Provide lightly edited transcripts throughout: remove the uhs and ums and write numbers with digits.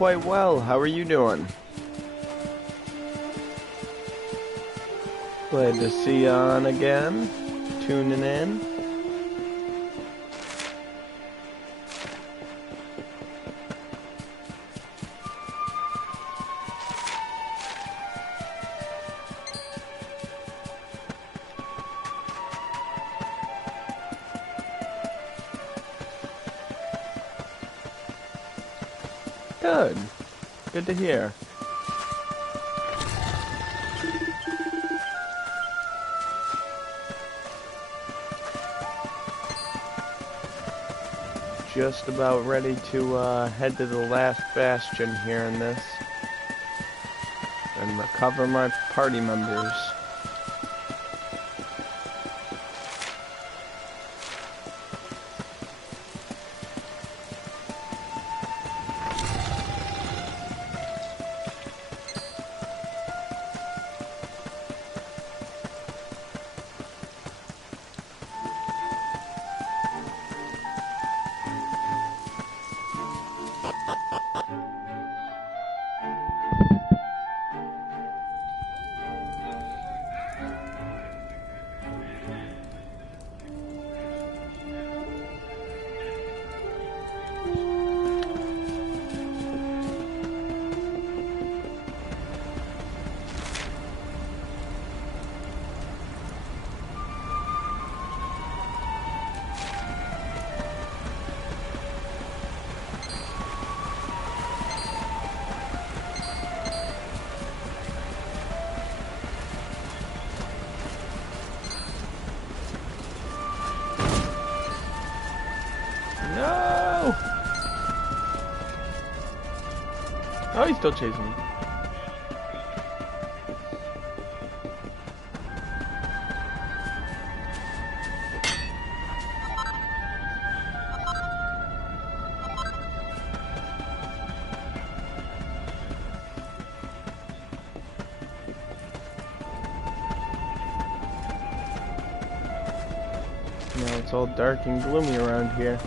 quite well. How are you doing? Glad to see you on again. Tuning in. Good. Good to hear. Just about ready to head to the last Bastion here in this. And recover my party members. No! Oh, he's still chasing me. Now it's all dark and gloomy around here.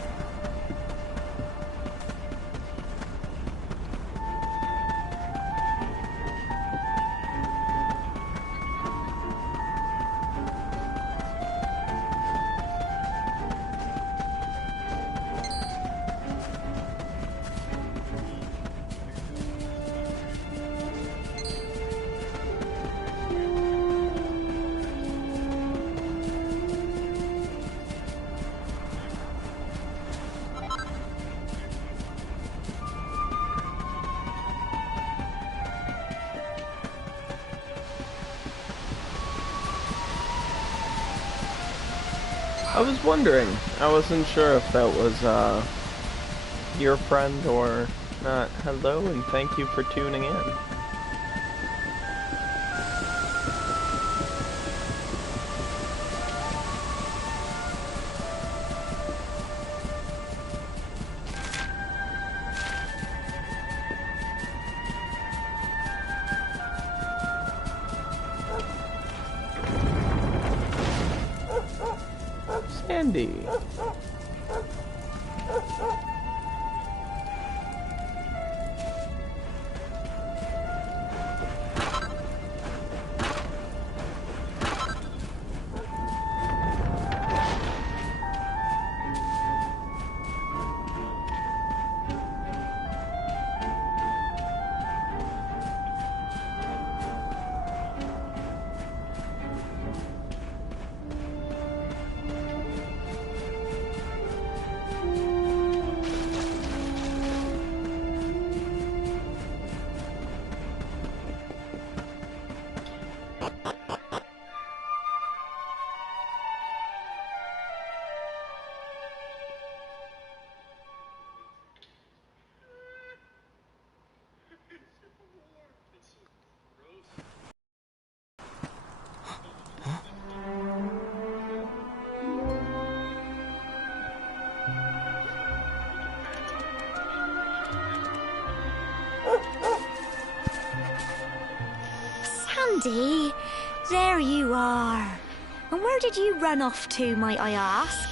I was wondering. I wasn't sure if that was your friend or not. Hello, and thank you for tuning in. Sandy. Sandy, there you are. And where did you run off to, might I ask?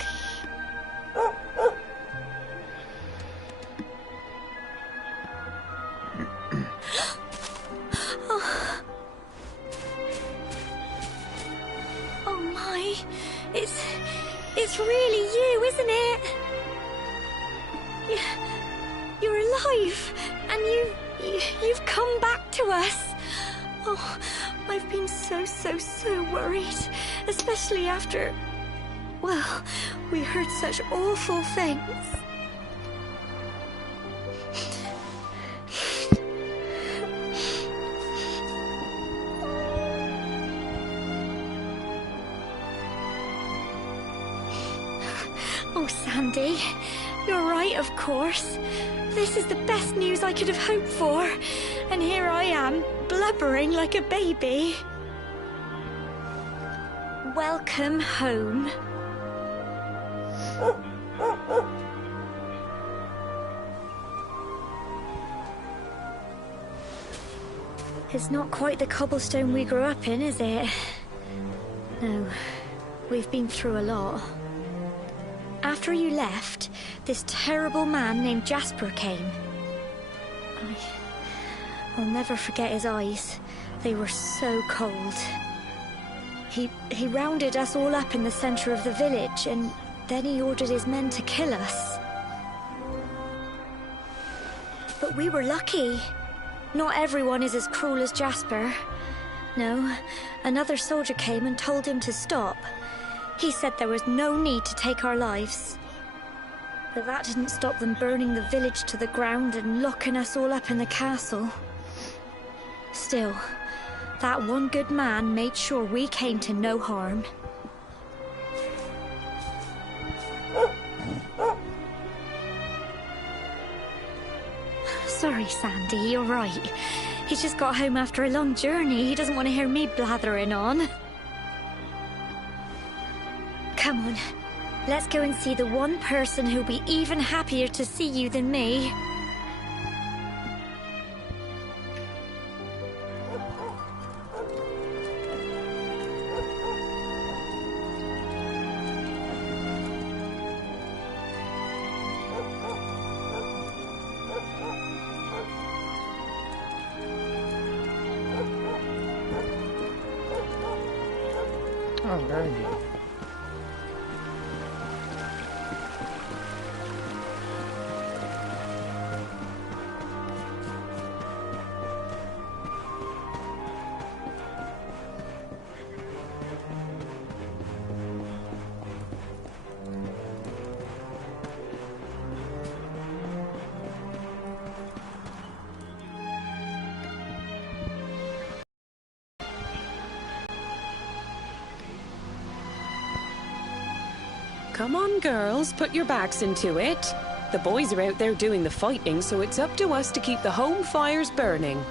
Oh my, it's really you, isn't it? You're alive, and you've come back to us. Oh, I've been so worried, especially after, well, we heard such awful things. Oh, Sandy, you're right, of course. This is the best news I could have hoped for. And here I am, blubbering like a baby. Welcome home. It's not quite the cobblestone we grew up in, is it? No, we've been through a lot. After you left, this terrible man named Jasper came. I'll never forget his eyes. They were so cold. He rounded us all up in the center of the village, and then he ordered his men to kill us. But we were lucky. Not everyone is as cruel as Jasper. No, another soldier came and told him to stop. He said there was no need to take our lives. But that didn't stop them burning the village to the ground and locking us all up in the castle. Still, that one good man made sure we came to no harm. Sorry, Sandy, you're right. He's just got home after a long journey. He doesn't want to hear me blathering on. Come on, let's go and see the one person who'll be even happier to see you than me. Alrighty. Come on, girls, put your backs into it. The boys are out there doing the fighting, so it's up to us to keep the home fires burning.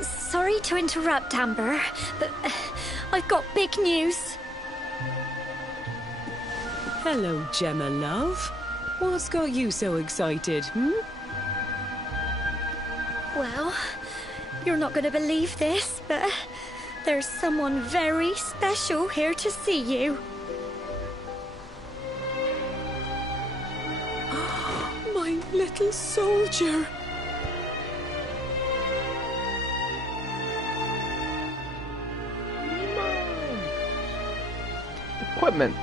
Sorry to interrupt, Amber, but I've got big news. Hello, Gemma, love. What's got you so excited, Well, you're not going to believe this, but there's someone very special here to see you. My little soldier. Equipment.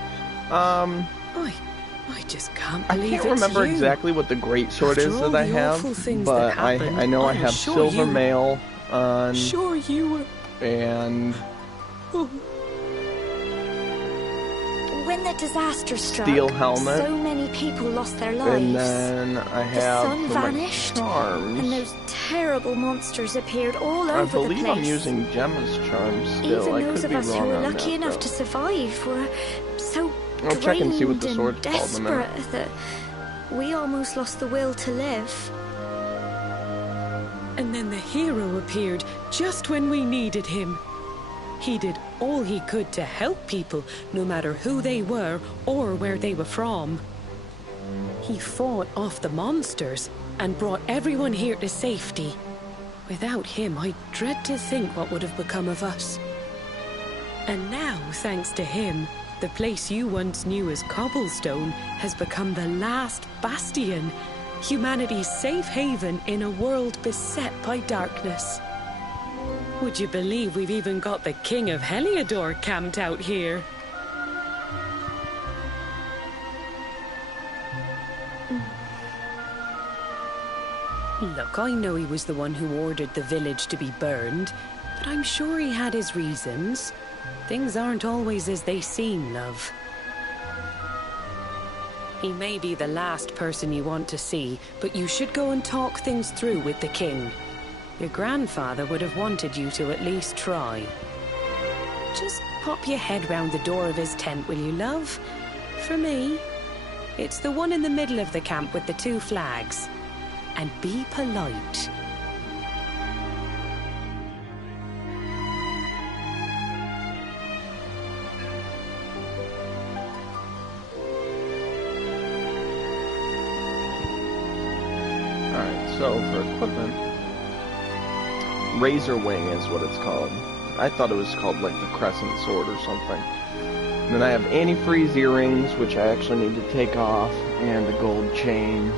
I just can't believe I can't remember you. exactly what the great sword is that I have, but I know I have silver mail on. Sure you were. And When the disaster struck, steel helmet. so many people lost their lives. And then I have the sun for my vanished, charms. and those terrible monsters appeared all over the place. I believe I'm using Gemma's charms still. Even I those could of be us who wrong were on lucky that, enough though. to survive were so I'll check and see what the drained sword's and called in a minute. desperate that we almost lost the will to live. And then the hero appeared just when we needed him. He did all he could to help people, no matter who they were or where they were from. He fought off the monsters and brought everyone here to safety. Without him, I dread to think what would have become of us. And now, thanks to him, the place you once knew as Cobblestone has become the last Bastion, Humanity's safe haven in a world beset by darkness. Would you believe we've even got the King of Heliodor camped out here? Look, I know he was the one who ordered the village to be burned, but I'm sure he had his reasons. Things aren't always as they seem, love. He may be the last person you want to see, but you should go and talk things through with the king. Your grandfather would have wanted you to at least try. Just pop your head round the door of his tent, will you, love? For me. It's the one in the middle of the camp with the 2 flags. And be polite. Alright, so for equipment, Razor Wing is what it's called. I thought it was called like the Crescent Sword or something. And then I have antifreeze earrings, which I actually need to take off, and a gold chain.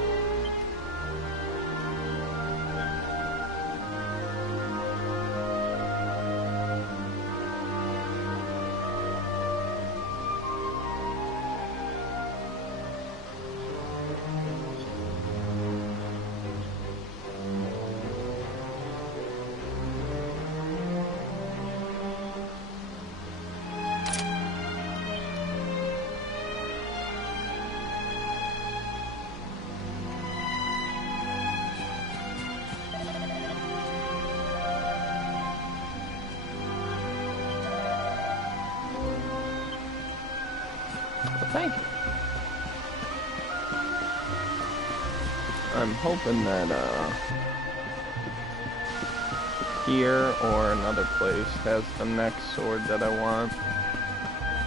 Thank you. I'm hoping that, here or another place has the next sword that I want.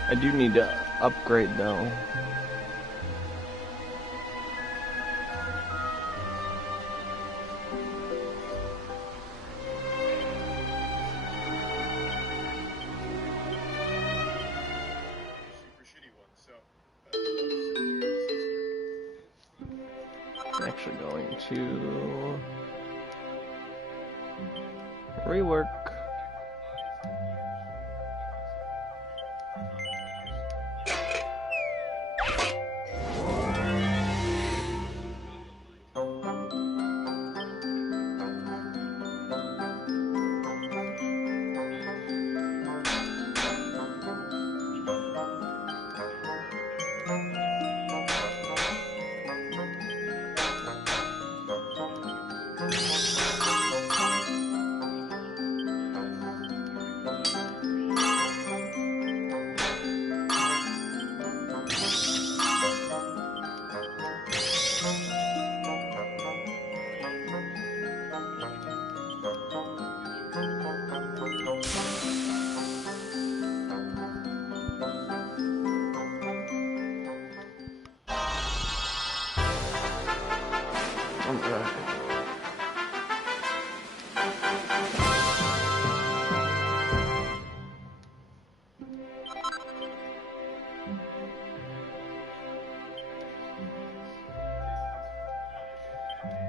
I do need to upgrade though. Actually going to rework.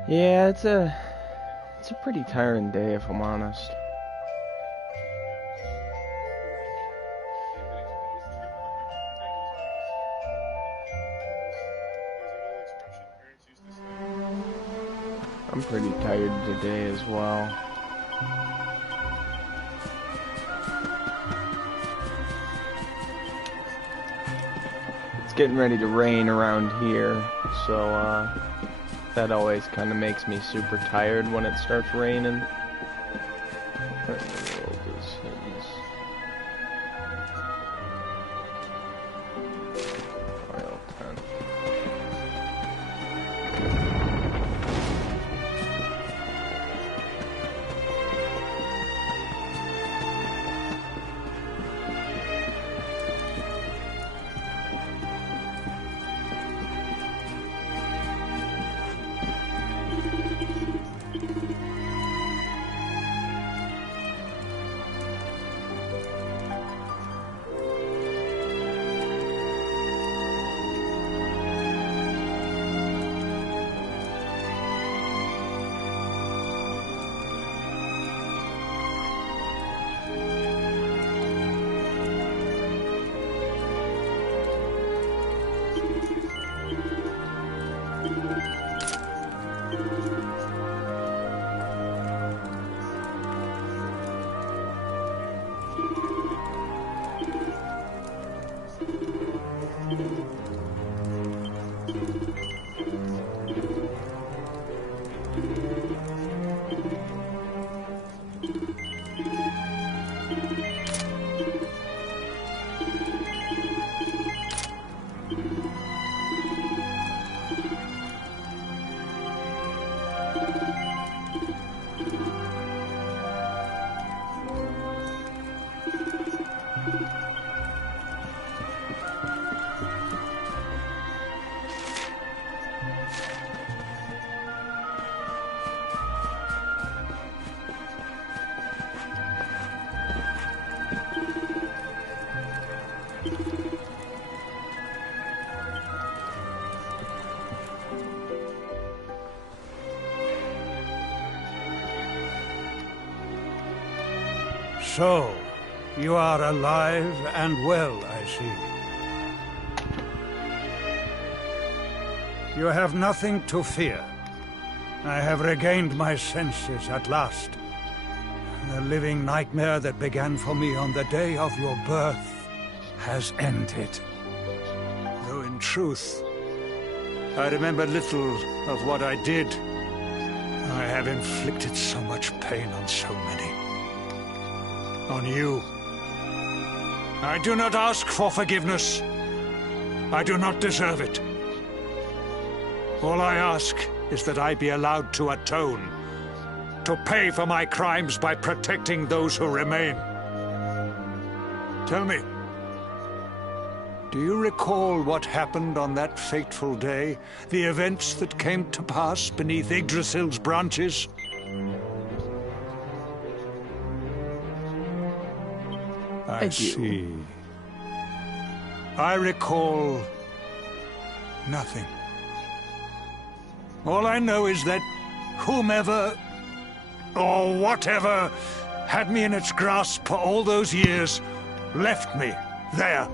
Yeah, it's a pretty tiring day if I'm honest. I'm pretty tired today as well. It's getting ready to rain around here, so that always kind of makes me super tired when it starts raining. What in the world is his? File 10. So, you are alive and well, I see. You have nothing to fear. I have regained my senses at last. The living nightmare that began for me on the day of your birth has ended. Though in truth, I remember little of what I did. I have inflicted so much pain on so many. On you. I do not ask for forgiveness. I do not deserve it. All I ask is that I be allowed to atone, to pay for my crimes by protecting those who remain. Tell me, do you recall what happened on that fateful day? The events that came to pass beneath Yggdrasil's branches? I see. I recall nothing. All I know is that whomever or whatever had me in its grasp for all those years left me there.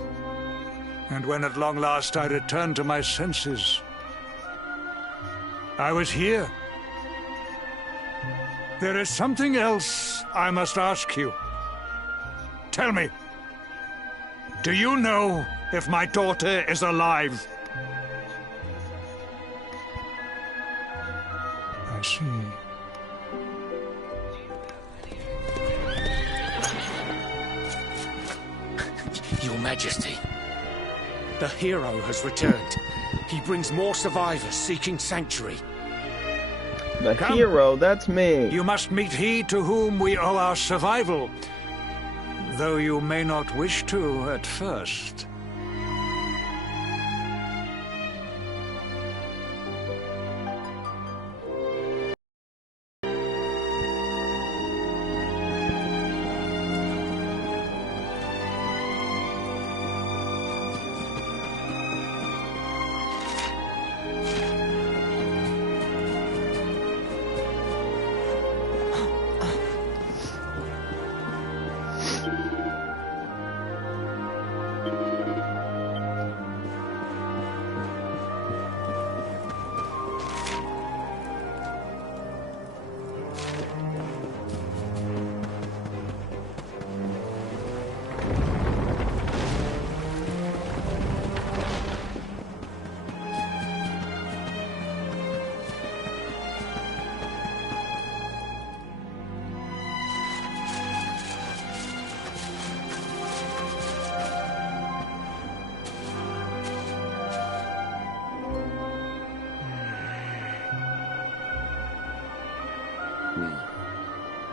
And when at long last I returned to my senses, I was here. There is something else I must ask you. Tell me, do you know if my daughter is alive? I see. Your Majesty, the hero has returned. He brings more survivors seeking sanctuary. The Come. hero, that's me. You must meet he to whom we owe our survival, though you may not wish to at first.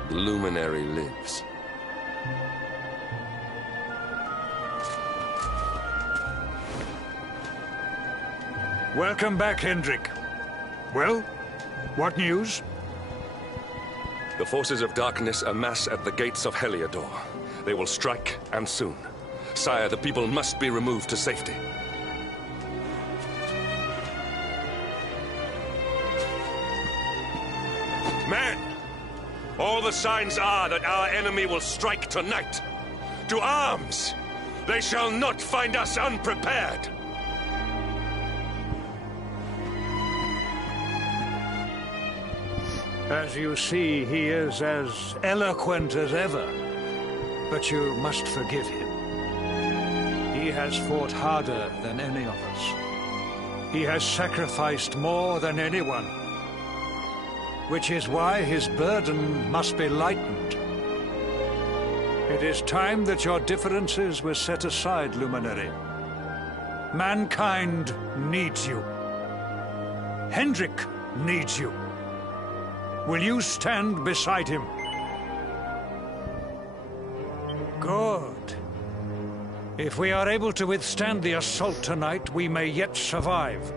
The luminary lives. Welcome back, Hendrik. Well, what news? The forces of darkness amass at the gates of Heliodor. They will strike, and soon. Sire, the people must be removed to safety. Men! All the signs are that our enemy will strike tonight. To arms! They shall not find us unprepared! As you see, he is as eloquent as ever. But you must forgive him. He has fought harder than any of us. He has sacrificed more than anyone. Which is why his burden must be lightened. It is time that your differences were set aside, Luminary. Mankind needs you. Hendrik needs you. Will you stand beside him? Good. If we are able to withstand the assault tonight, we may yet survive.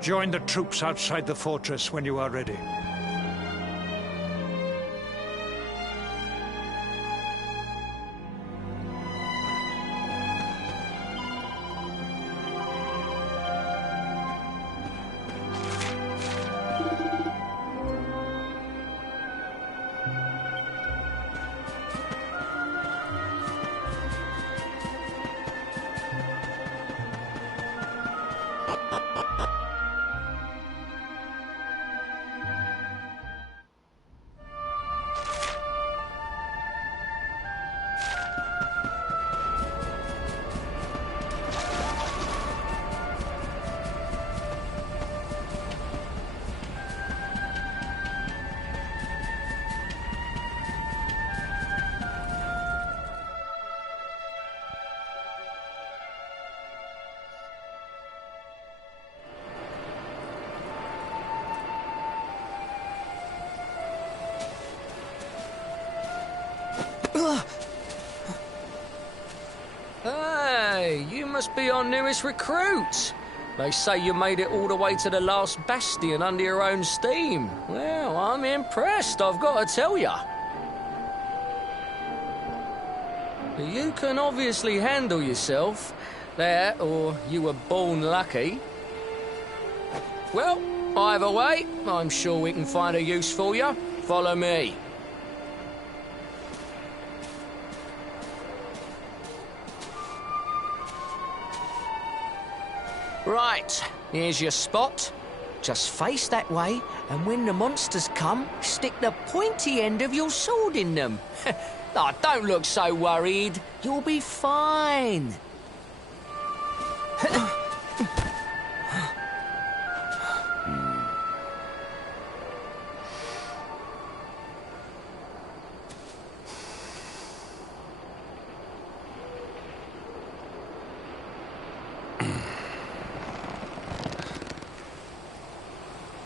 Join the troops outside the fortress when you are ready. Hey, you must be our newest recruit. They say you made it all the way to the last Bastion under your own steam. Well, I'm impressed, I've got to tell ya. You can obviously handle yourself. That, or you were born lucky. Well, either way, I'm sure we can find a use for you. Follow me. Right, here's your spot. Just face that way, and when the monsters come, stick the pointy end of your sword in them. Oh, don't look so worried. You'll be fine.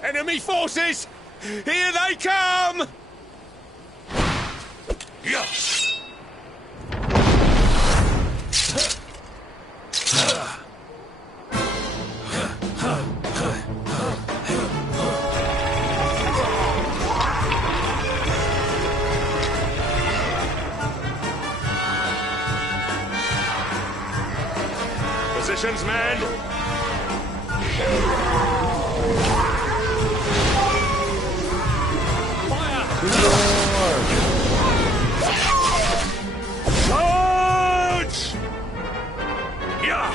Enemy forces! Here they come! Positions, man! Charge! Yeah!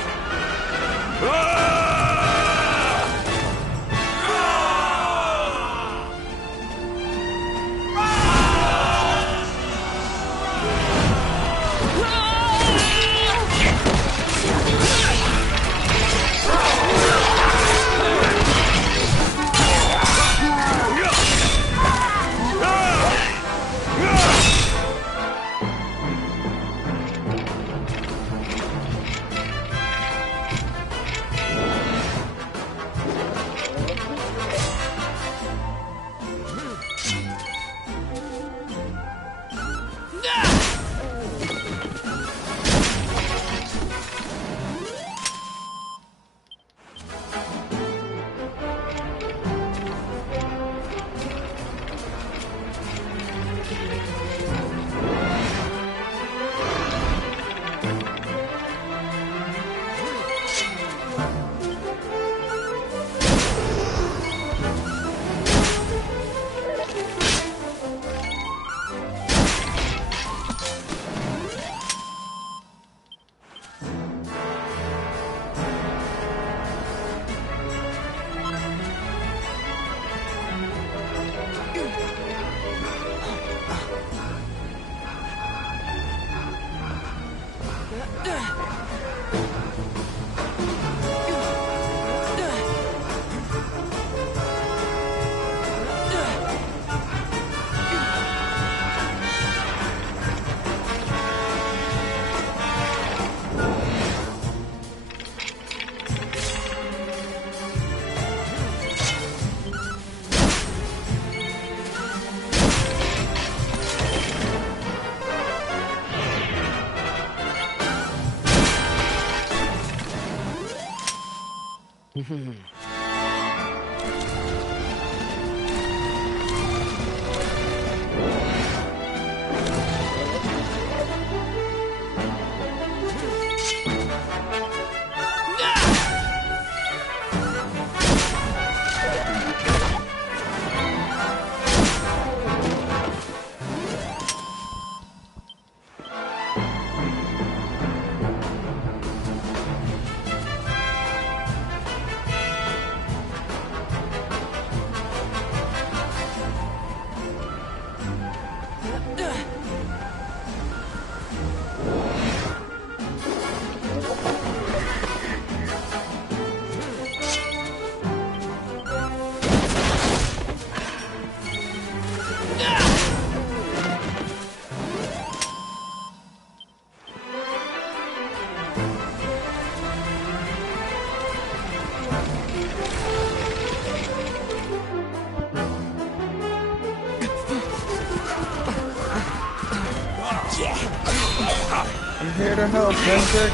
I'm here to help, Hendrik.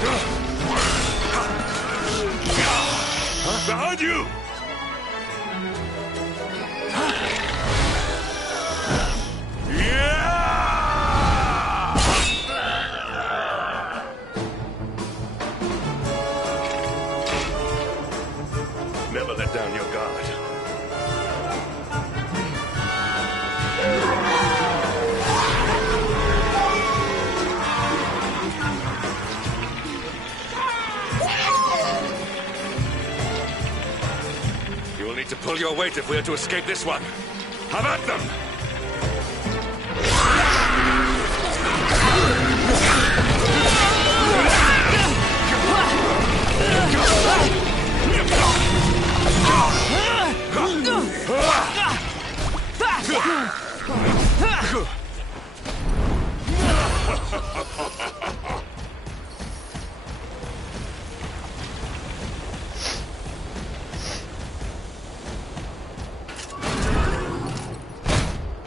Behind you! Never let down your guard. You will need to pull your weight if we are to escape this one. Have at them!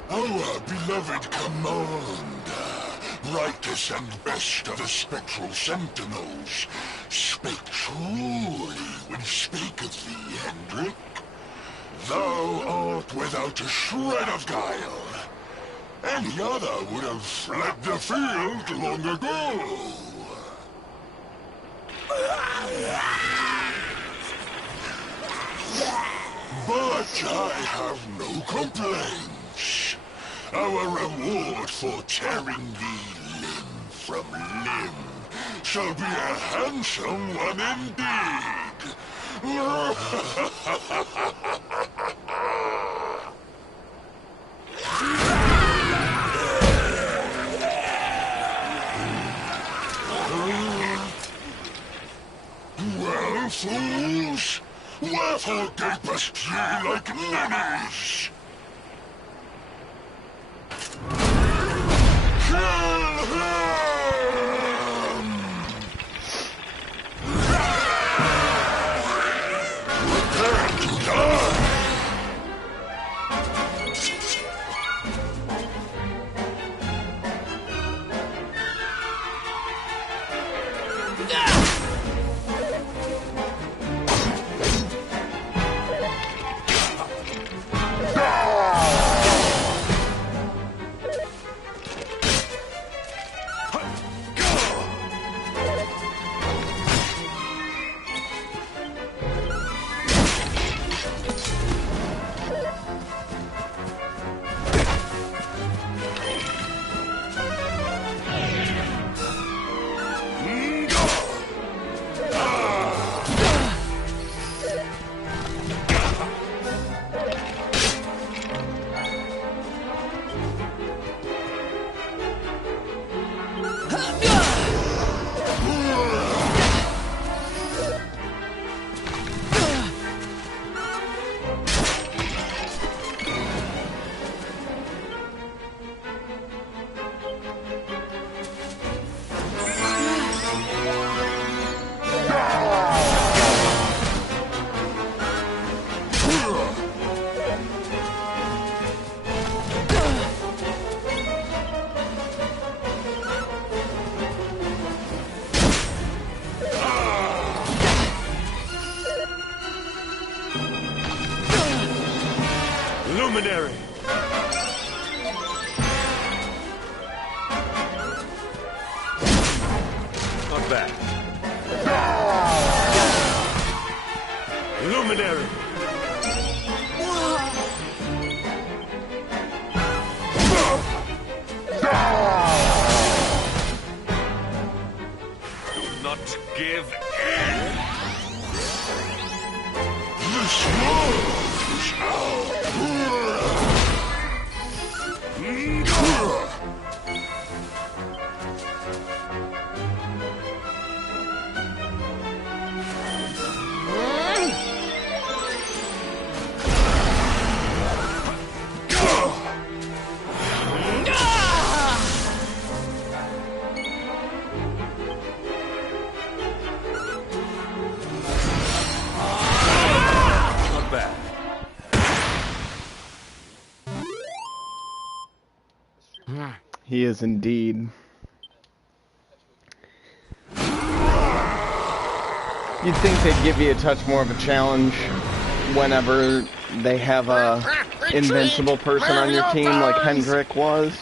Our beloved commander, brightest and best of the spectral sentinels, spake truly when spaketh thee, Hendrik. Thou art without a shred of guile. Any other would have fled the field long ago. But I have no complaints. Our reward for tearing thee limb from limb shall be a handsome one indeed. Well, fools, wherefore gapest ye like ninnies? Kill him! Prepare to die! bad. Luminary! Do not give in! This world is ours. Not bad. He is indeed. You'd think they'd give you a touch more of a challenge whenever they have a invincible person on your team like Hendrik was.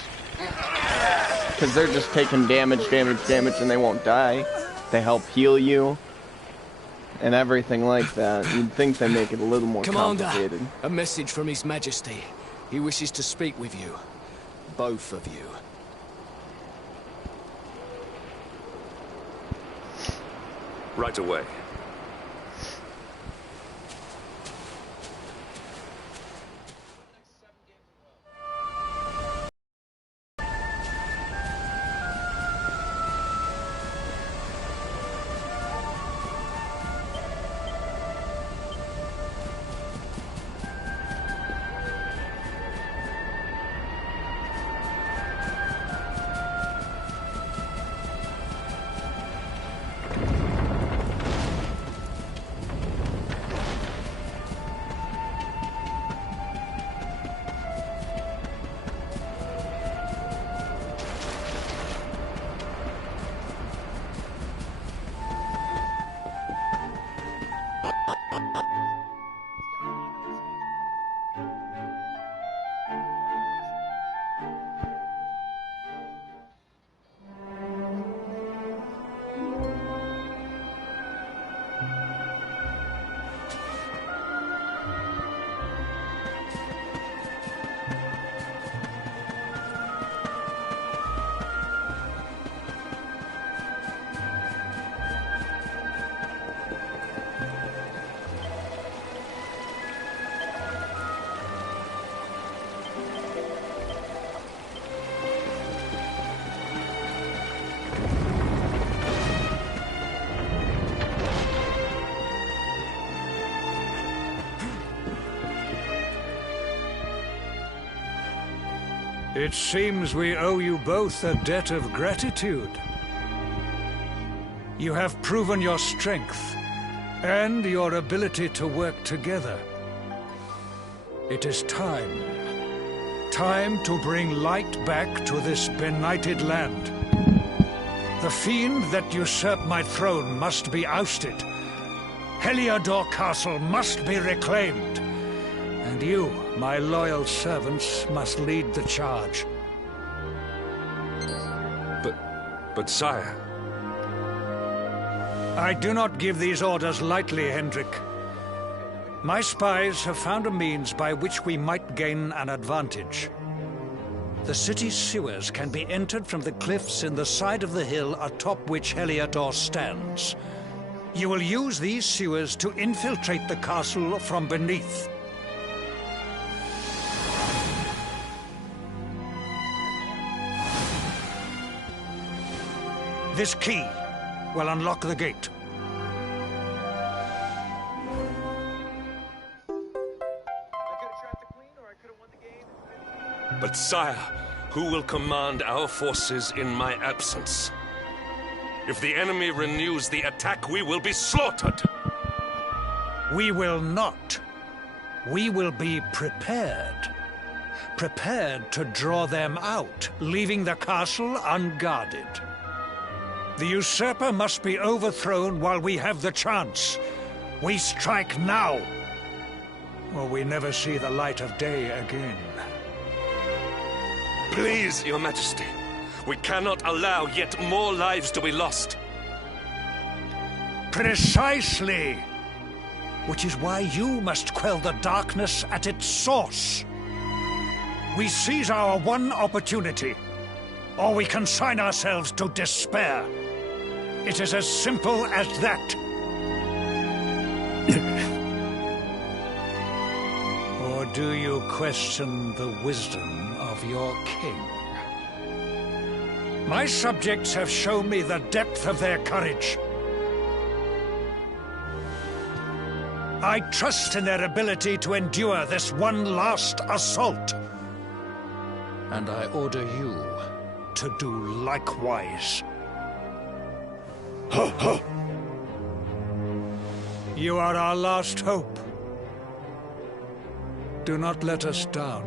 Because they're just taking damage, and they won't die. They help heal you. And everything like that. You'd think they make it a little more complicated. Commander, a message from His Majesty. He wishes to speak with you. Both of you. Right away. It seems we owe you both a debt of gratitude. You have proven your strength and your ability to work together. It is time. Time to bring light back to this benighted land. The fiend that usurped my throne must be ousted. Heliodor Castle must be reclaimed. And you, my loyal servants, must lead the charge. But sire... I do not give these orders lightly, Hendrik. My spies have found a means by which we might gain an advantage. The city's sewers can be entered from the cliffs in the side of the hill atop which Heliodor stands. You will use these sewers to infiltrate the castle from beneath. This key will unlock the gate. But sire, who will command our forces in my absence? If the enemy renews the attack, we will be slaughtered! We will not. We will be prepared. Prepared to draw them out, leaving the castle unguarded. The usurper must be overthrown while we have the chance. We strike now, or we never see the light of day again. Please, Your Majesty. We cannot allow yet more lives to be lost. Precisely! Which is why you must quell the darkness at its source. We seize our one opportunity, or we consign ourselves to despair. It is as simple as that. Or do you question the wisdom of your king? My subjects have shown me the depth of their courage. I trust in their ability to endure this one last assault. And I order you to do likewise. You are our last hope. Do not let us down.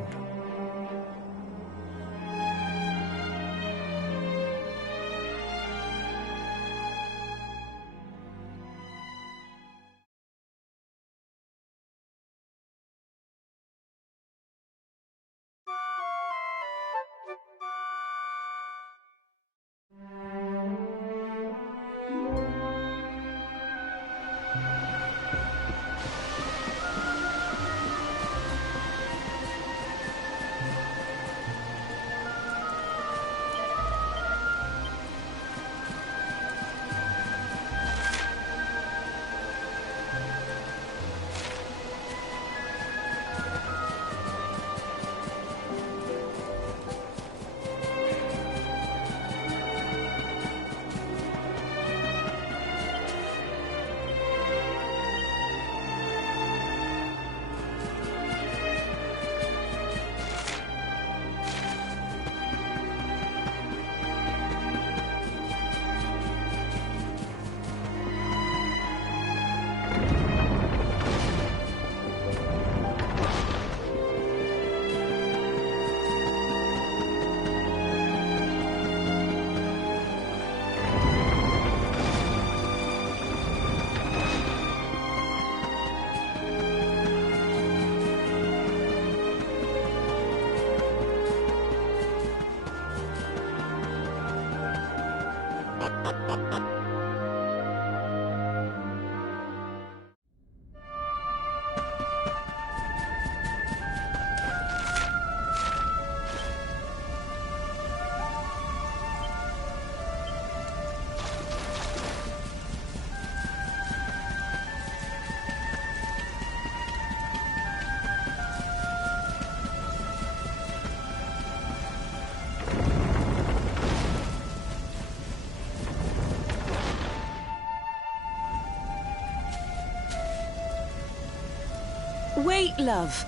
Wait, love.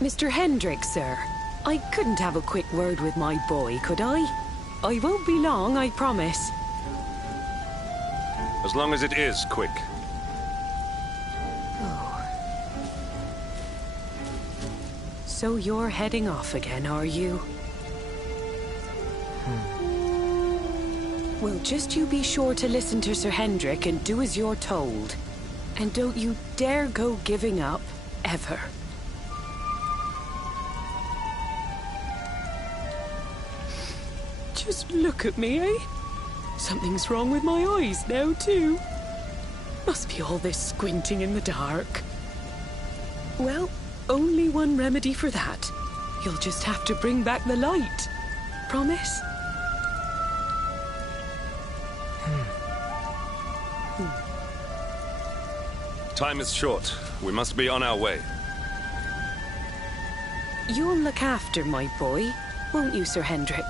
Mr. Hendricks, sir. I couldn't have a quick word with my boy, could I? I won't be long, I promise. As long as it is quick. Oh. So you're heading off again, are you? Well, just you be sure to listen to Sir Hendrik and do as you're told. And don't you dare go giving up, ever. Just look at me, eh? Something's wrong with my eyes now, too. Must be all this squinting in the dark. Well, only one remedy for that. You'll just have to bring back the light. Promise? Time is short. We must be on our way. You'll look after my boy, won't you, Sir Hendrik?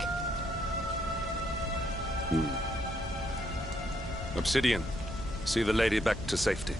Obsidian, see the lady back to safety.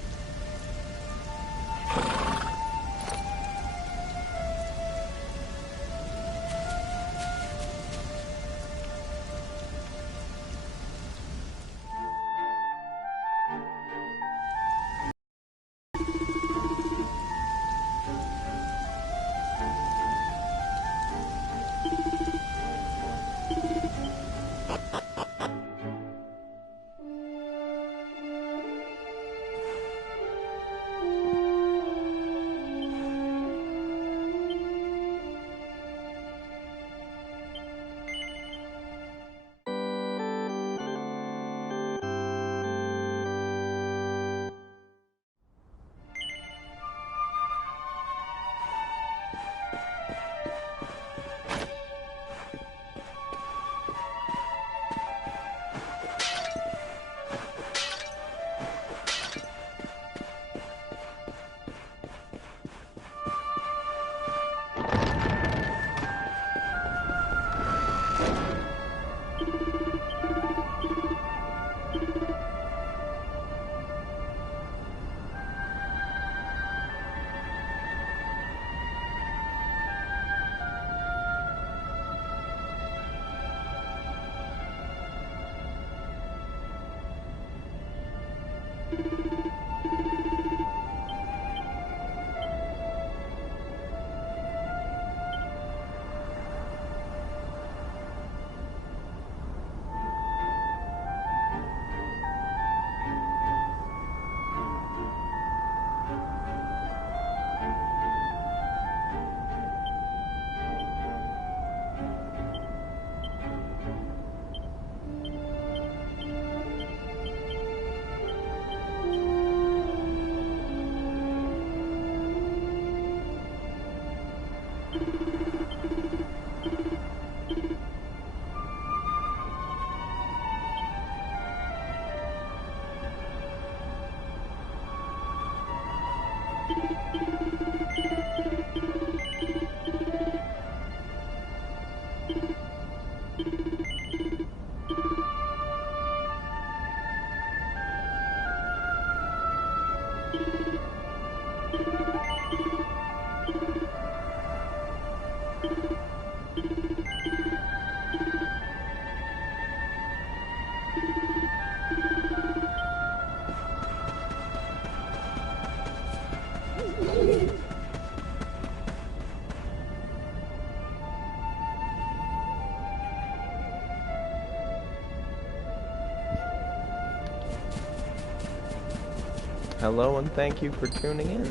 hello and thank you for tuning in,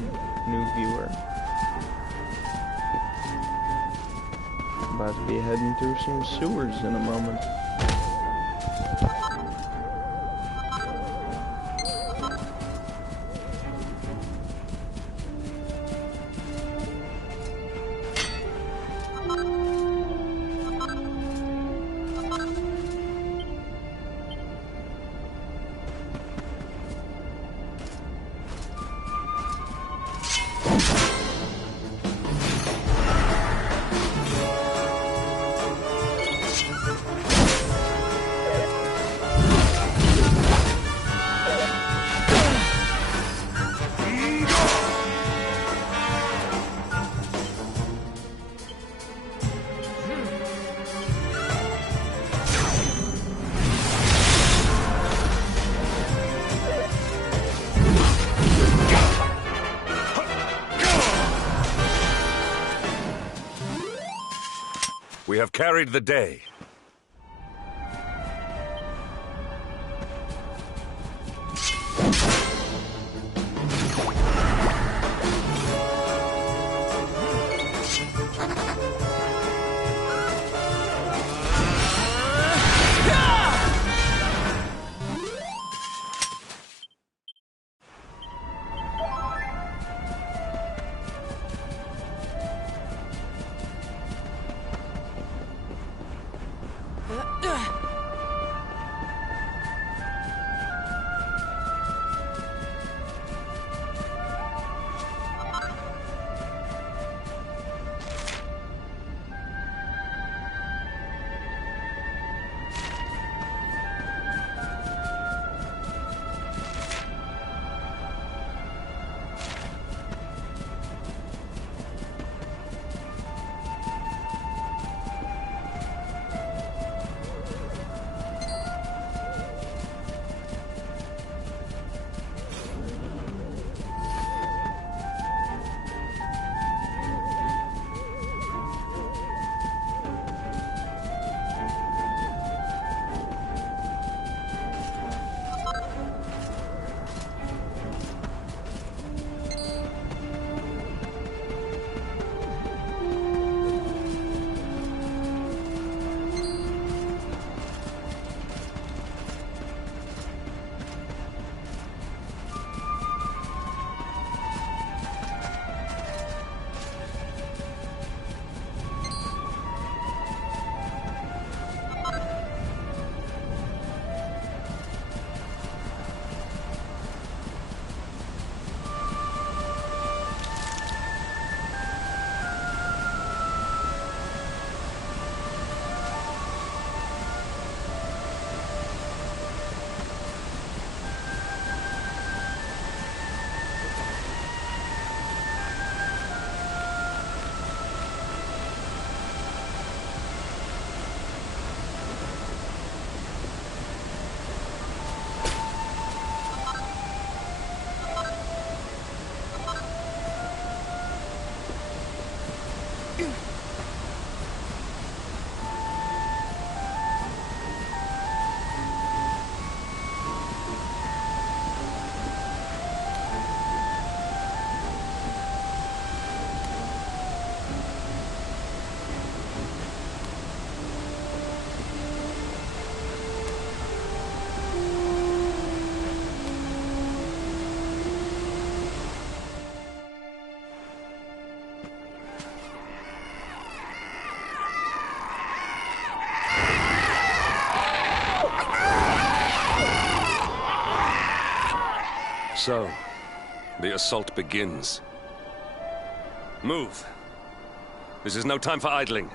new viewer. I'm about to be heading through some sewers in a moment. We have carried the day. So, the assault begins. Move. This is no time for idling.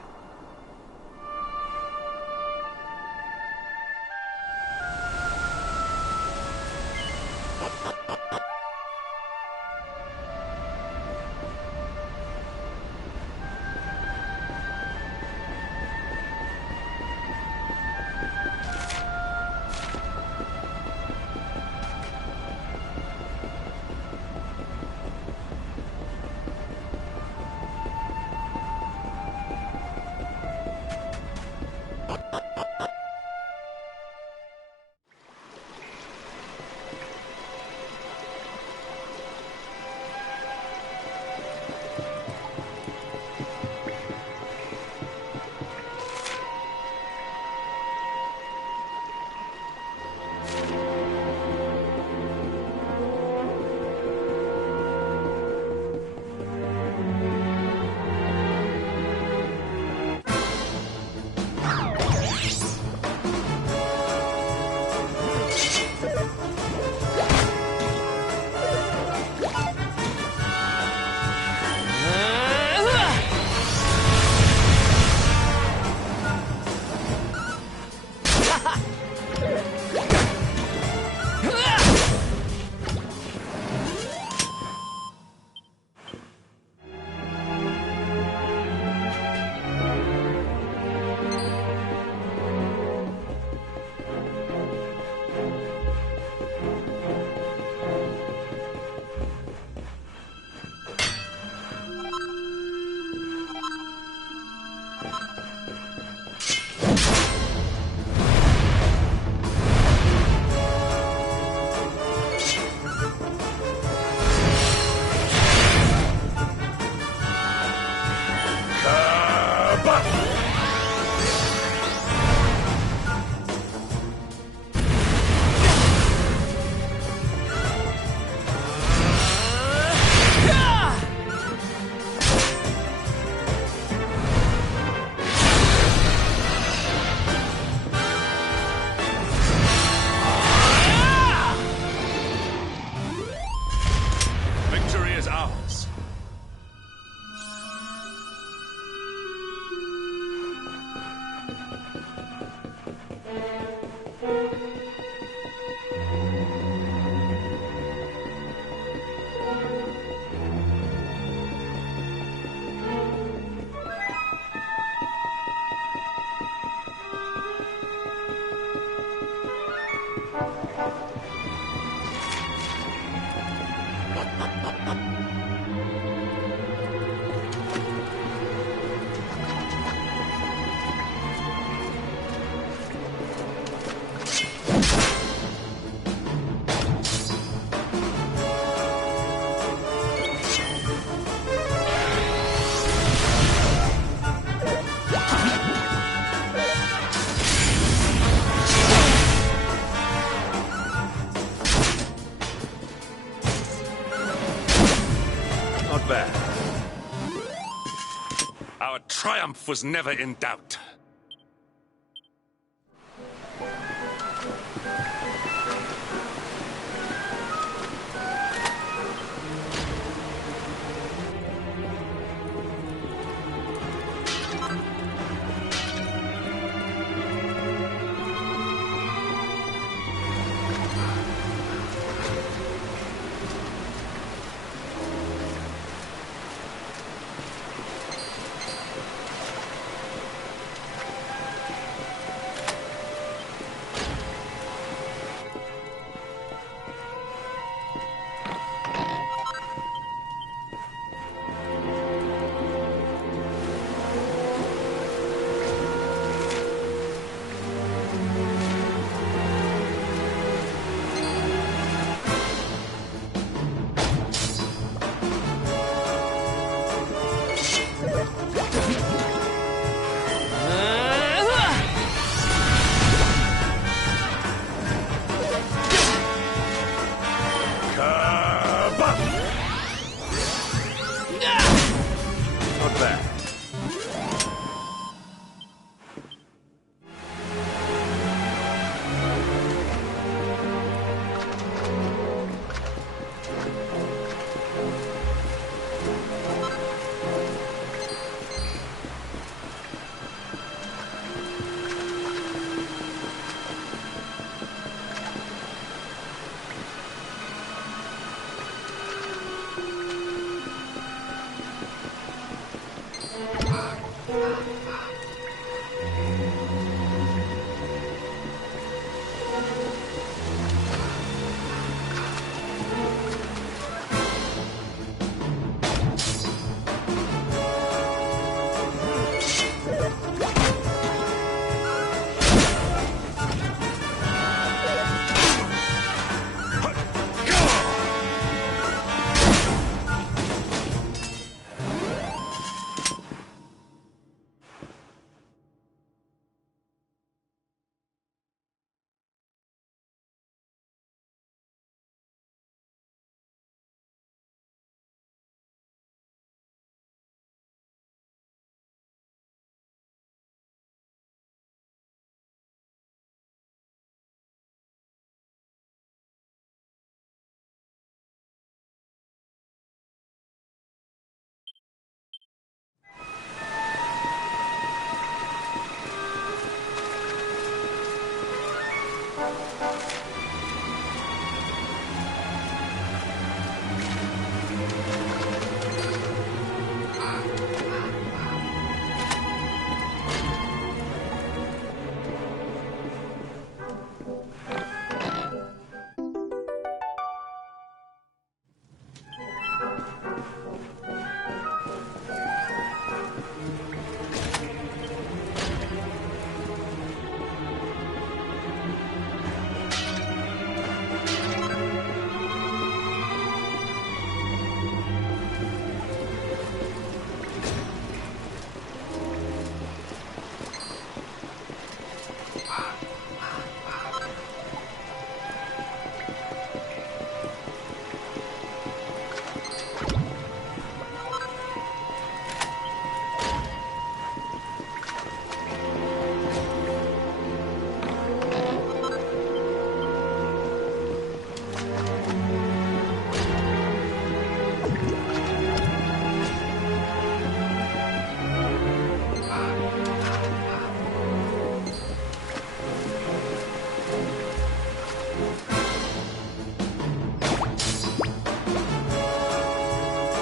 Our triumph was never in doubt. Not bad.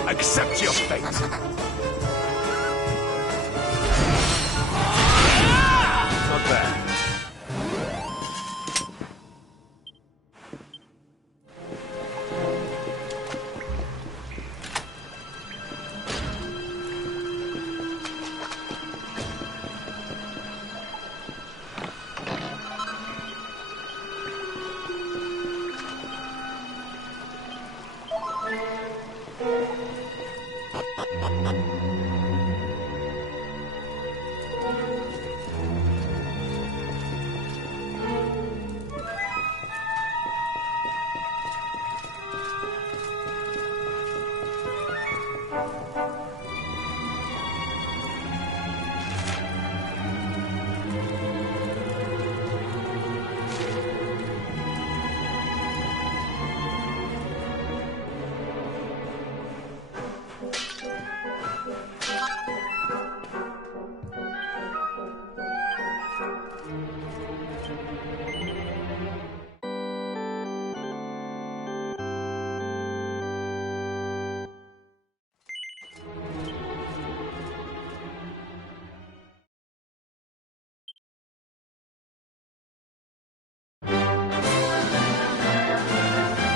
Accept your fate! Not bad.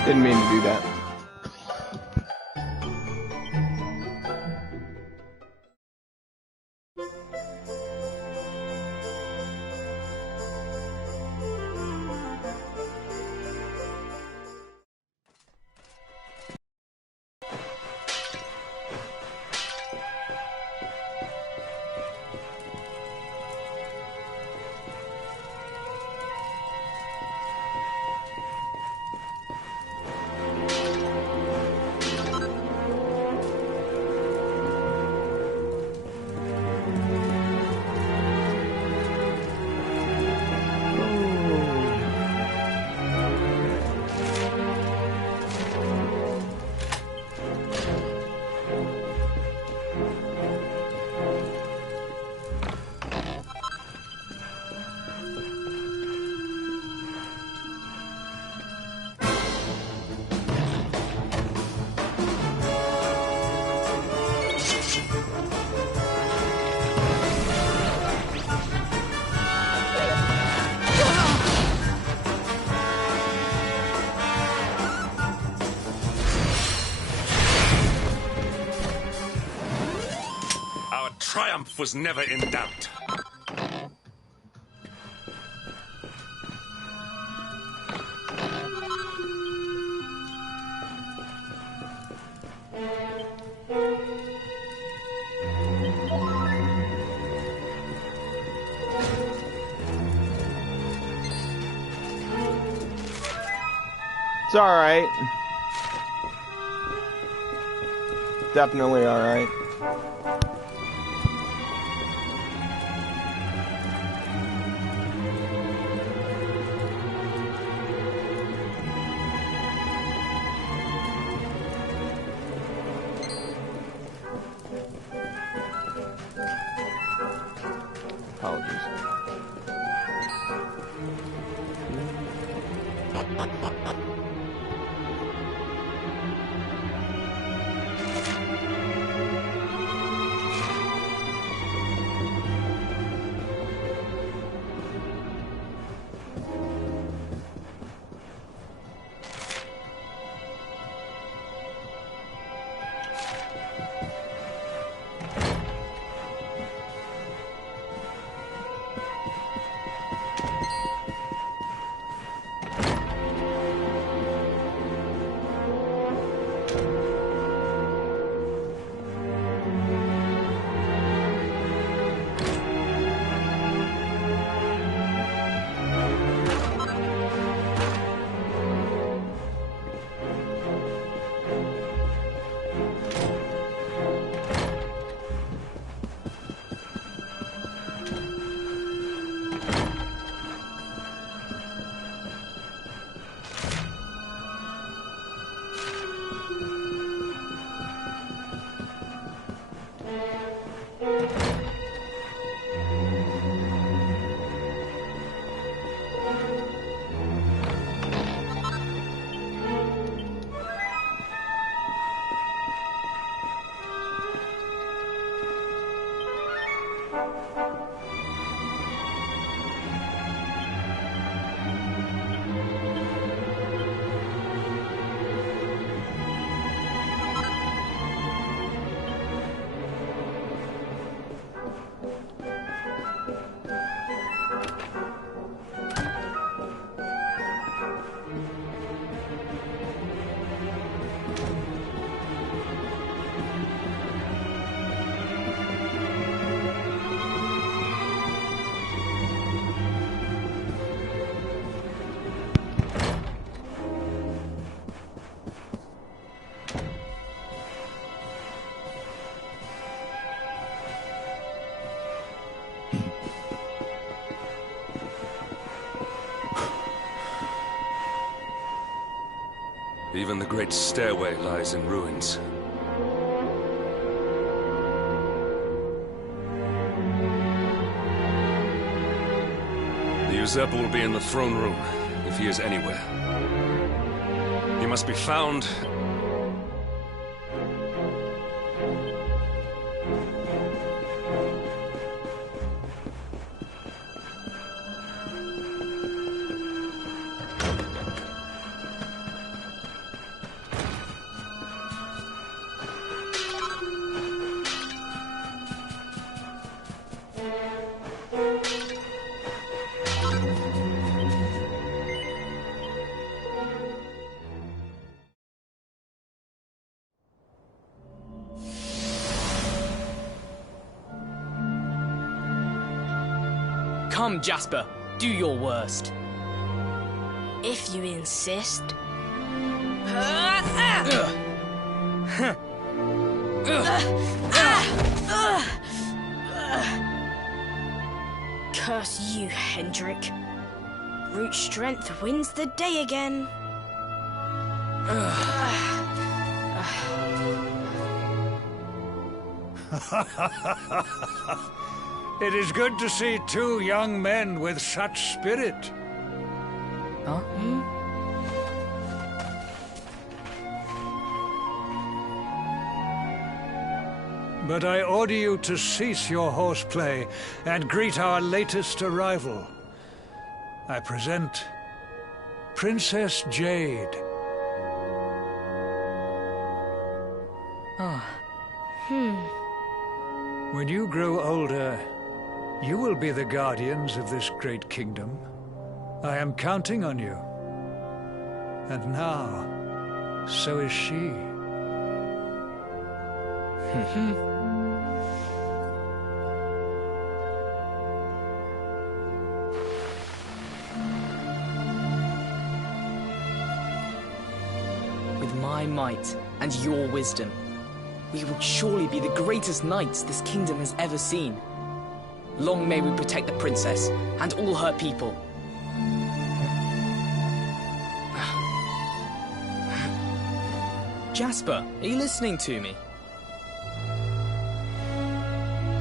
Didn't mean to do that. Triumph was never in doubt. It's alright. Definitely alright. Apologies. Even the great stairway lies in ruins. The usurper will be in the throne room, if he is anywhere. He must be found. Come, Jasper, do your worst. If you insist. Curse you, Hendrik. Brute strength wins the day again. It is good to see two young men with such spirit. Huh? But I order you to cease your horseplay and greet our latest arrival. I present Princess Jade. When you grow older, you will be the guardians of this great kingdom. I am counting on you. And now, so is she. With my might and your wisdom, we will surely be the greatest knights this kingdom has ever seen. Long may we protect the princess and all her people. Jasper, are you listening to me?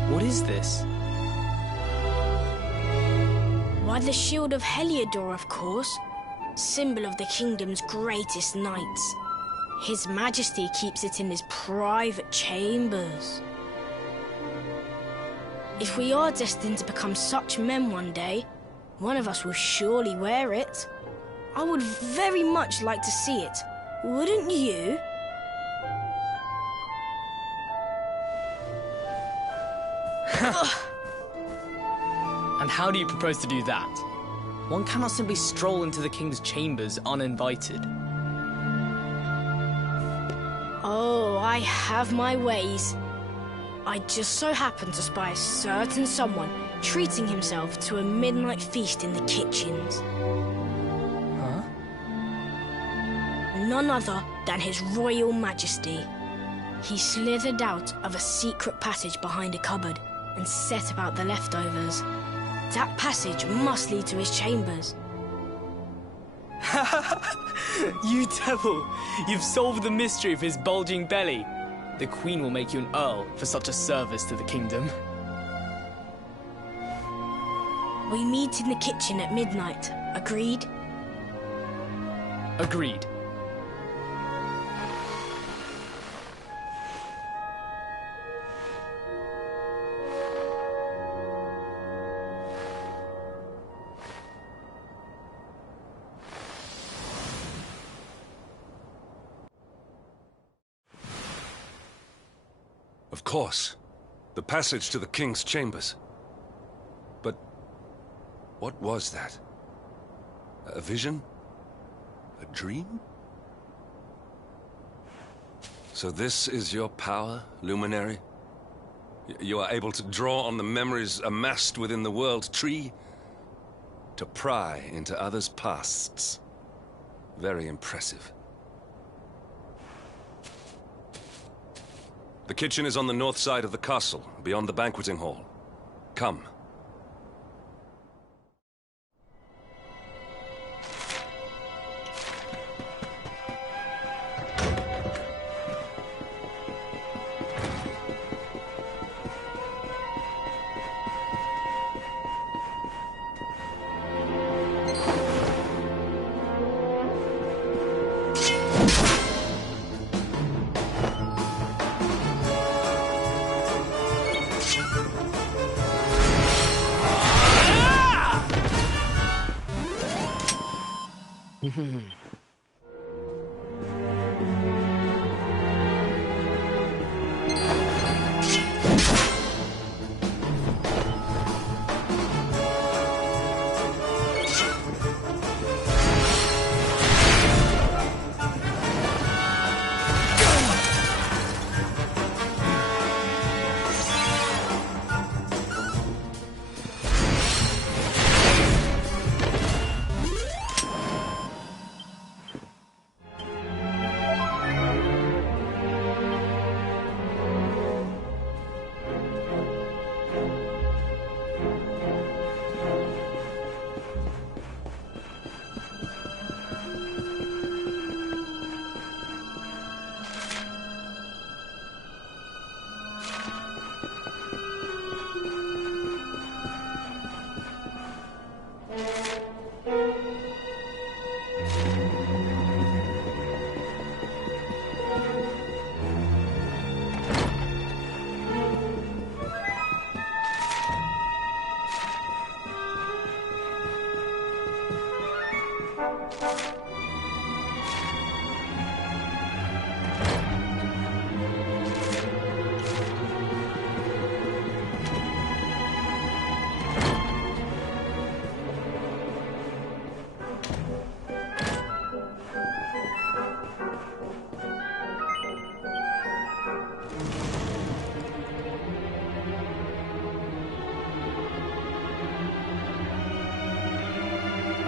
What is this? Why, the shield of Heliodor, of course. Symbol of the kingdom's greatest knights. His Majesty keeps it in his private chambers. If we are destined to become such men one day, one of us will surely wear it. I would very much like to see it. Wouldn't you? And how do you propose to do that? One cannot simply stroll into the king's chambers uninvited. Oh, I have my ways. I just so happened to spy a certain someone treating himself to a midnight feast in the kitchens. Huh? None other than His Royal Majesty. He slithered out of a secret passage behind a cupboard and set about the leftovers. That passage must lead to his chambers. You devil! You've solved the mystery of his bulging belly. The Queen will make you an Earl for such a service to the kingdom. We meet in the kitchen at midnight. Agreed? Agreed. Of course. The passage to the king's chambers. But what was that? A vision? A dream? So this is your power, Luminary? You are able to draw on the memories amassed within the world tree to pry into others' pasts. Very impressive. The kitchen is on the north side of the castle, beyond the banqueting hall. Come.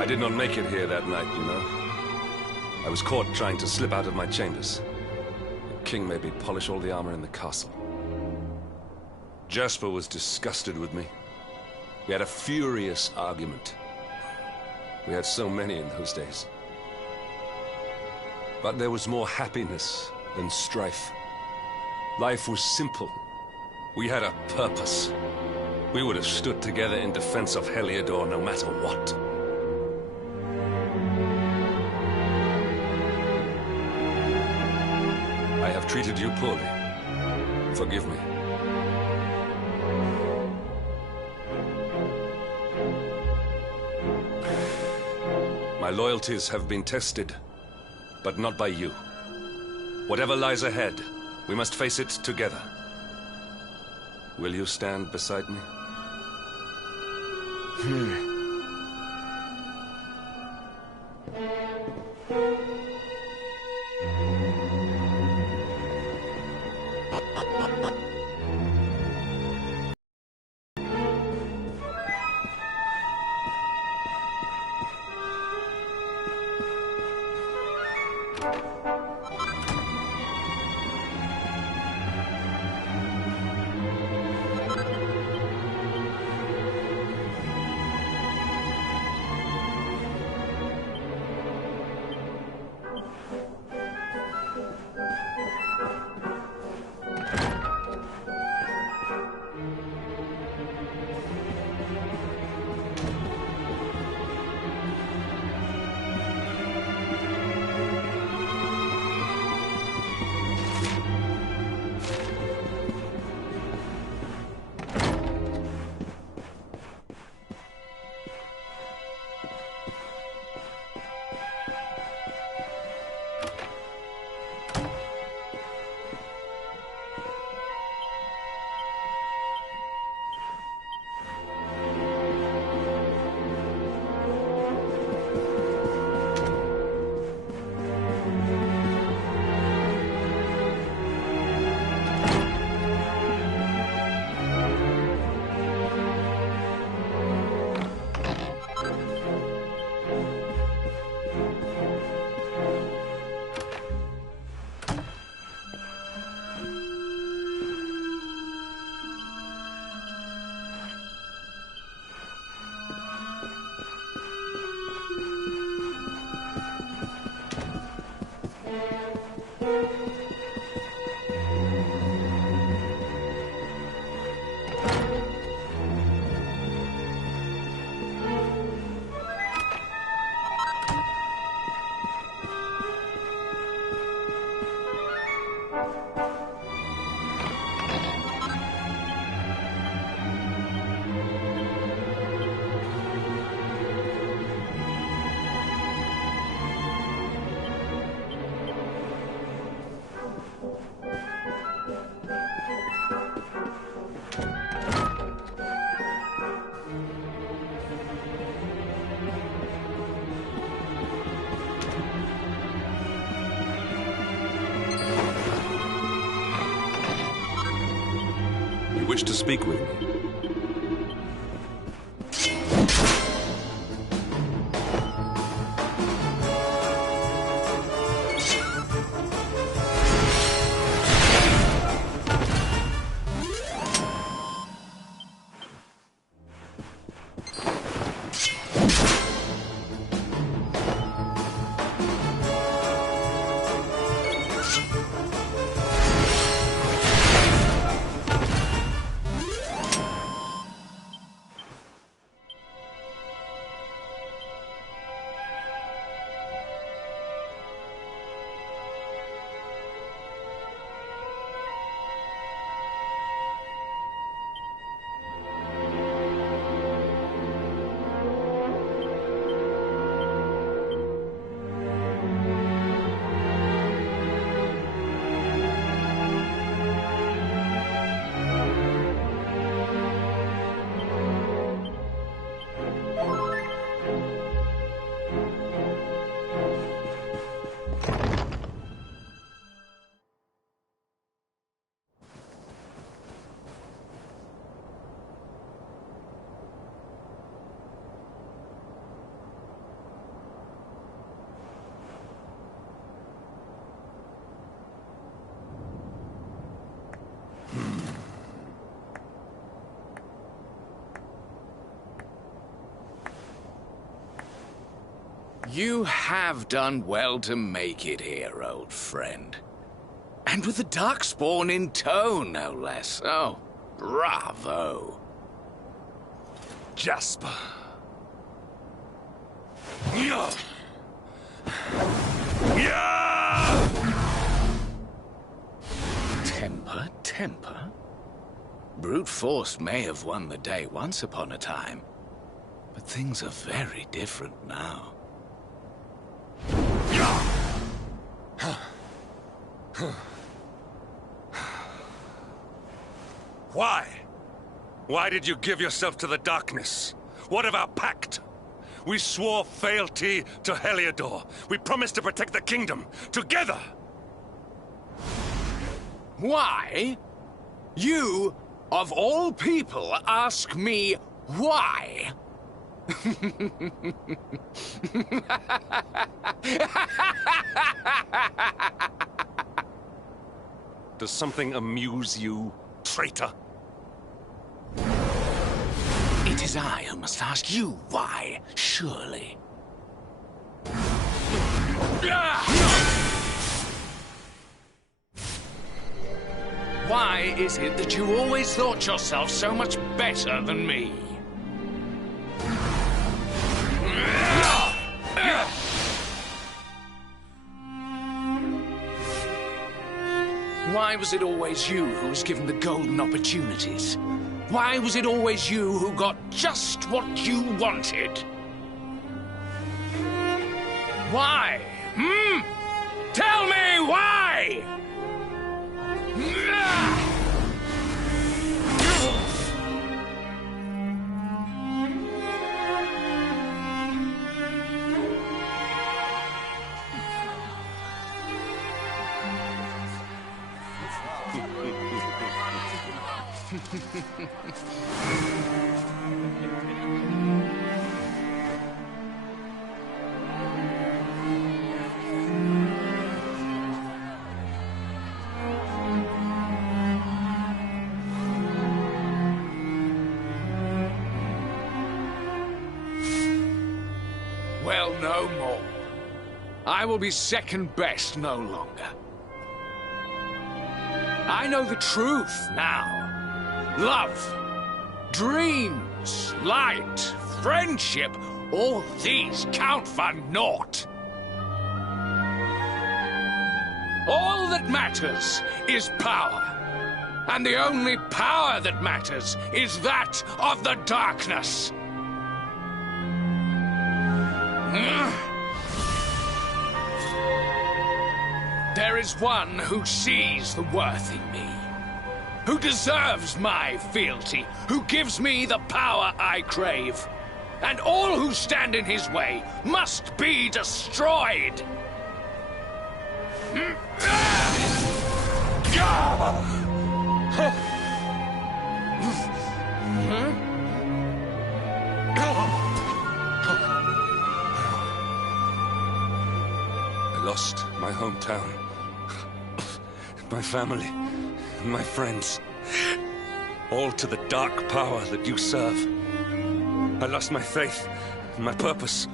I did not make it here that night, you know. I was caught trying to slip out of my chambers. The king made me polish all the armor in the castle. Jasper was disgusted with me. We had a furious argument. We had so many in those days. But there was more happiness than strife. Life was simple. We had a purpose. We would have stood together in defense of Heliodor no matter what. I have treated you poorly. Forgive me. My loyalties have been tested, but not by you. Whatever lies ahead, we must face it together. Will you stand beside me? You wish to speak with me? You have done well to make it here, old friend. And with the Darkspawn in tow, no less. Oh, bravo. Jasper. Yeah. Yeah. Temper, temper. Brute force may have won the day once upon a time, but things are very different now. Why? Why did you give yourself to the darkness? What of our pact? We swore fealty to Heliodor. We promised to protect the kingdom, together! Why? You, of all people, ask me why? Does something amuse you, traitor? It is I who must ask you why, surely. Why is it that you always thought yourself so much better than me? Why was it always you who was given the golden opportunities? Why was it always you who got just what you wanted? Why? Tell me why! Well, no more. I will be second best no longer. I know the truth now. Love, dreams, light, friendship, all these count for naught. All that matters is power. And the only power that matters is that of the darkness. There is one who sees the worth in me, who deserves my fealty, who gives me the power I crave. And all who stand in his way must be destroyed. I lost my hometown, my family, my friends, all to the dark power that you serve. I lost my faith, my purpose.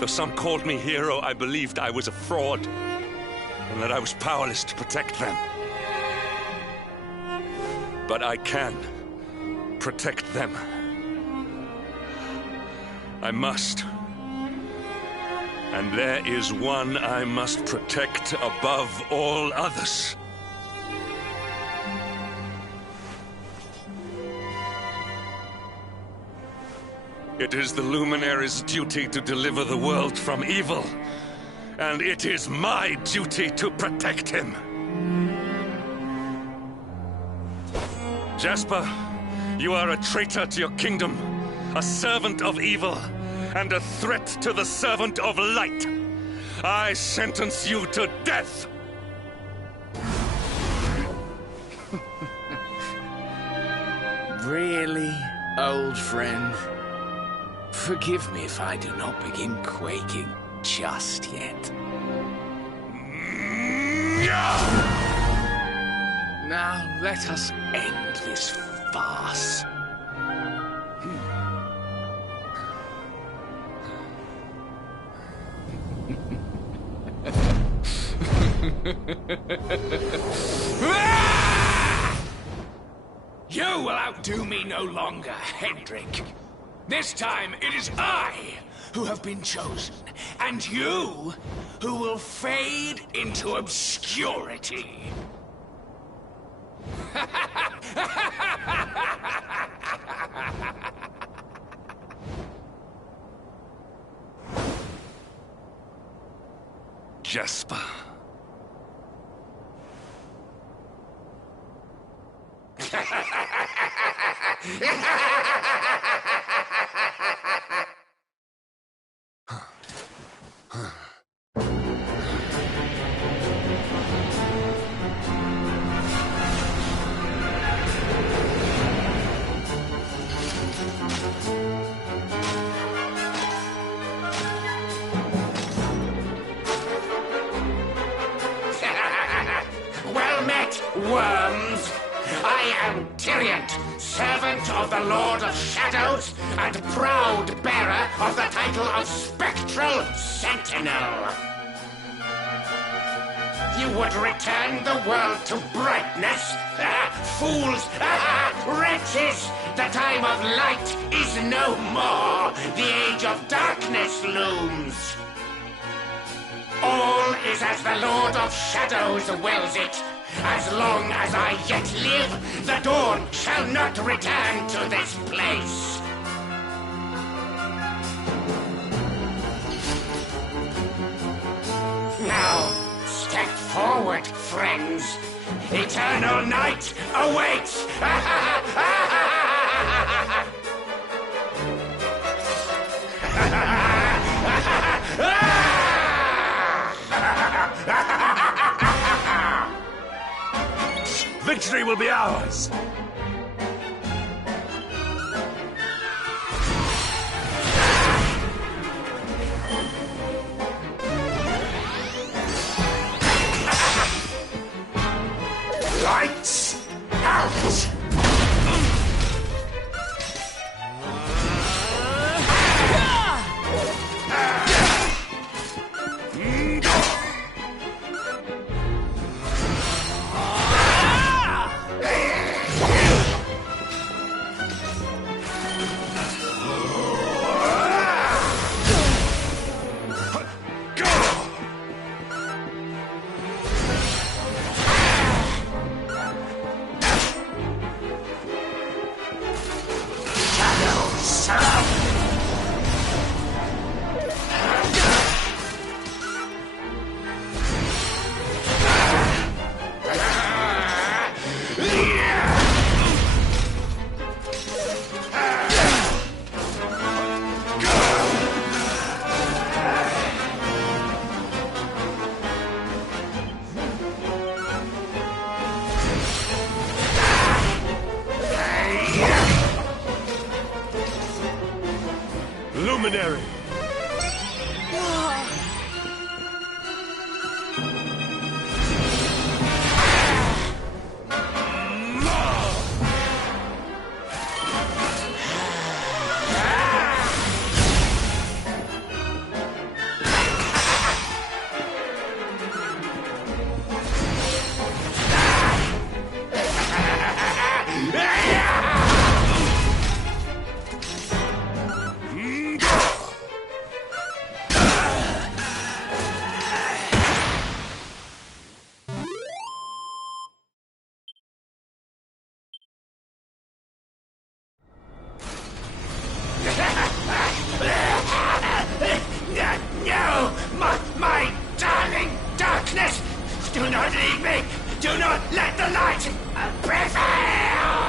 Though some called me hero, I believed I was a fraud, and that I was powerless to protect them. But I can protect them. I must. And there is one I must protect above all others. It is the Luminary's duty to deliver the world from evil, and it is my duty to protect him. Jasper, you are a traitor to your kingdom, a servant of evil, and a threat to the servant of light. I sentence you to death! Really, old friend? Forgive me if I do not begin quaking just yet. Now let us end this farce. You will outdo me no longer, Hendrik. This time it is I who have been chosen, and you who will fade into obscurity. Jasper. Well met, worms! I am Tyriant, servant of the Lord of Shadows, and proud bearer of the title of Spectral Sentinel. You would return the world to brightness? Fools! Wretches! The time of light is no more! The age of darkness looms! All is as the Lord of Shadows wills it. As long as I yet live, the dawn shall not return to this place. Now, step forward, friends. Eternal night awaits! Victory will be ours! Lights out! Luminary! No! My darling darkness! Do not leave me! Do not let the light prevail!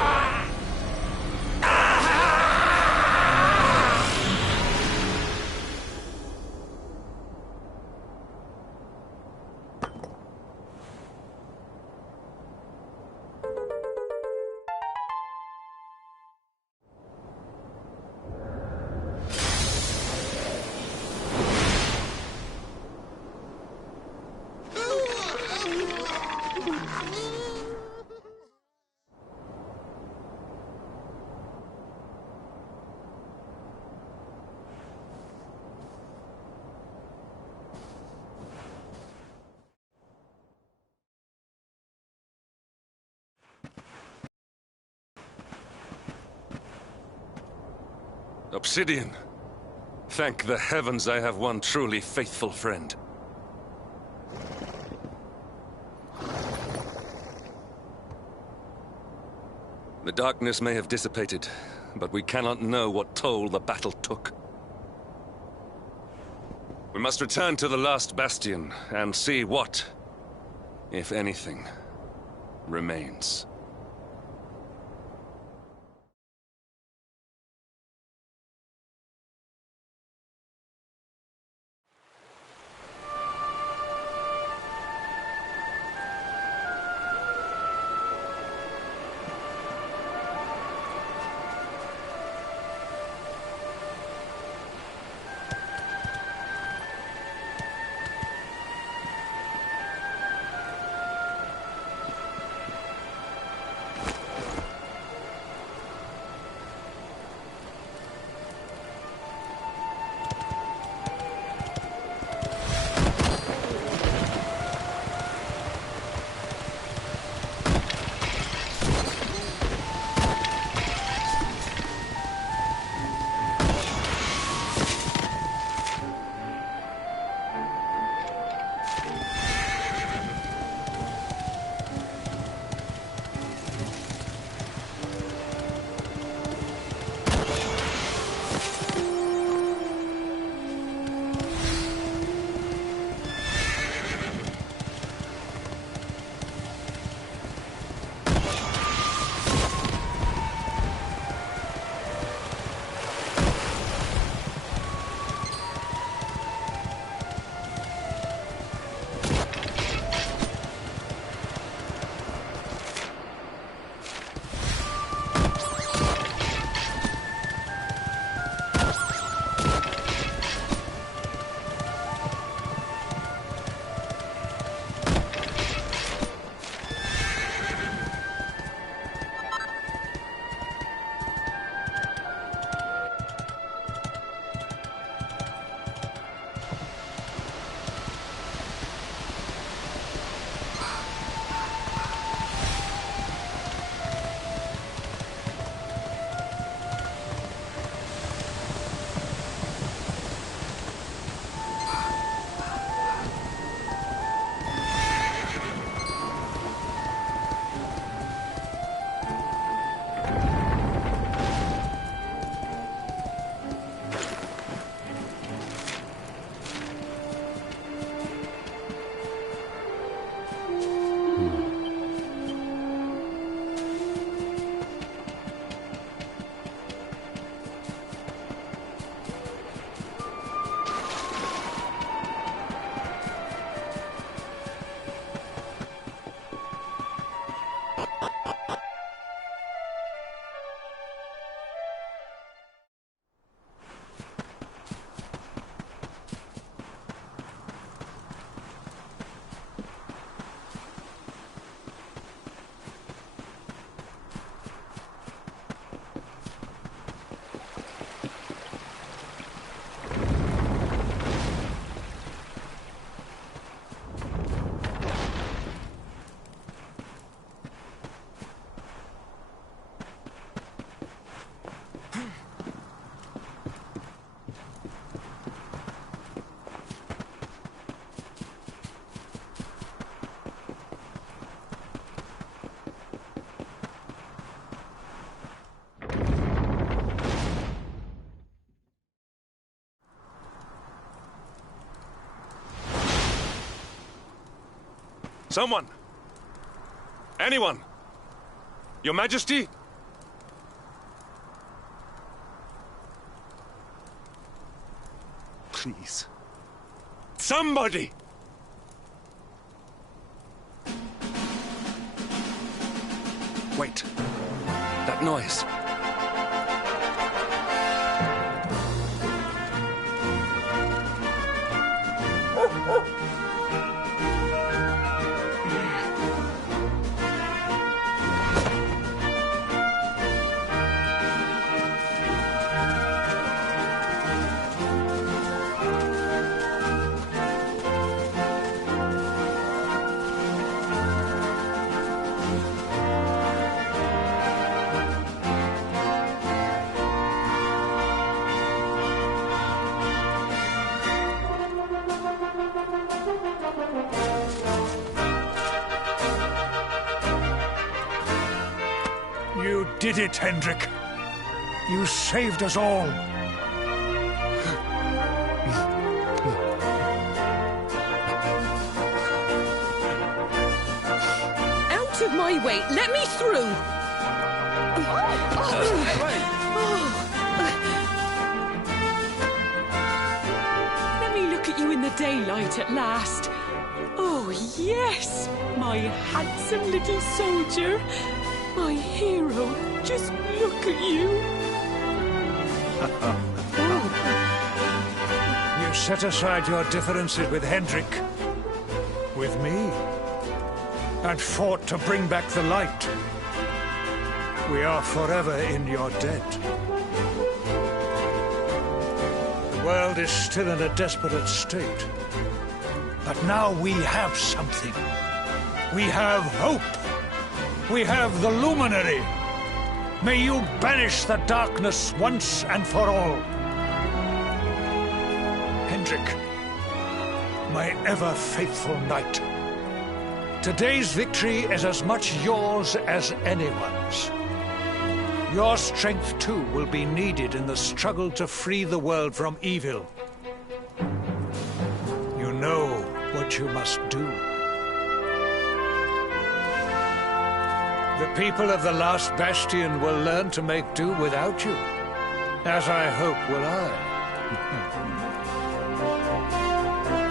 Obsidian. Thank the heavens I have one truly faithful friend. The darkness may have dissipated, but we cannot know what toll the battle took. We must return to the last Bastion and see what, if anything, remains. Someone! Anyone! Your Majesty? Please. Somebody! Wait. That noise. did it, Hendrik. You saved us all. Out of my way! Let me through! Let me look at you in the daylight at last. Oh, yes! My handsome little soldier. My hero. Just look at you. You set aside your differences with Hendrik, with me, and fought to bring back the light. We are forever in your debt. The world is still in a desperate state. But now we have something. We have hope. We have the Luminary. May you banish the darkness once and for all. Hendrik, my ever-faithful knight. Today's victory is as much yours as anyone's. Your strength, too, will be needed in the struggle to free the world from evil. You know what you must do. The people of the last Bastion will learn to make do without you, as I hope will I.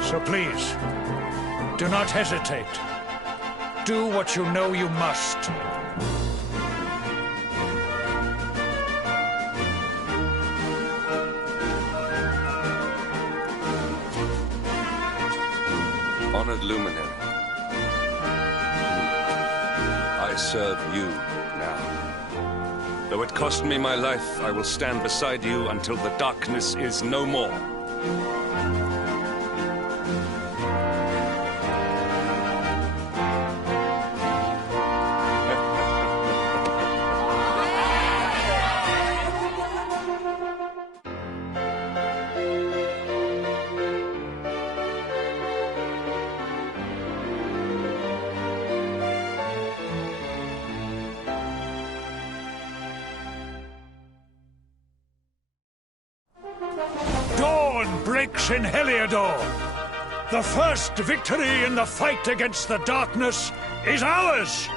So please, do not hesitate. Do what you know you must. Honored Luminary, I serve you now. Though it cost me my life, I will stand beside you until the darkness is no more. Breaks in Heliodor. The first victory in the fight against the darkness is ours!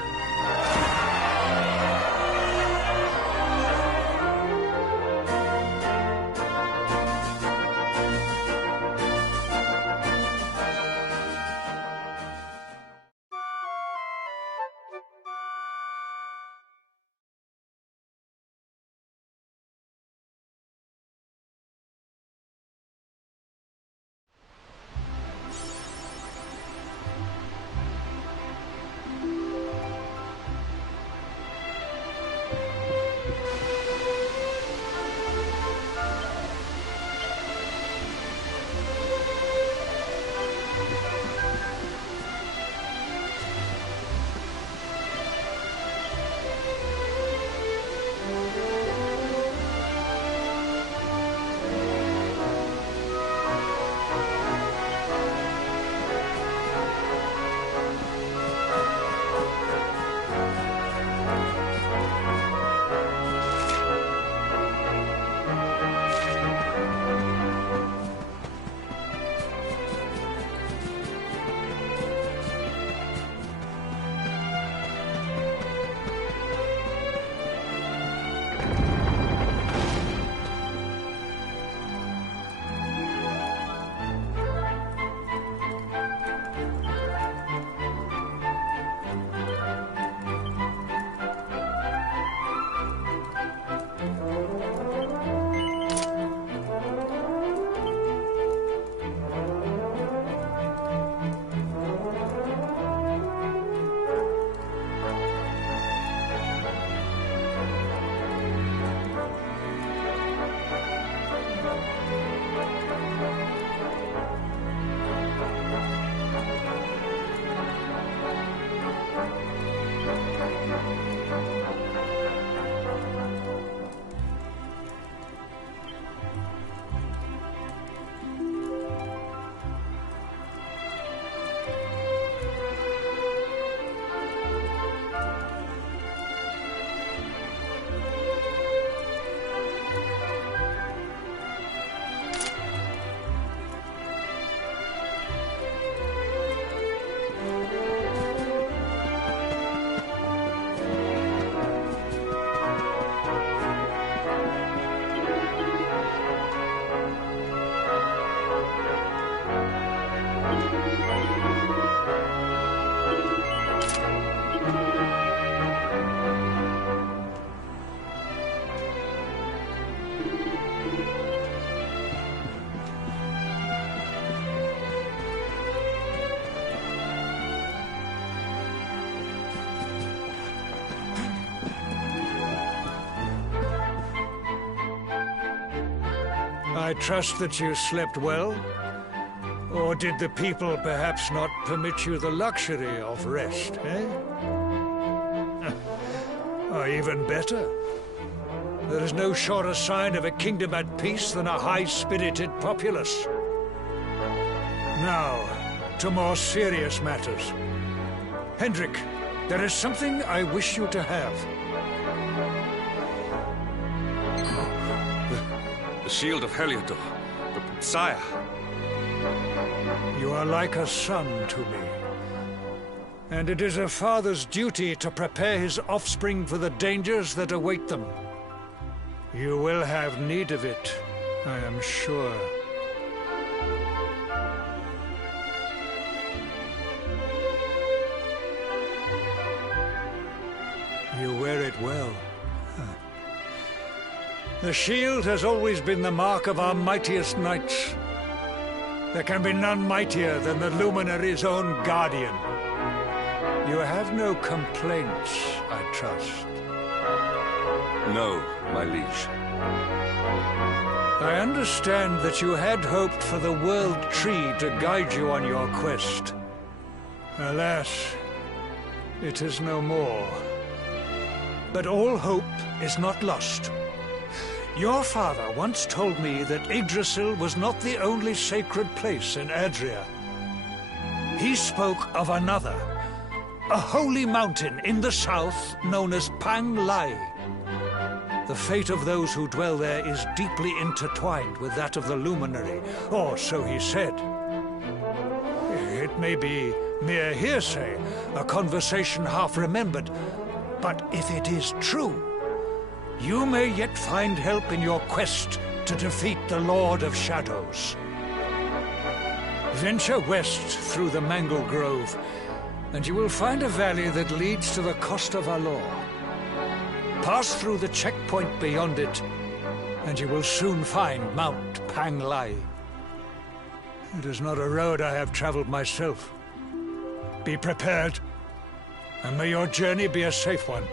I trust that you slept well? Or did the people perhaps not permit you the luxury of rest, eh? Or even better, there is no surer sign of a kingdom at peace than a high-spirited populace. Now, to more serious matters. Hendrik, there is something I wish you to have. The shield of Heliodor. But, sire. You are like a son to me. And it is a father's duty to prepare his offspring for the dangers that await them. You will have need of it, I am sure. You wear it well. The shield has always been the mark of our mightiest knights. There can be none mightier than the Luminary's own guardian. You have no complaints, I trust. No, my liege. I understand that you had hoped for the World Tree to guide you on your quest. Alas, it is no more. But all hope is not lost. Your father once told me that Yggdrasil was not the only sacred place in Adria. He spoke of another, a holy mountain in the south known as Pang Lai. The fate of those who dwell there is deeply intertwined with that of the Luminary, or so he said. It may be mere hearsay, a conversation half remembered, but if it is true, you may yet find help in your quest to defeat the Lord of Shadows. Venture west through the Mangle Grove, and you will find a valley that leads to the coast of Alor. Pass through the checkpoint beyond it, and you will soon find Mount Pang Lai. It is not a road I have traveled myself. Be prepared, and may your journey be a safe one.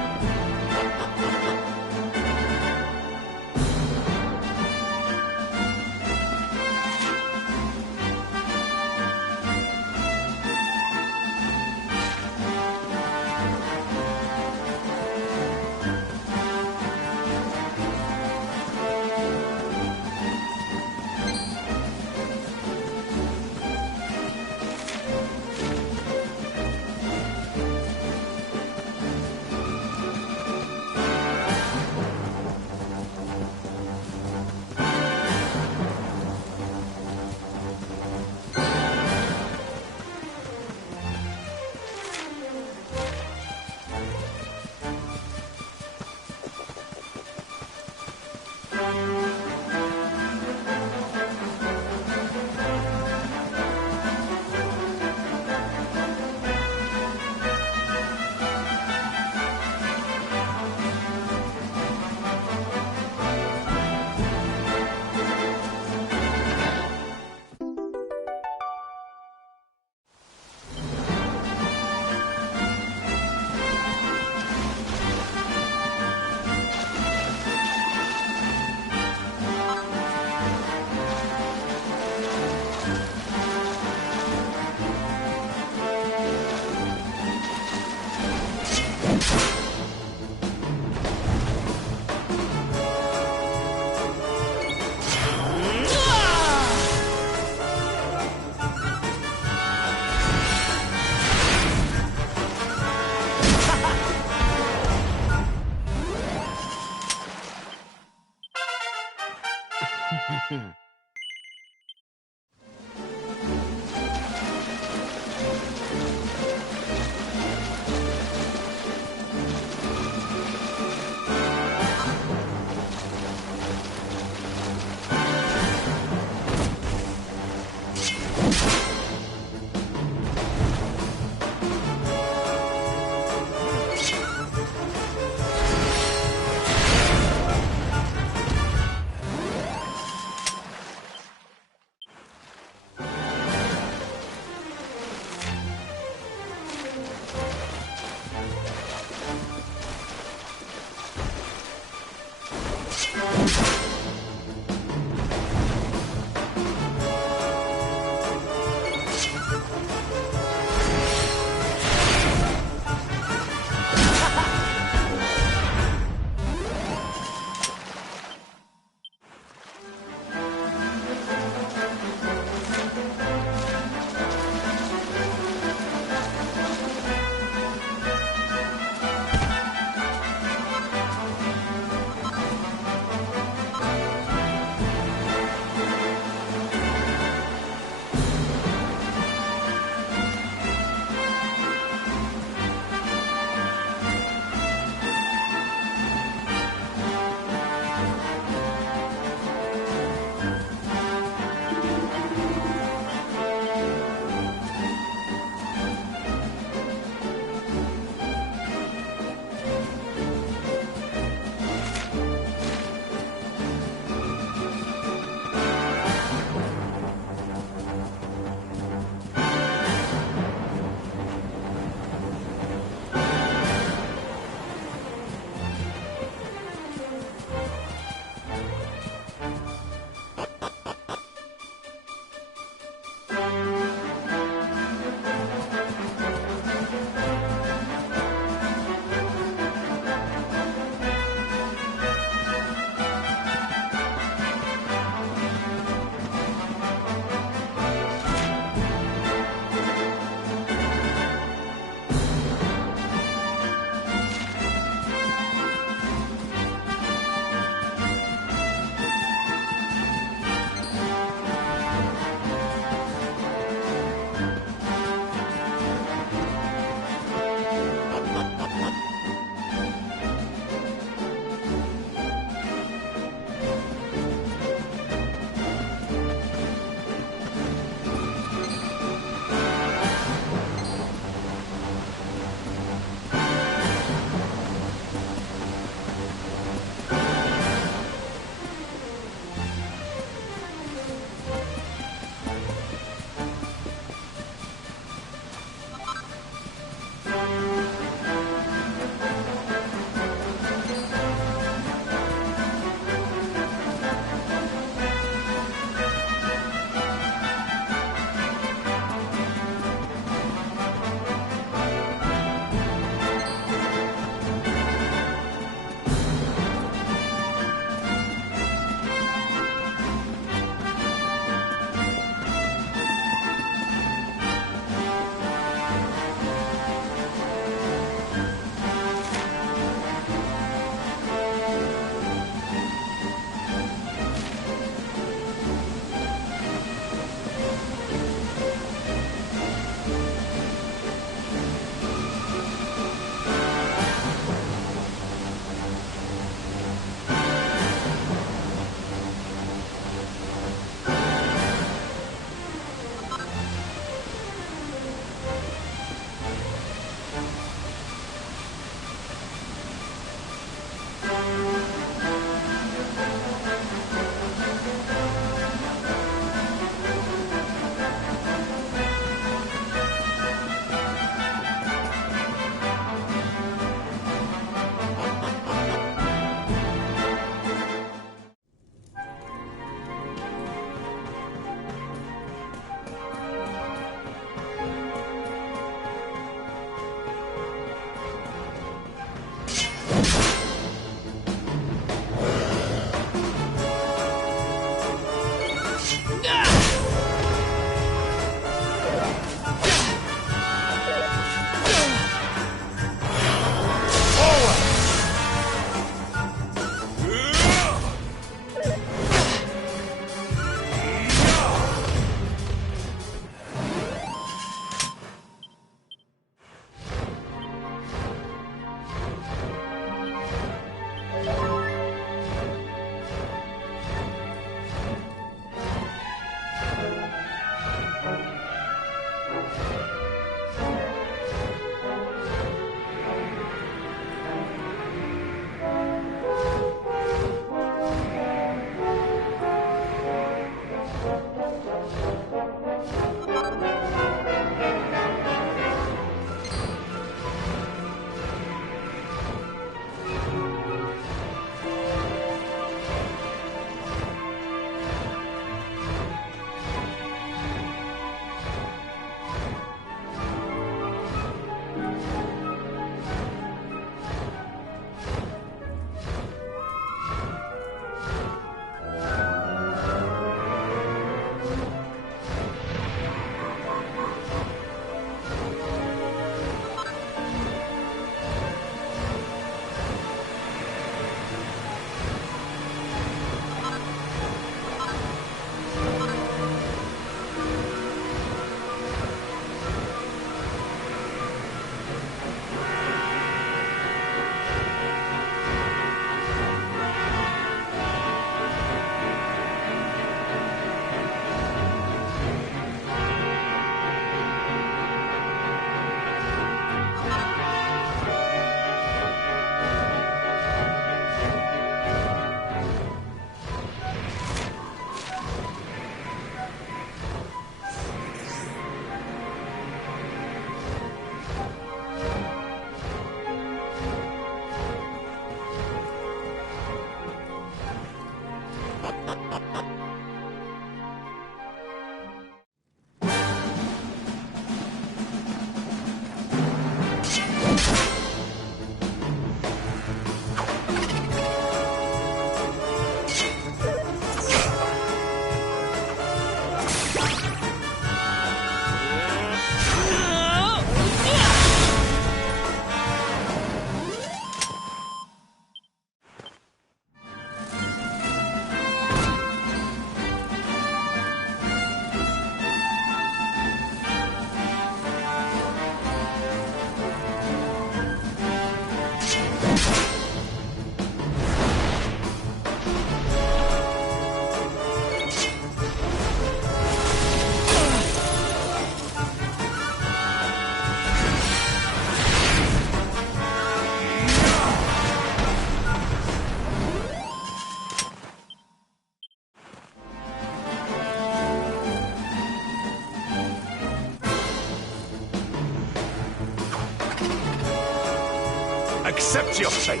Accept your fate!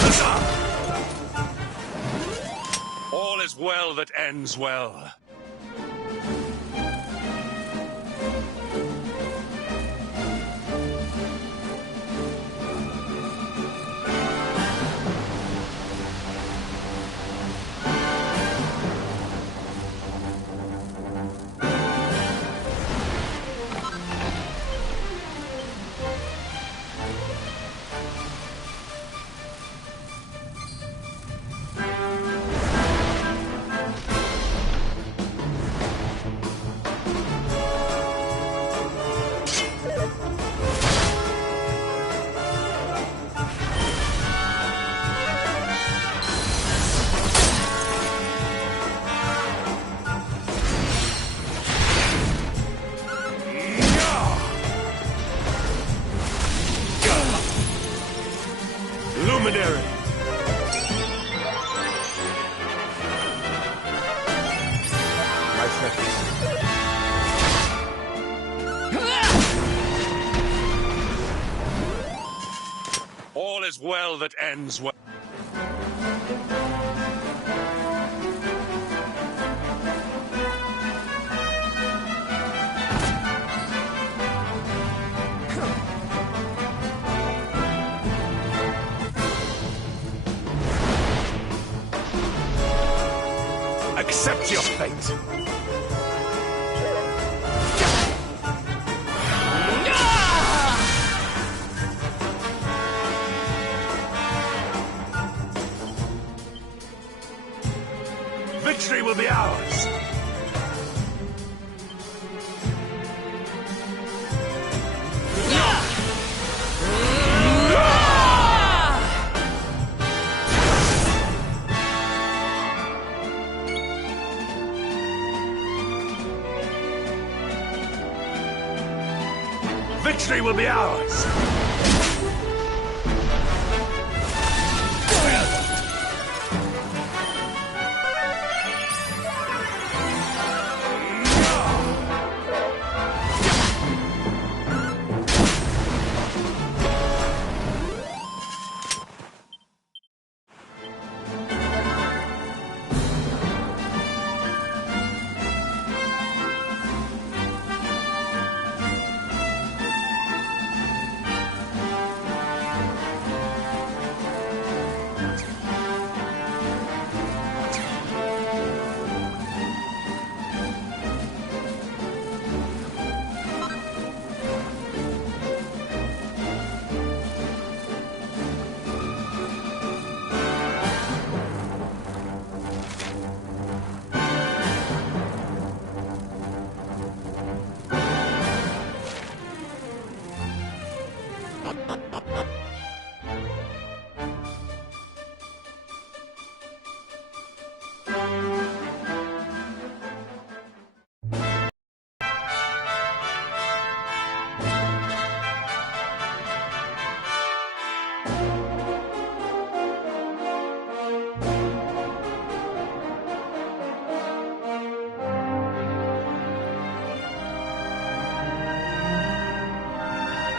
Huzzah! All is well that ends well. Luminary! My friends. All is well that ends well. Accept your fate! Victory will be ours! Victory will be ours!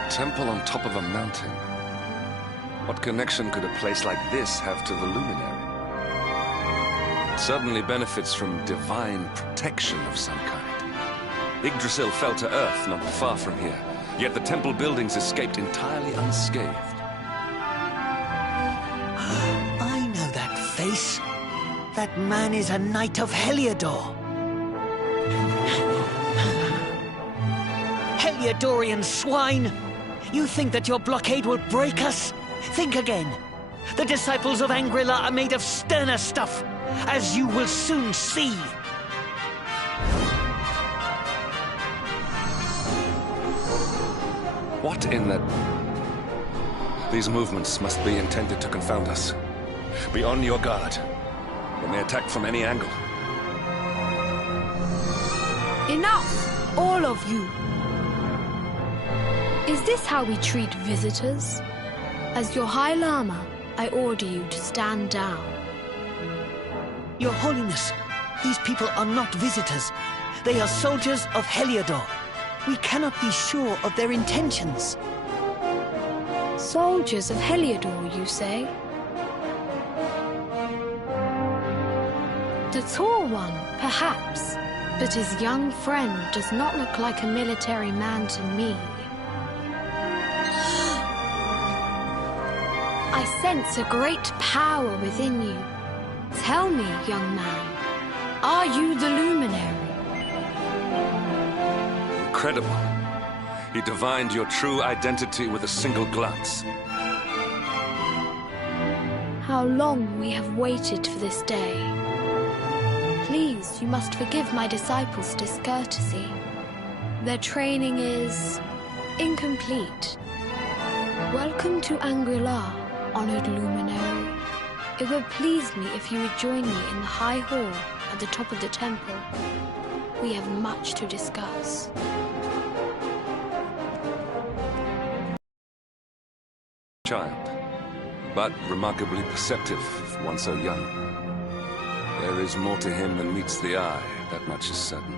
Temple on top of a mountain. What connection could a place like this have to the Luminary? It certainly benefits from divine protection of some kind. Yggdrasil fell to earth not far from here, yet the temple buildings escaped entirely unscathed. I know that face. That man is a knight of Heliodor. Heliodorian swine! You think that your blockade will break us? Think again. The disciples of Angrila are made of sterner stuff, as you will soon see. What in the... These movements must be intended to confound us. Be on your guard. They may attack from any angle. Enough! All of you! Is this how we treat visitors? As your High Lama, I order you to stand down. Your Holiness, these people are not visitors. They are soldiers of Heliodor. We cannot be sure of their intentions. Soldiers of Heliodor, you say? The tall one, perhaps, but his young friend does not look like a military man to me. I sense a great power within you. Tell me, young man, are you the Luminary? Incredible. He divined your true identity with a single glance. How long we have waited for this day. Please, you must forgive my disciples' discourtesy. Their training is incomplete. Welcome to Anguilla, honored Luminary. It would please me if you would join me in the High Hall at the top of the temple. We have much to discuss. Child, but remarkably perceptive for one so young. There is more to him than meets the eye, that much is certain.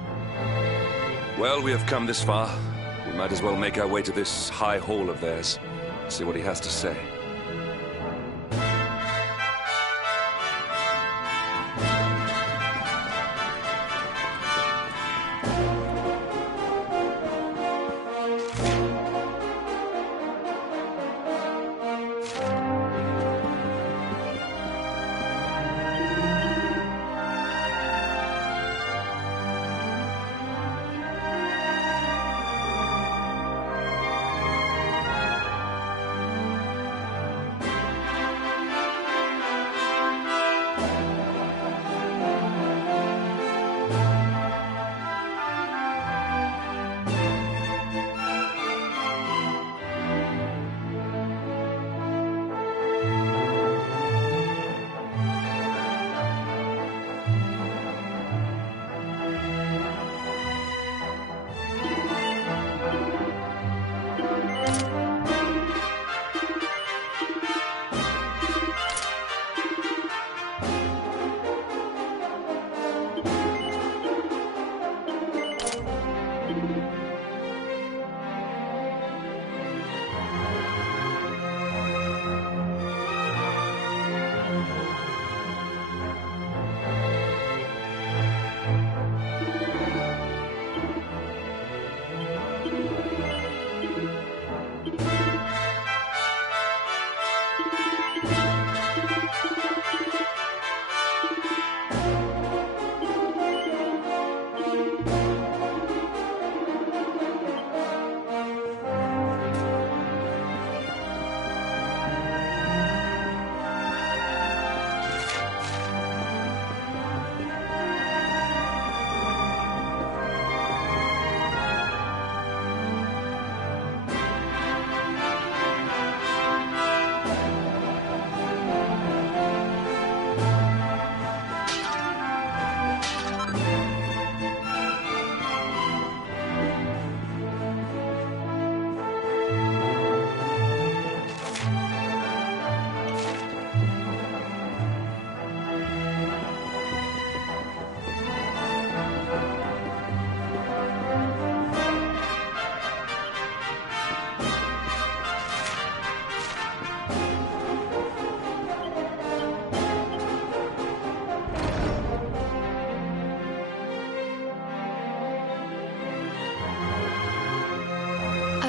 Well, we have come this far. We might as well make our way to this high hall of theirs, see what he has to say.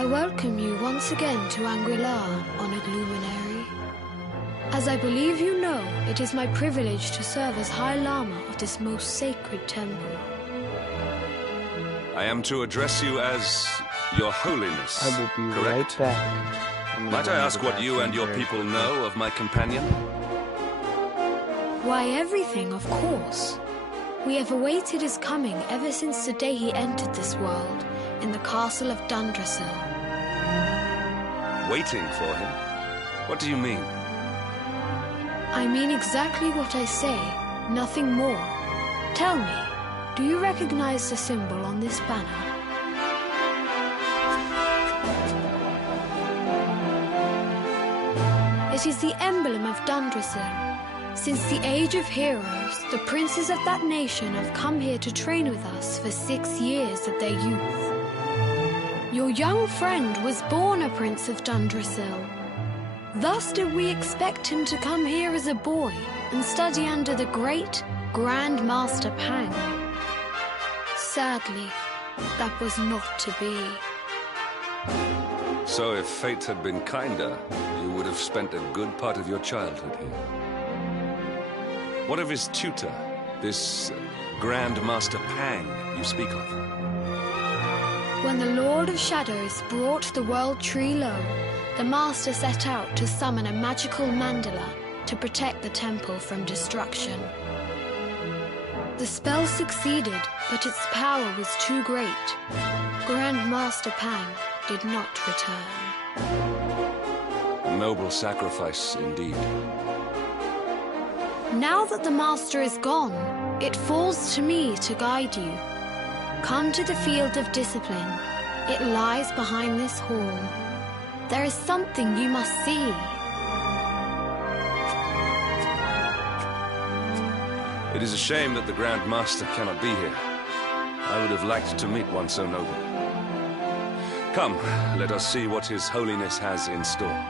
Welcome you once again to Anguilla, honored Luminary. As I believe you know, it is my privilege to serve as High Lama of this most sacred temple. I am to address you as Your Holiness, I will be correct? right back. Might I ask what you and your people know of my companion? Why, everything, of course. We have awaited his coming ever since the day he entered this world, in the castle of Dundrasil. Waiting for him? What do you mean? I mean exactly what I say, nothing more. Tell me, do you recognize the symbol on this banner? It is the emblem of Dundrasil. Since the Age of Heroes, the princes of that nation have come here to train with us for 6 years of their youth. Your young friend was born a prince of Dundrasil. Thus did we expect him to come here as a boy and study under the great Grand Master Pang. Sadly, that was not to be. So if fate had been kinder, you would have spent a good part of your childhood here. What of his tutor, this Grand Master Pang you speak of? When the Lord of Shadows brought the World Tree low, the Master set out to summon a magical mandala to protect the temple from destruction. The spell succeeded, but its power was too great. Grand Master Pang did not return. A noble sacrifice indeed. Now that the Master is gone, it falls to me to guide you. Come to the Field of Discipline. It lies behind this hall. There is something you must see. It is a shame that the Grand Master cannot be here. I would have liked to meet one so noble. Come, let us see what His Holiness has in store.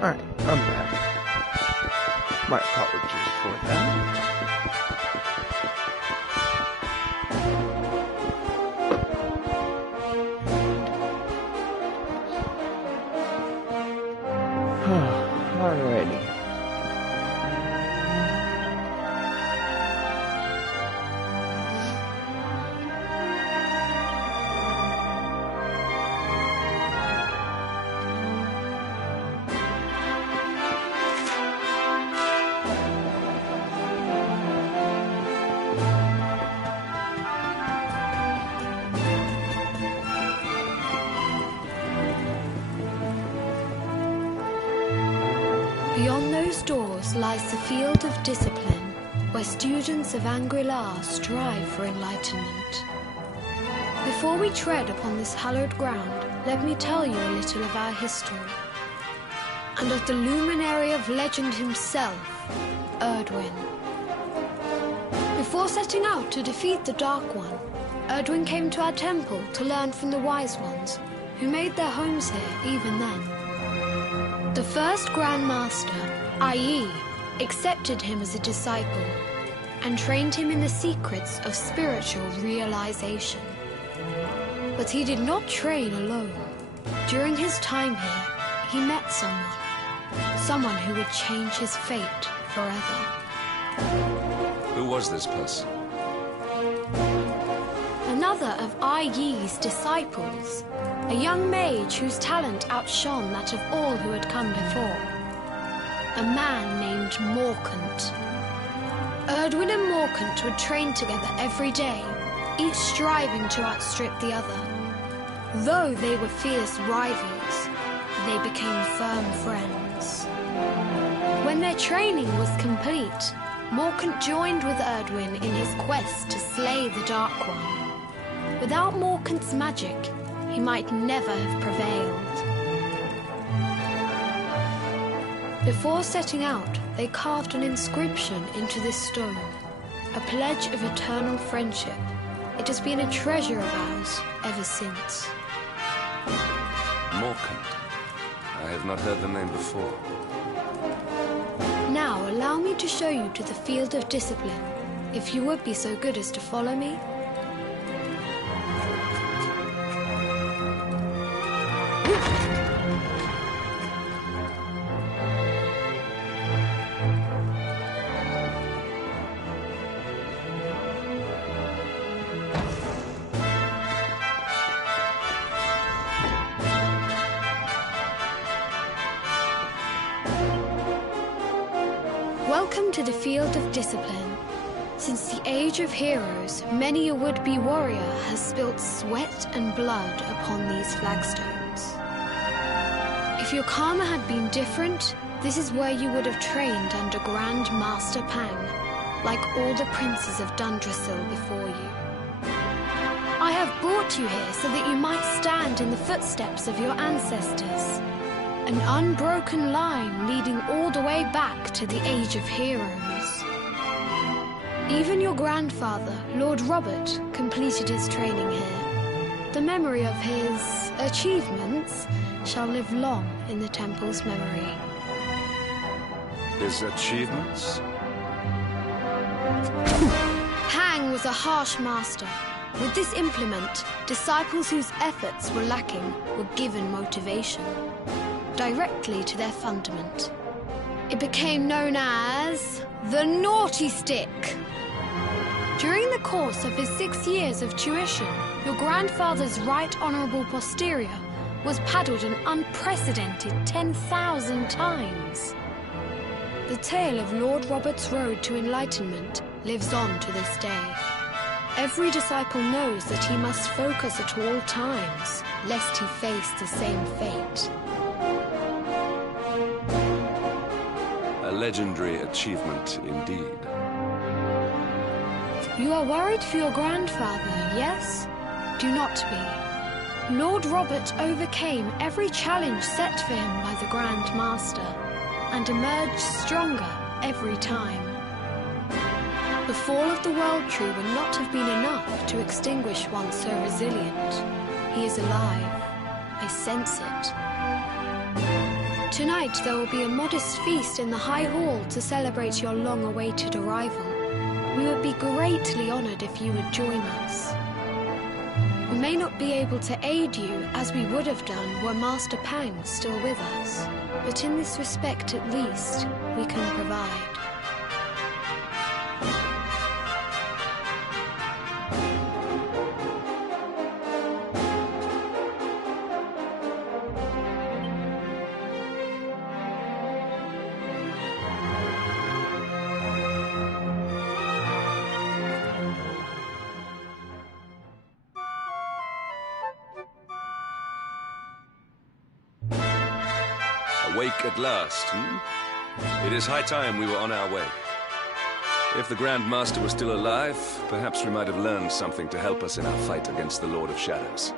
Alright, I'm back. My apologies for that. Beyond those doors lies the field of discipline, where students of Angri-La strive for enlightenment. Before we tread upon this hallowed ground, let me tell you a little of our history, and of the luminary of legend himself, Erdwin. Before setting out to defeat the Dark One, Erdwin came to our temple to learn from the Wise Ones, who made their homes here even then. The first Grand Master, i.e., accepted him as a disciple and trained him in the secrets of spiritual realization. But he did not train alone. During his time here, he met someone who would change his fate forever. Who was this person? Another of Ai Yi's disciples, a young mage whose talent outshone that of all who had come before. A man named Morkant. Erdwin and Morkant would train together every day, each striving to outstrip the other. Though they were fierce rivals, they became firm friends. When their training was complete, Morkant joined with Erdwin in his quest to slay the Dark One. Without Morkant's magic, he might never have prevailed. Before setting out, they carved an inscription into this stone, a pledge of eternal friendship. It has been a treasure of ours ever since. Morkant. I have not heard the name before. Now, allow me to show you to the field of discipline, if you would be so good as to follow me. Welcome to the field of discipline. Since the age of heroes, many a would-be warrior has spilt sweat and blood upon these flagstones. If your karma had been different, this is where you would have trained under Grand Master Pang, like all the princes of Dundrasil before you. I have brought you here so that you might stand in the footsteps of your ancestors. An unbroken line leading all the way back to the Age of Heroes. Even your grandfather, Lord Robert, completed his training here. The memory of his achievements shall live long in the temple's memory. His achievements? Pang was a harsh master. With this implement, disciples whose efforts were lacking were given motivation directly to their fundament. It became known as the Naughty Stick. During the course of his 6 years of tuition, your grandfather's right honourable posterior was paddled an unprecedented 10,000 times. The tale of Lord Robert's road to enlightenment lives on to this day. Every disciple knows that he must focus at all times, lest he face the same fate. A legendary achievement indeed. You are worried for your grandfather, yes? Do not be. Lord Robert overcame every challenge set for him by the Grand Master, and emerged stronger every time. The fall of the World Tree would not have been enough to extinguish one so resilient. He is alive. I sense it. Tonight there will be a modest feast in the High Hall to celebrate your long-awaited arrival. We would be greatly honored if you would join us. We may not be able to aid you as we would have done were Master Pang still with us, but in this respect at least, we can provide. Awake at last, hmm? It is high time we were on our way. If the Grand Master was still alive, perhaps we might have learned something to help us in our fight against the Lord of Shadows.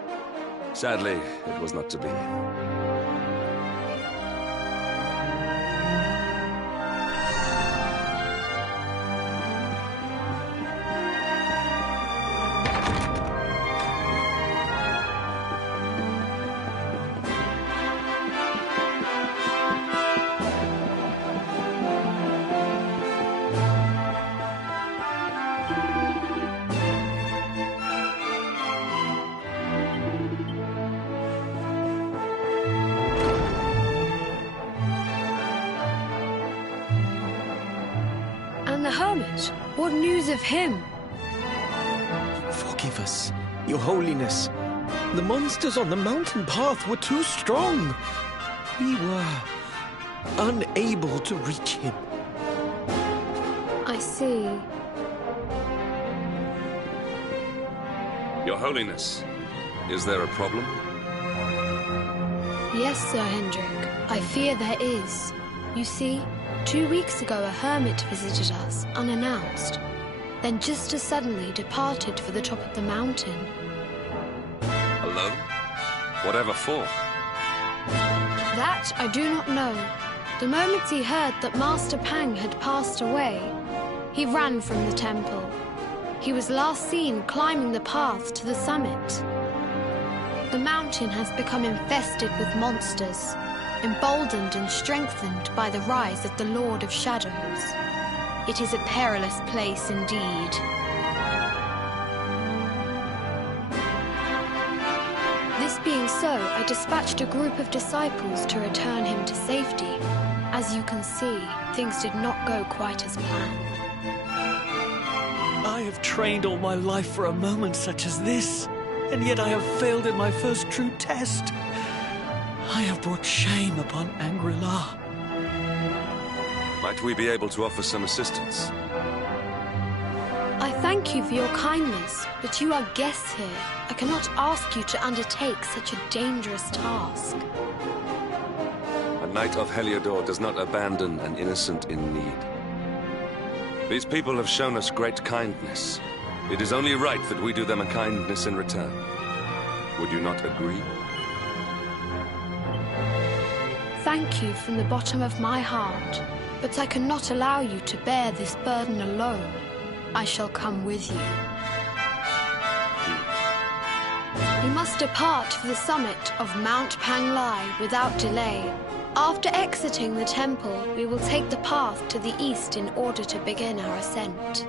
Sadly, it was not to be. And the hermit? What news of him? Forgive us, Your Holiness. The monsters on the mountain path were too strong. We were unable to reach him. I see. Your Holiness, is there a problem? Yes, Sir Hendrik. I fear there is. You see, 2 weeks ago a hermit visited us, unannounced. Then just as suddenly departed for the top of the mountain. Alone? Whatever for? That I do not know. The moment he heard that Master Pang had passed away, he ran from the temple. He was last seen climbing the path to the summit. The mountain has become infested with monsters, emboldened and strengthened by the rise of the Lord of Shadows. It is a perilous place indeed. This being so, I dispatched a group of disciples to return him to safety. As you can see, things did not go quite as planned. I have trained all my life for a moment such as this, and yet I have failed in my first true test. I have brought shame upon Angri-La. Might we be able to offer some assistance? I thank you for your kindness, but you are guests here. I cannot ask you to undertake such a dangerous task. A knight of Heliodor does not abandon an innocent in need. These people have shown us great kindness. It is only right that we do them a kindness in return. Would you not agree? Thank you from the bottom of my heart, but I cannot allow you to bear this burden alone. I shall come with you. We must depart for the summit of Mount Panglai without delay. After exiting the temple, we will take the path to the east in order to begin our ascent.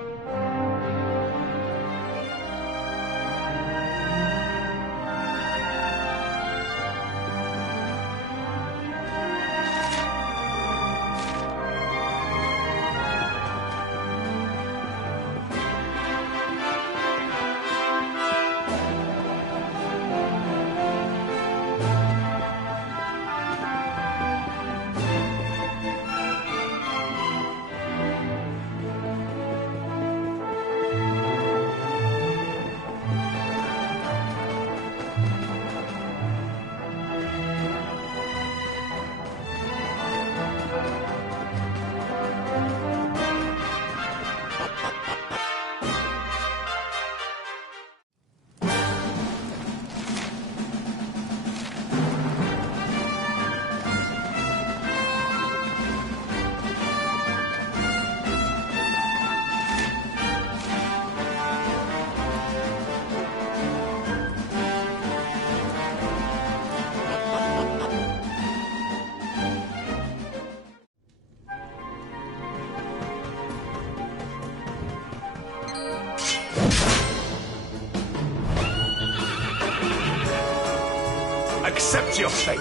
Accept your fate.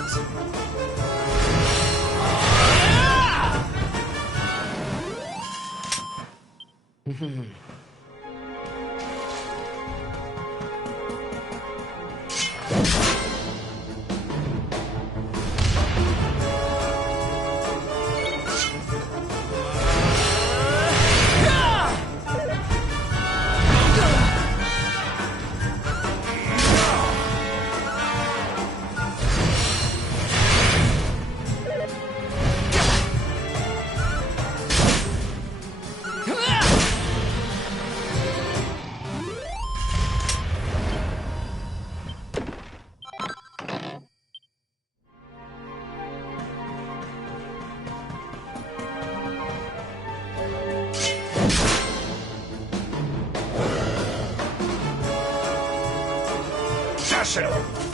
assassin!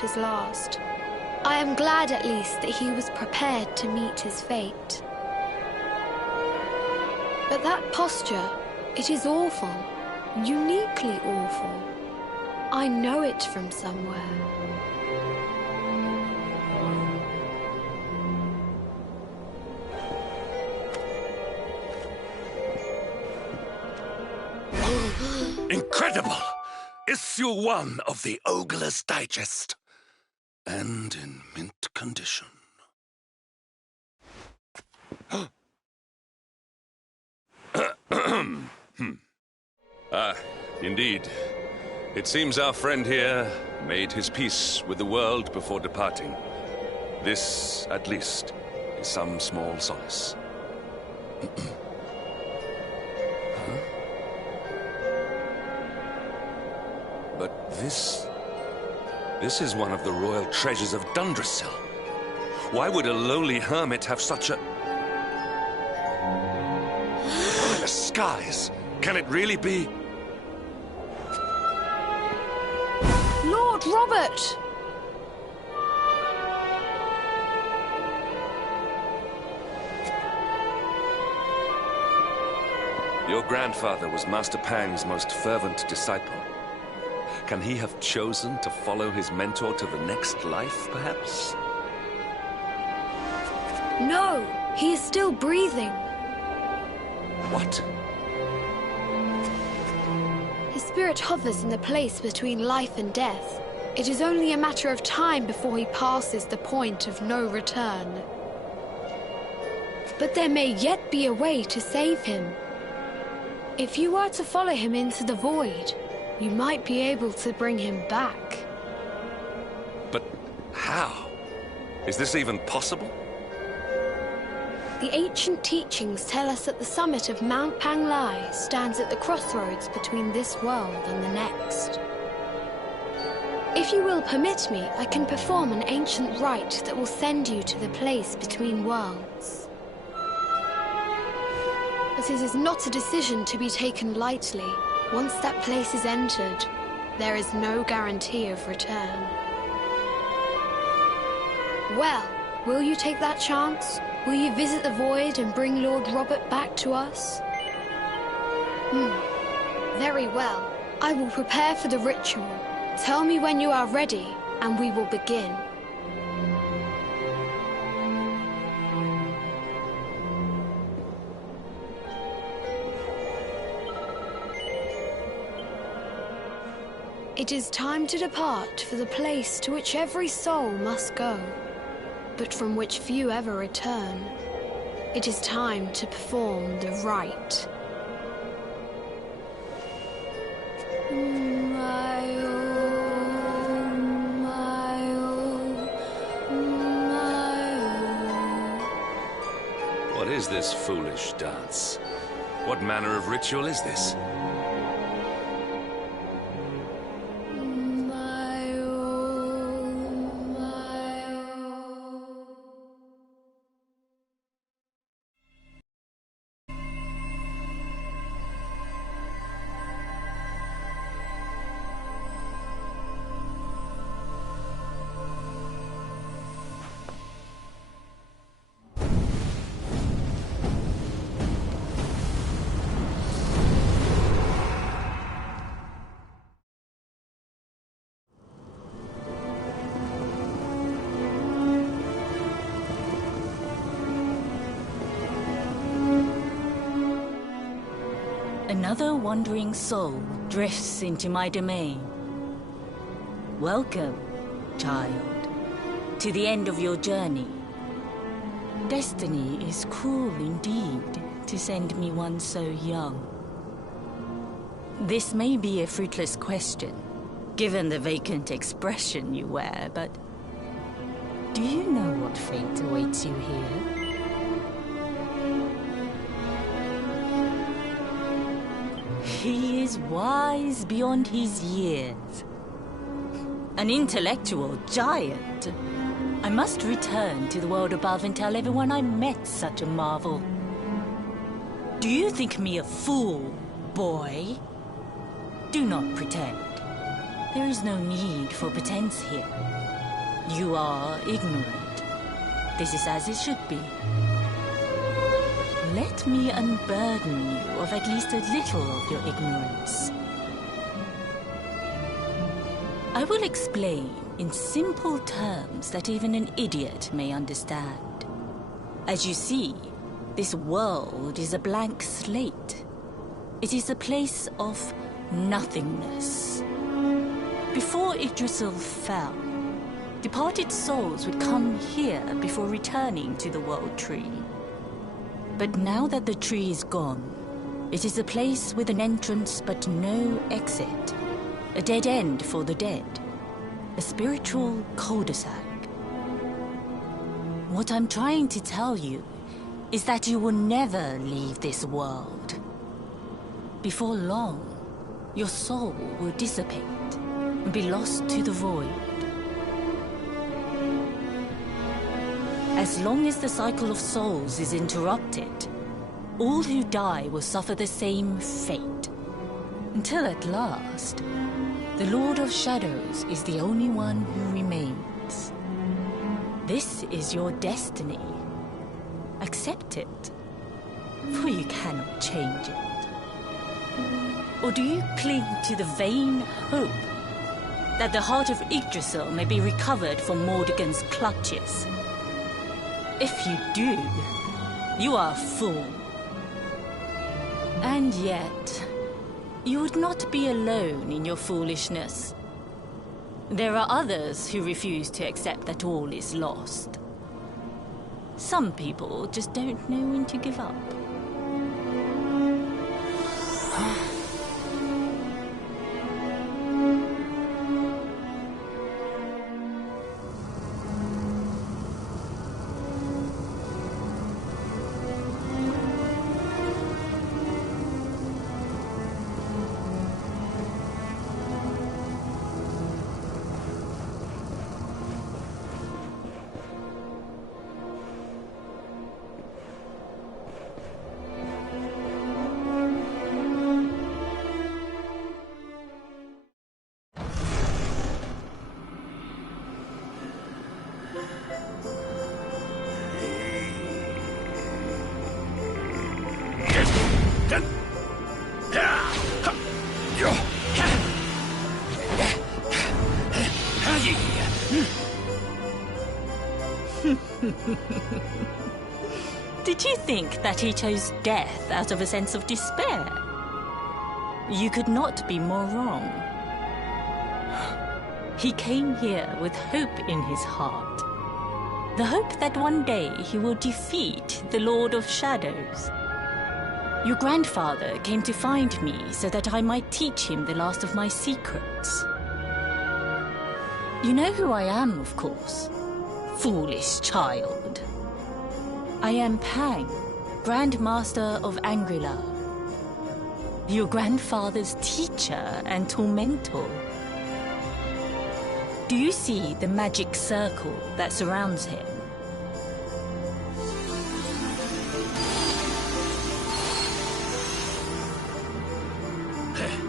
His last. I am glad at least that he was prepared to meet his fate. But that posture, it is awful, uniquely awful. I know it from somewhere. Incredible! Issue 1 of the Ogler's Digest. And in mint condition. Indeed. It seems our friend here made his peace with the world before departing. This, at least, is some small solace. But this is one of the royal treasures of Dundrasil. Why would a lowly hermit have such a... The skies! Can it really be? Lord Robert! Your grandfather was Master Pang's most fervent disciple. Can he have chosen to follow his mentor to the next life, perhaps? No, he is still breathing. What? His spirit hovers in the place between life and death. It is only a matter of time before he passes the point of no return. But there may yet be a way to save him. If you were to follow him into the void, you might be able to bring him back. But how? Is this even possible? The ancient teachings tell us that the summit of Mount Panglai stands at the crossroads between this world and the next. If you will permit me, I can perform an ancient rite that will send you to the place between worlds. But it is not a decision to be taken lightly. Once that place is entered, there is no guarantee of return. Well, will you take that chance? Will you visit the void and bring Lord Robert back to us? Very well. I will prepare for the ritual. Tell me when you are ready, and we will begin. It is time to depart for the place to which every soul must go, but from which few ever return. It is time to perform the rite. What is this foolish dance? What manner of ritual is this? Another wandering soul drifts into my domain. Welcome, child, to the end of your journey. Destiny is cruel indeed to send me one so young. This may be a fruitless question, given the vacant expression you wear, but do you know what fate awaits you here? He is wise beyond his years. An intellectual giant. I must return to the world above and tell everyone I met such a marvel. Do you think me a fool, boy? Do not pretend. There is no need for pretense here. You are ignorant. This is as it should be. Let me unburden you of at least a little of your ignorance. I will explain in simple terms that even an idiot may understand. As you see, this world is a blank slate. It is a place of nothingness. Before Yggdrasil fell, departed souls would come here before returning to the World Tree. But now that the tree is gone, it is a place with an entrance but no exit. A dead end for the dead. A spiritual cul-de-sac. What I'm trying to tell you is that you will never leave this world. Before long, your soul will dissipate and be lost to the void. As long as the cycle of souls is interrupted, all who die will suffer the same fate. Until at last, the Lord of Shadows is the only one who remains. This is your destiny. Accept it, for you cannot change it. Or do you cling to the vain hope that the heart of Yggdrasil may be recovered from Mordegon's clutches? If you do, you are a fool. And yet, you would not be alone in your foolishness. There are others who refuse to accept that all is lost. Some people just don't know when to give up. Did you think that he chose death out of a sense of despair? You could not be more wrong. He came here with hope in his heart. The hope that one day he will defeat the Lord of Shadows. Your grandfather came to find me so that I might teach him the last of my secrets. You know who I am, of course. Foolish child. I am Pang, Grand Master of Angrila. Your grandfather's teacher and tormentor. Do you see the magic circle that surrounds him?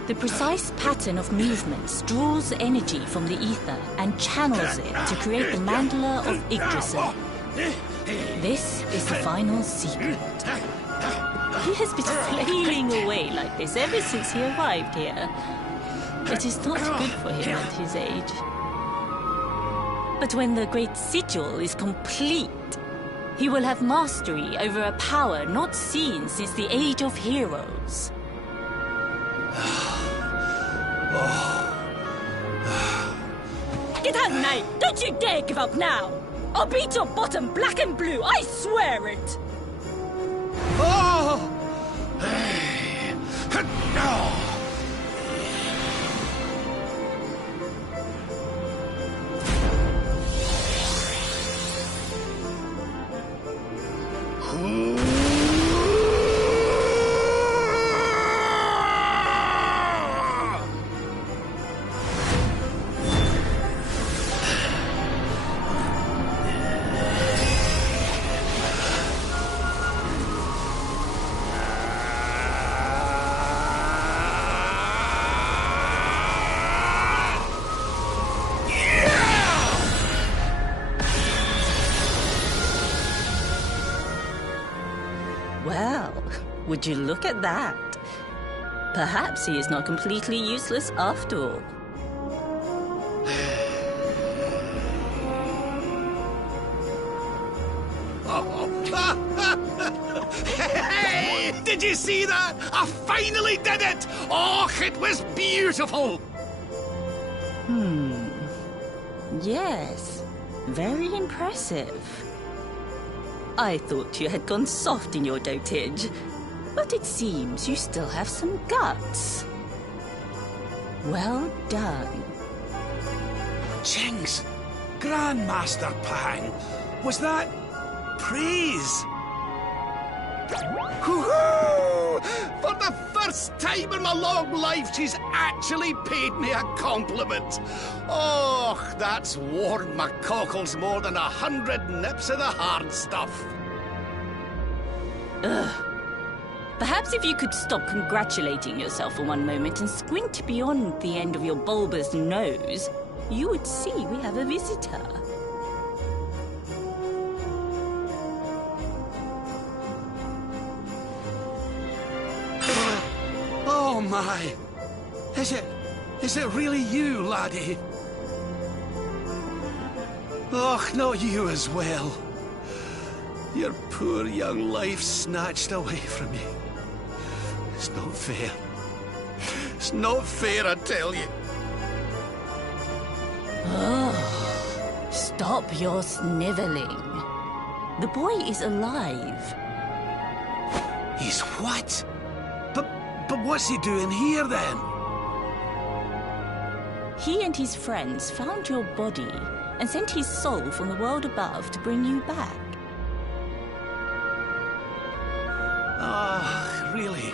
The precise pattern of movements draws energy from the ether and channels it to create the mandala of Yggdrasil. This is the final secret. He has been flailing away like this ever since he arrived here. It is not good for him at his age. But when the great sigil is complete, he will have mastery over a power not seen since the Age of Heroes. Get out, knight! Don't you dare give up now! I'll beat your bottom black and blue, I swear it! Oh! No! Would you look at that? Perhaps he is not completely useless after all. Hey! Did you see that? I finally did it! Oh, it was beautiful! Yes, very impressive. I thought you had gone soft in your dotage, but it seems you still have some guts. Well done. Jinx! Grandmaster Pang! Was that praise? Woohoo! For the first time in my long life, she's actually paid me a compliment. Oh, that's warmed my cockles more than 100 nips of the hard stuff. Ugh. Perhaps if you could stop congratulating yourself for one moment and squint beyond the end of your bulbous nose, you would see we have a visitor. Oh my! Is it really you, laddie? Och, not you as well. Your poor young life snatched away from you. It's not fair. It's not fair, I tell you. Oh, stop your sniveling. The boy is alive. He's what? But what's he doing here, then? He and his friends found your body and sent his soul from the world above to bring you back. Ah, really?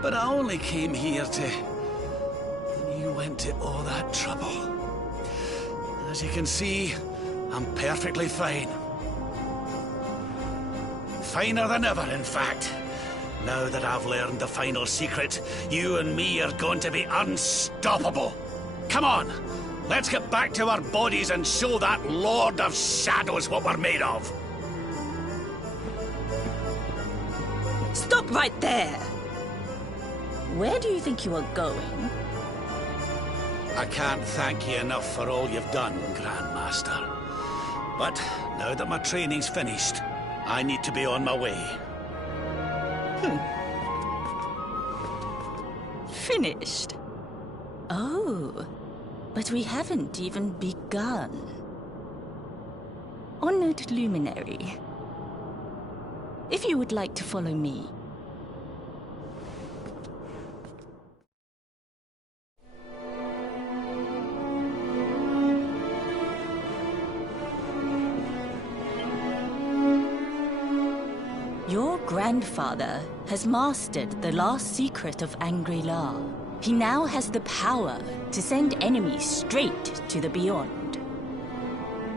But I only came here to... And you went to all that trouble. As you can see, I'm perfectly fine. Finer than ever, in fact. Now that I've learned the final secret, you and me are going to be unstoppable. Come on, let's get back to our bodies and show that Lord of Shadows what we're made of. Stop right there! Where do you think you are going? I can't thank you enough for all you've done, Grandmaster. But now that my training's finished, I need to be on my way. Finished? Oh, but we haven't even begun. Honored Luminary, if you would like to follow me. Your grandfather has mastered the last secret of Angri-La. He now has the power to send enemies straight to the Beyond.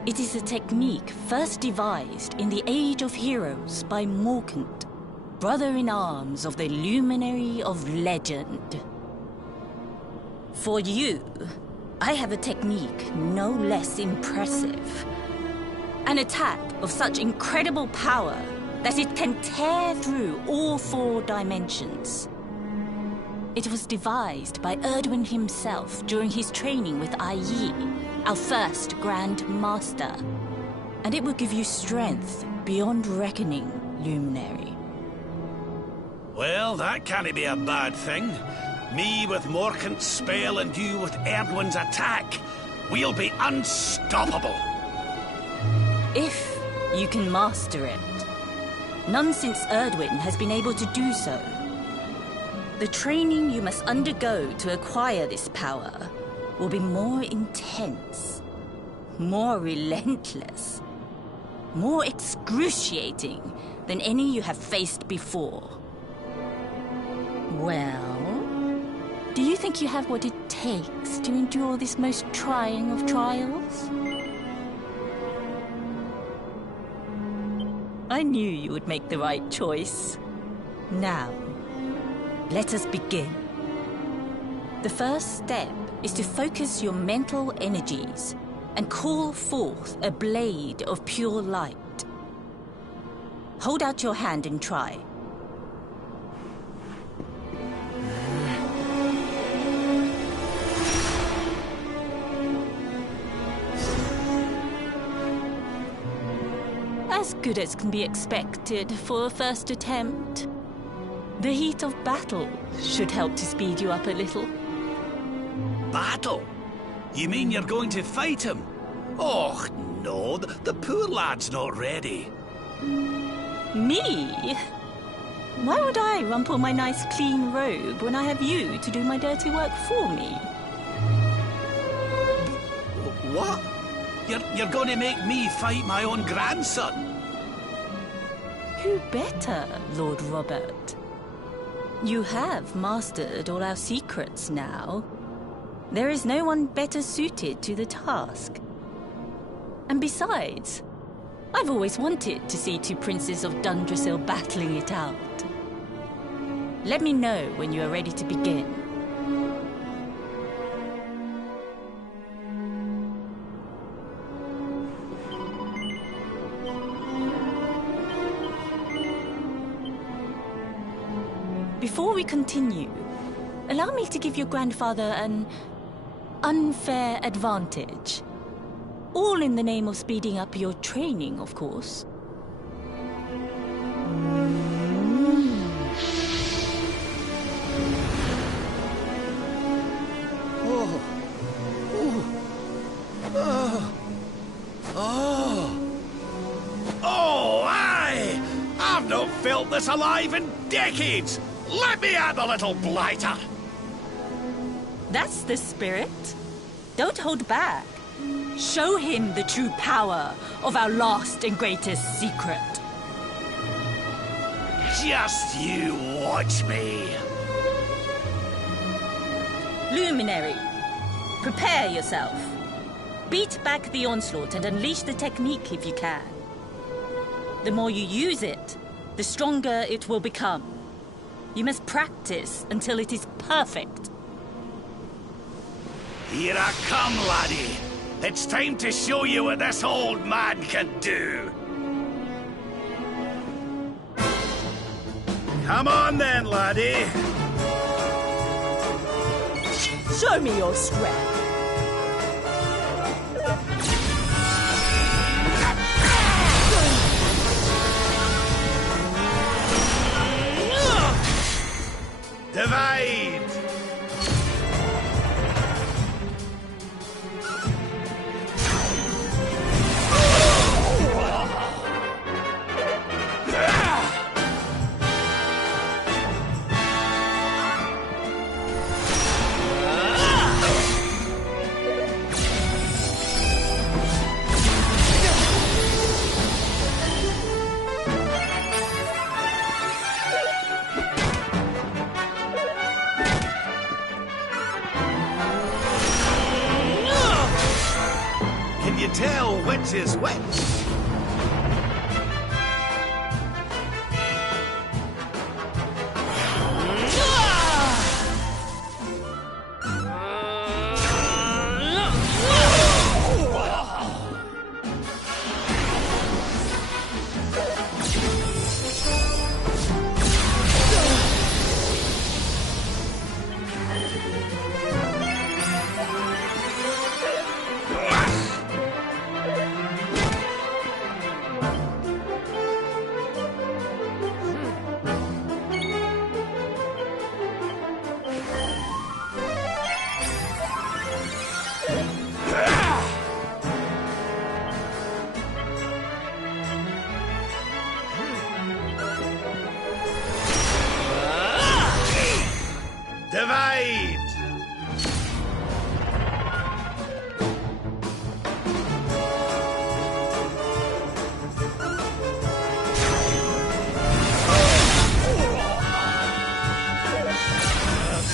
It is a technique first devised in the Age of Heroes by Morkant, brother-in-arms of the Luminary of Legend. For you, I have a technique no less impressive. An attack of such incredible power that it can tear through all 4 dimensions. It was devised by Erdwin himself during his training with Yi, our first Grand Master. And it will give you strength beyond reckoning, Luminary. Well, that can't be a bad thing. Me with Morkant's spell and you with Erdwin's attack. We'll be unstoppable. If you can master it. None since Erdwin has been able to do so. The training you must undergo to acquire this power will be more intense, more relentless, more excruciating than any you have faced before. Well, do you think you have what it takes to endure this most trying of trials? I knew you would make the right choice. Now, let us begin. The first step is to focus your mental energies and call forth a blade of pure light. Hold out your hand and try. As good as can be expected for a first attempt. The heat of battle should help to speed you up a little. Battle? You mean you're going to fight him? Oh, no, the poor lad's not ready. Me? Why would I rumple my nice clean robe when I have you to do my dirty work for me? What? You're going to make me fight my own grandson? Who better, Lord Robert? You have mastered all our secrets now. There is no one better suited to the task. And besides, I've always wanted to see 2 princes of Dundrasil battling it out. Let me know when you are ready to begin. Before we continue, allow me to give your grandfather an unfair advantage. All in the name of speeding up your training, of course. Oh, aye! I've not felt this alive in decades! Let me at the little blighter! That's the spirit. Don't hold back. Show him the true power of our last and greatest secret. Just you watch me. Luminary, prepare yourself. Beat back the onslaught and unleash the technique if you can. The more you use it, the stronger it will become. You must practice until it is perfect. Here I come, laddie. It's time to show you what this old man can do. Come on then, laddie. Show me your strength. Divide! Tell which is which. Divide!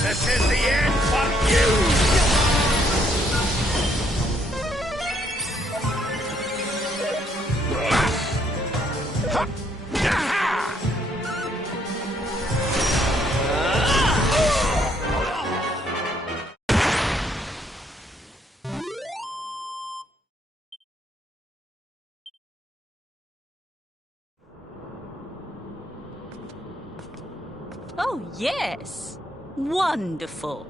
This is the end for you! Oh, yes. Wonderful.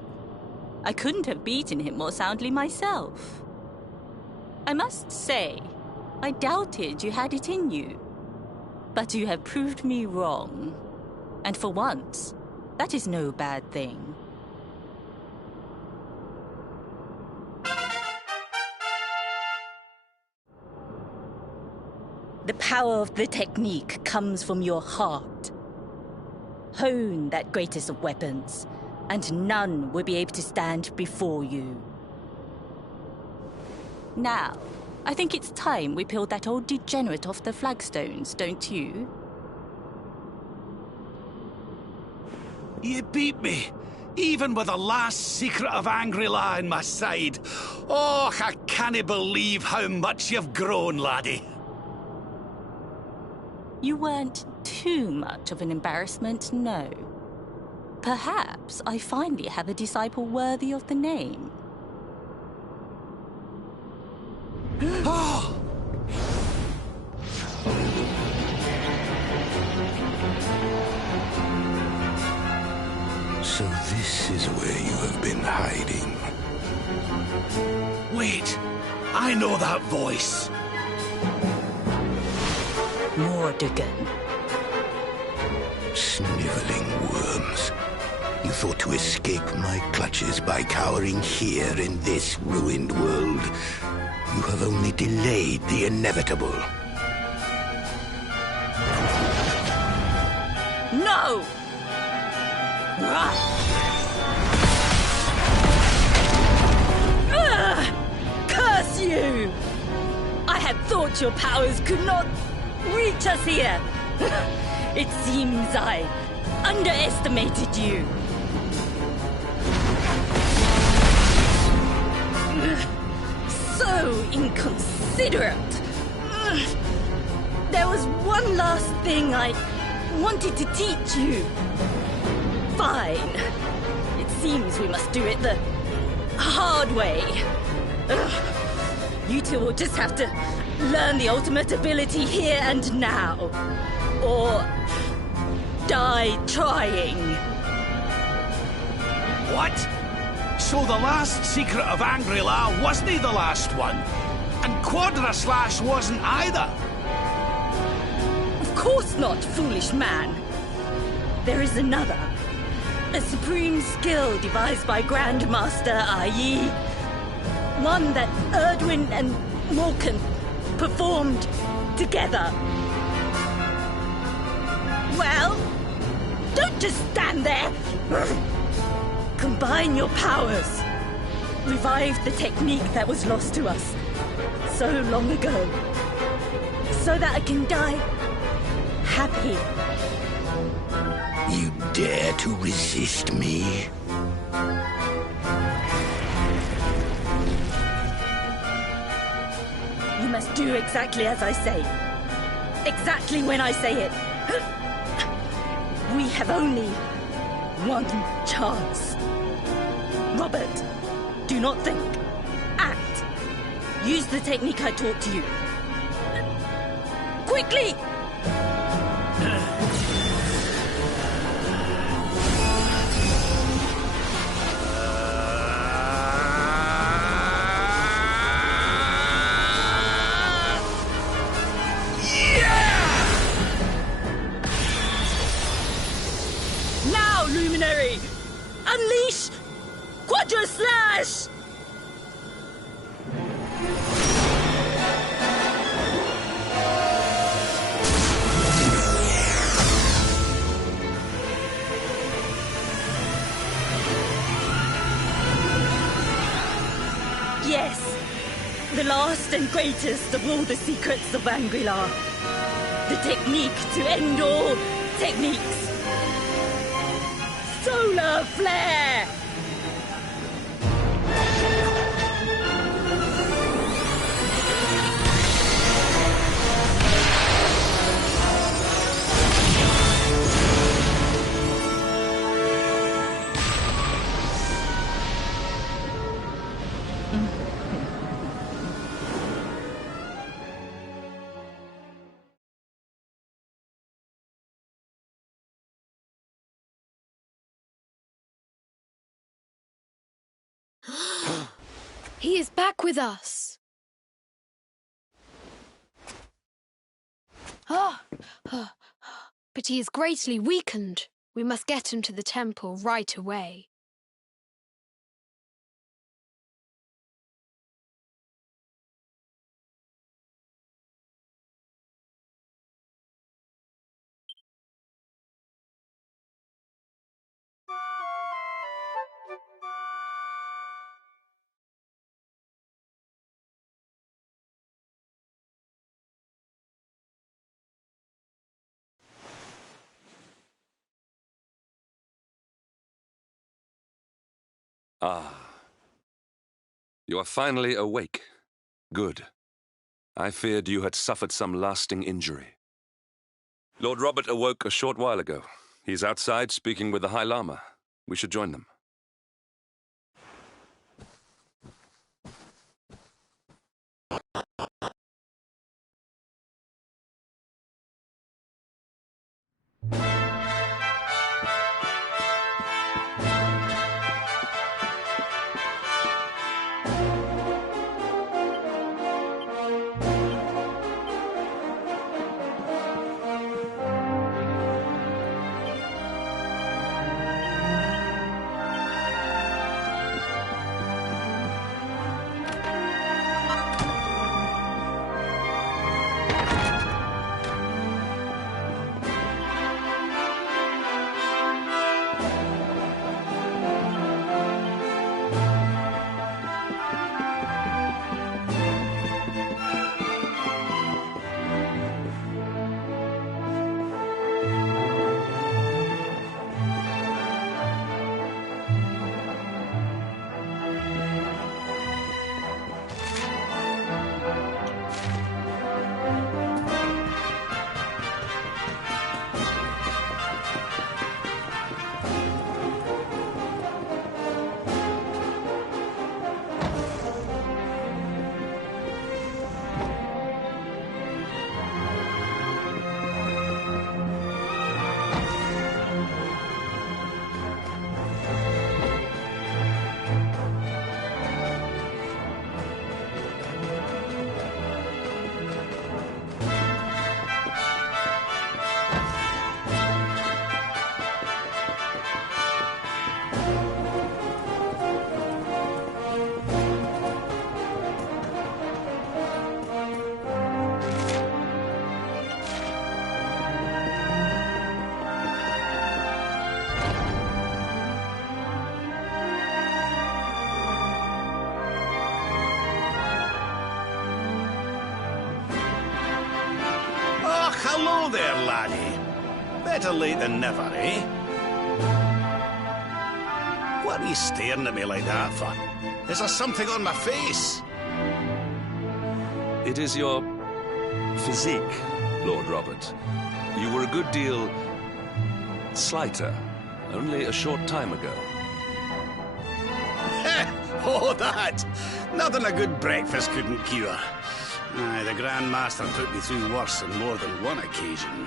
I couldn't have beaten him more soundly myself. I must say, I doubted you had it in you. But you have proved me wrong. And for once, that is no bad thing. The power of the technique comes from your heart. Hone that greatest of weapons, and none will be able to stand before you. Now, I think it's time we peeled that old degenerate off the flagstones, don't you? You beat me, even with the last secret of Angry-La in my side. Oh, I can't believe how much you've grown, laddie. You weren't too much of an embarrassment, no. Perhaps I finally have a disciple worthy of the name. Oh! So this is Wait, I know that voice. Mordegon. Sniveling worms. You thought to escape my clutches by cowering here in this ruined world. You have only delayed the inevitable. No! Curse you! I had thought your powers could not reach us here. It seems I underestimated you. So inconsiderate. There was one last thing I wanted to teach you. Fine. It seems we must do it the hard way. You two will just have to learn the ultimate ability here and now. Or die trying. What? So the last secret of Angri-La wasn't the last one? And Quadra Slash wasn't either? Of course not, foolish man. There is another. A supreme skill devised by Grandmaster i.e. one that Erdwin and Morkan performed together. Well, don't just stand there. Combine your powers. Revive the technique that was lost to us so long ago. So that I can die happy. You dare to resist me? You must do exactly as I say. Exactly when I say it. We have only one chance. Robert, do not think. Act. Use the technique I taught to you. Quickly! Now, Luminary! Unleash Quadra Slash! Yes, the last and greatest of all the secrets of Angri-La. The technique to end all techniques. Solar Flare! He is back with us. But he is greatly weakened. We must get him to the temple right away. Ah. You are finally awake. Good. I feared you had suffered some lasting injury. Lord Robert awoke a short while ago. He's outside speaking with the High Lama. We should join them. Hello there, laddie. Better late than never, eh? What are you staring at me like that for? Is there something on my face? It is your physique, Lord Robert. You were a good deal slighter only a short time ago. Oh, that! Nothing a good breakfast couldn't cure. Aye, the Grand Master put me through worse on more than one occasion.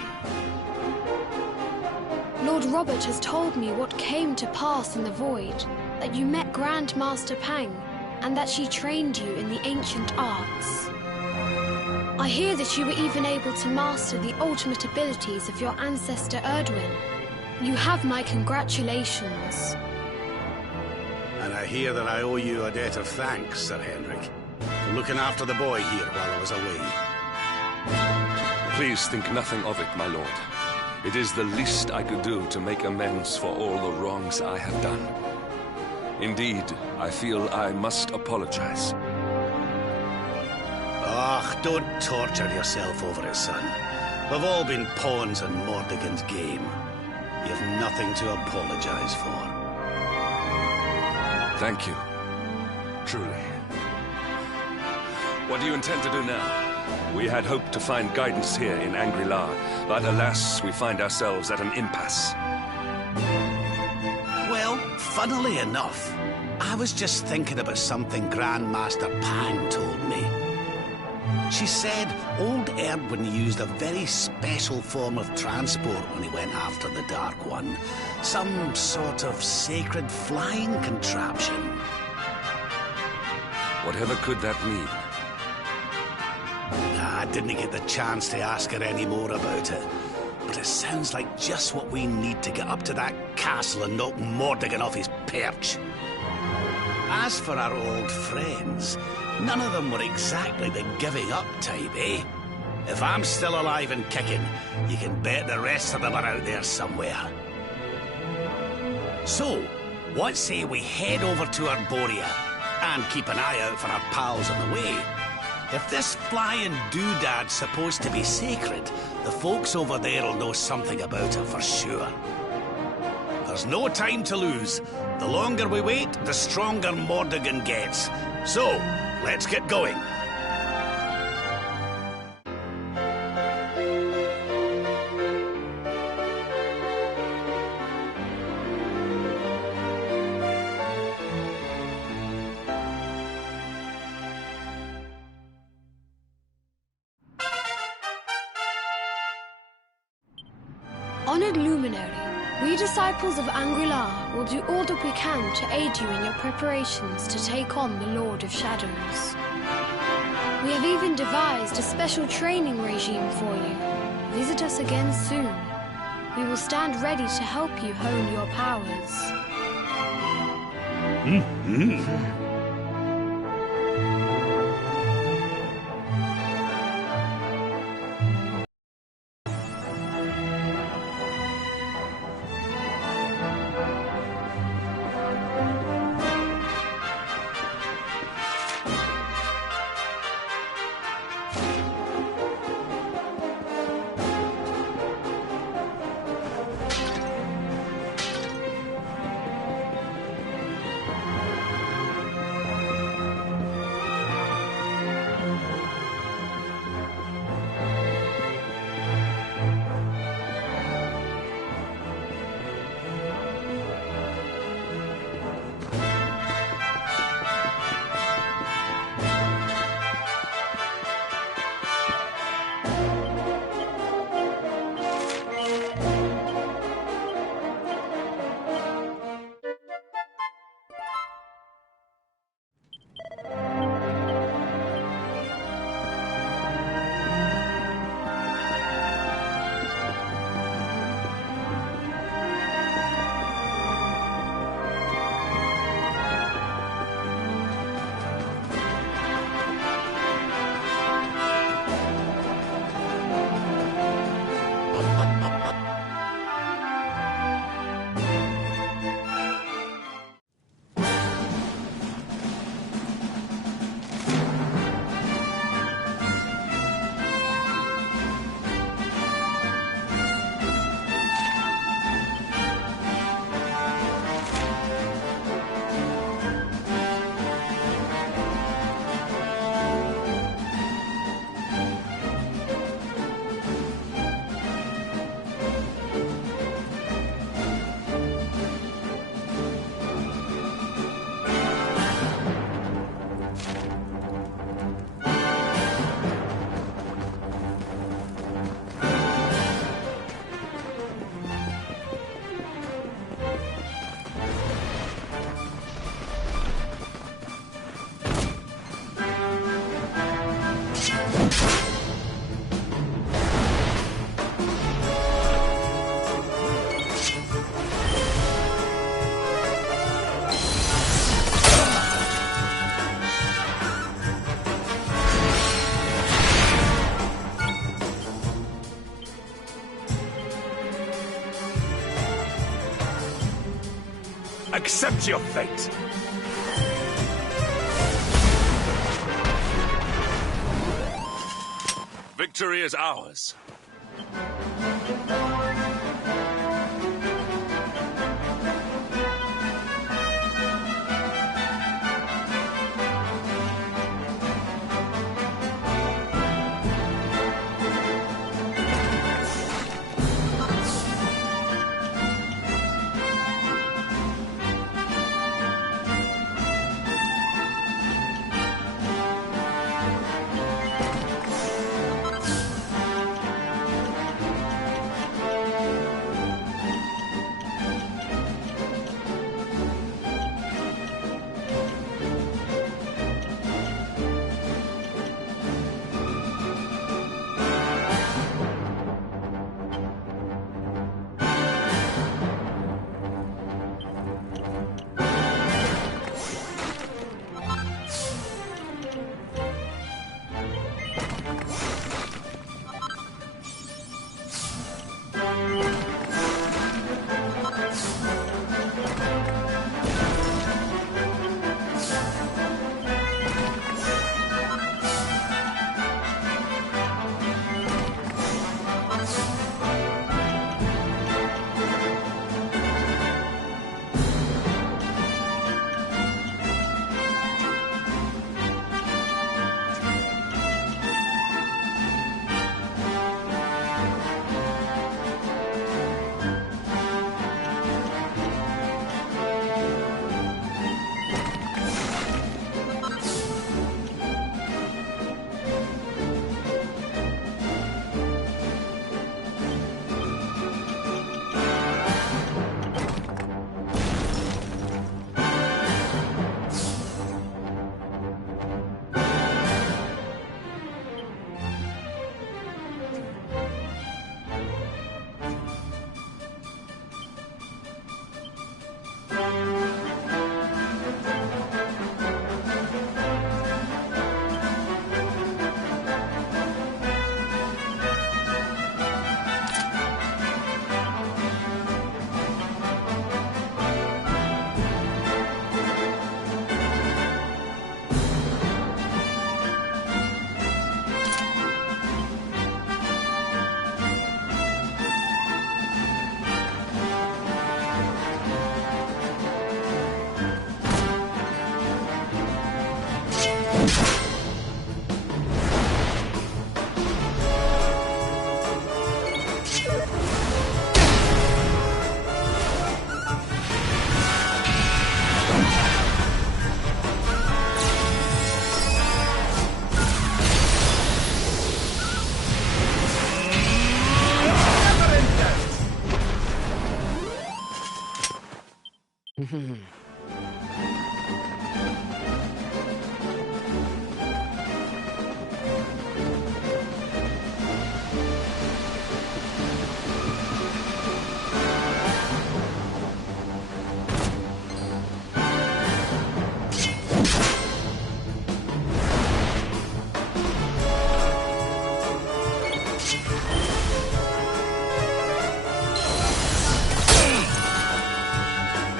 Lord Robert has told me what came to pass in the Void, that you met Grand Master Pang, and that she trained you in the ancient arts. I hear that you were even able to master the ultimate abilities of your ancestor Erdwin. You have my congratulations. And I hear that I owe you a debt of thanks, Sir Henrik, for looking after the boy here while I was away. Please think nothing of it, my lord. It is the least I could do to make amends for all the wrongs I have done. Indeed, I feel I must apologize. Ah, don't torture yourself over it, son. We've all been pawns in Mordegon's game. You've nothing to apologize for. Thank you. Truly. What do you intend to do now? We had hoped to find guidance here in Angri-La, but alas, we find ourselves at an impasse. Well, funnily enough, I was just thinking about something Grandmaster Pang told me. She said old Erdwin used a very special form of transport when he went after the Dark One. Some sort of sacred flying contraption. Whatever could that mean? I didn't get the chance to ask her any more about it. But it sounds like just what we need to get up to that castle and knock Mordegon off his perch. As for our old friends, none of them were exactly the giving up type, eh? If I'm still alive and kicking, you can bet the rest of them are out there somewhere. So, what say we head over to Arborea and keep an eye out for our pals on the way? If this flying doodad's supposed to be sacred, the folks over there will know something about it for sure. There's no time to lose. The longer we wait, the stronger Mordegon gets. So, let's get going. Honored Luminary, we disciples of Angri-La will do all that we can to aid you in your preparations to take on the Lord of Shadows. We have even devised a special training regime for you. Visit us again soon. We will stand ready to help you hone your powers. accept your fate. Victory is ours.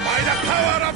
By the power of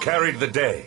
have carried the day.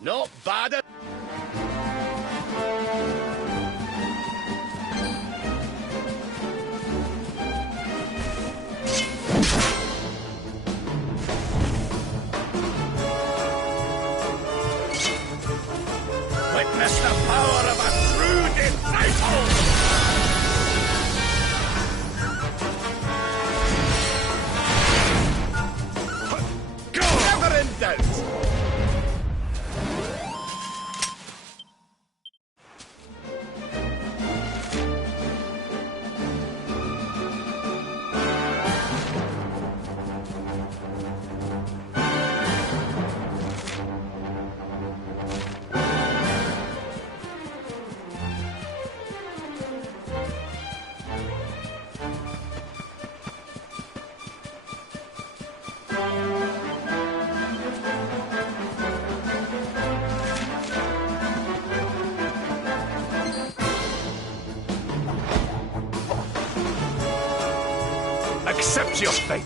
Not bad at... Witness the power of a true disciple! Never in doubt! Accept your fate.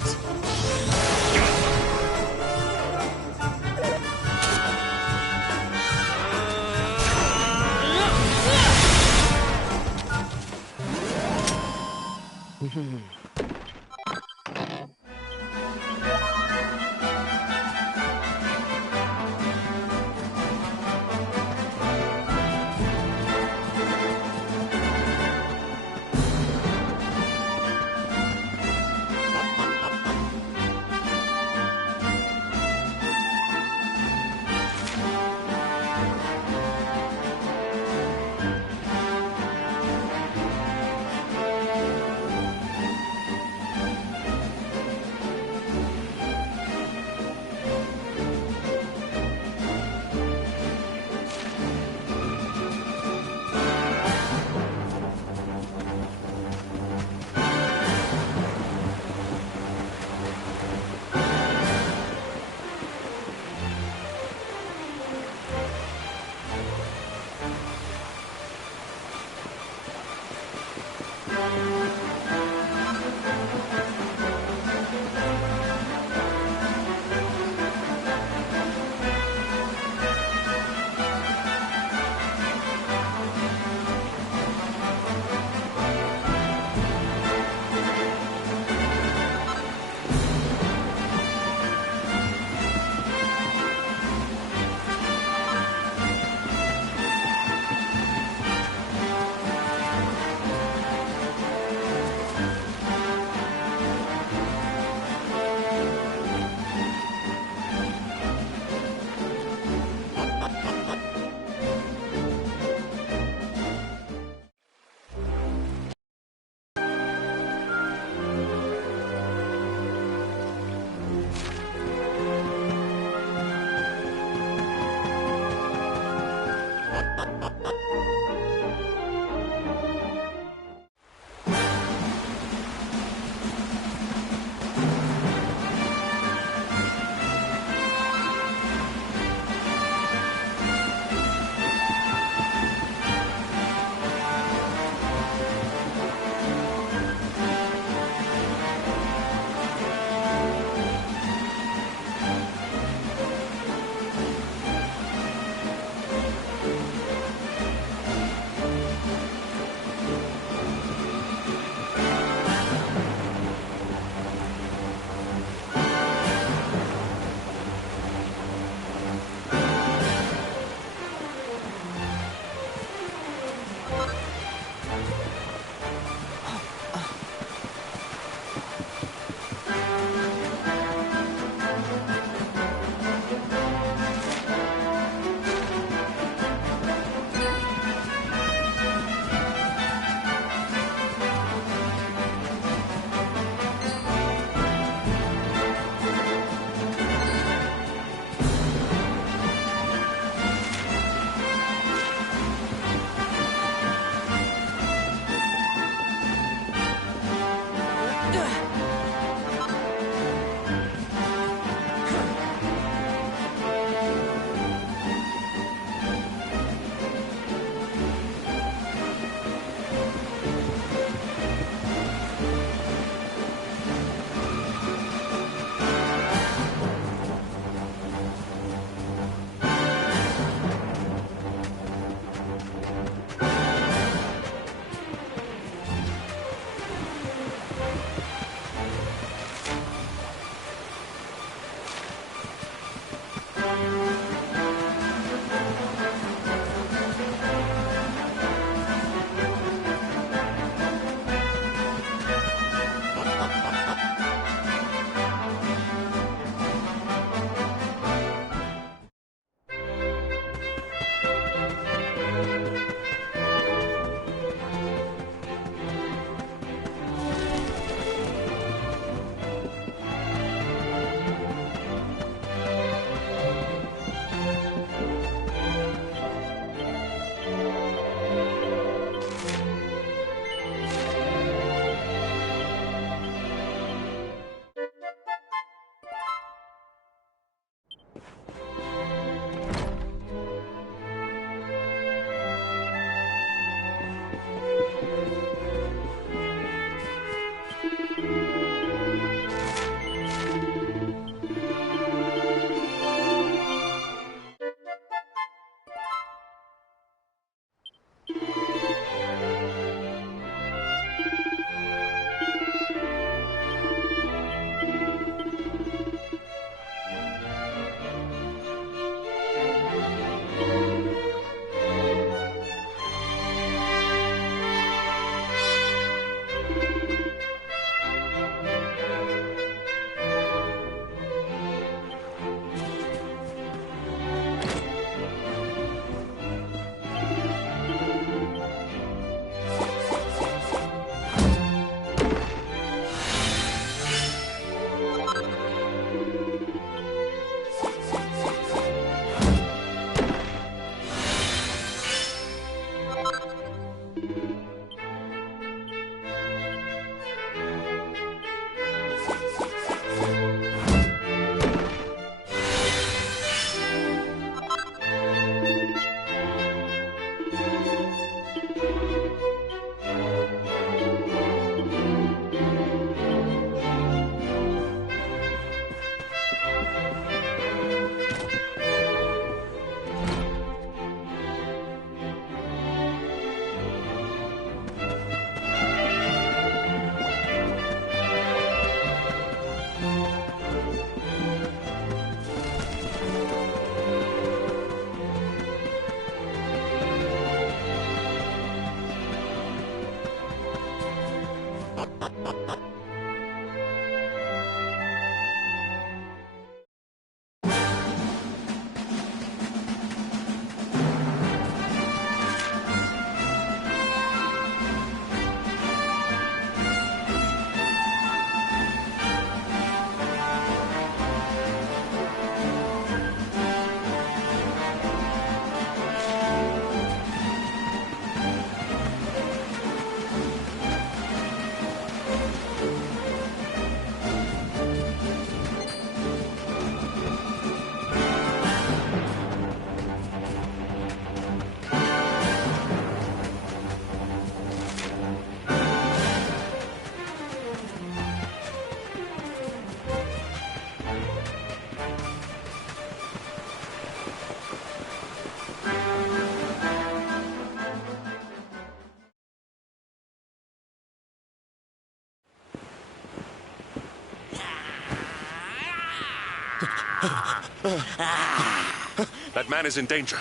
That man is in danger.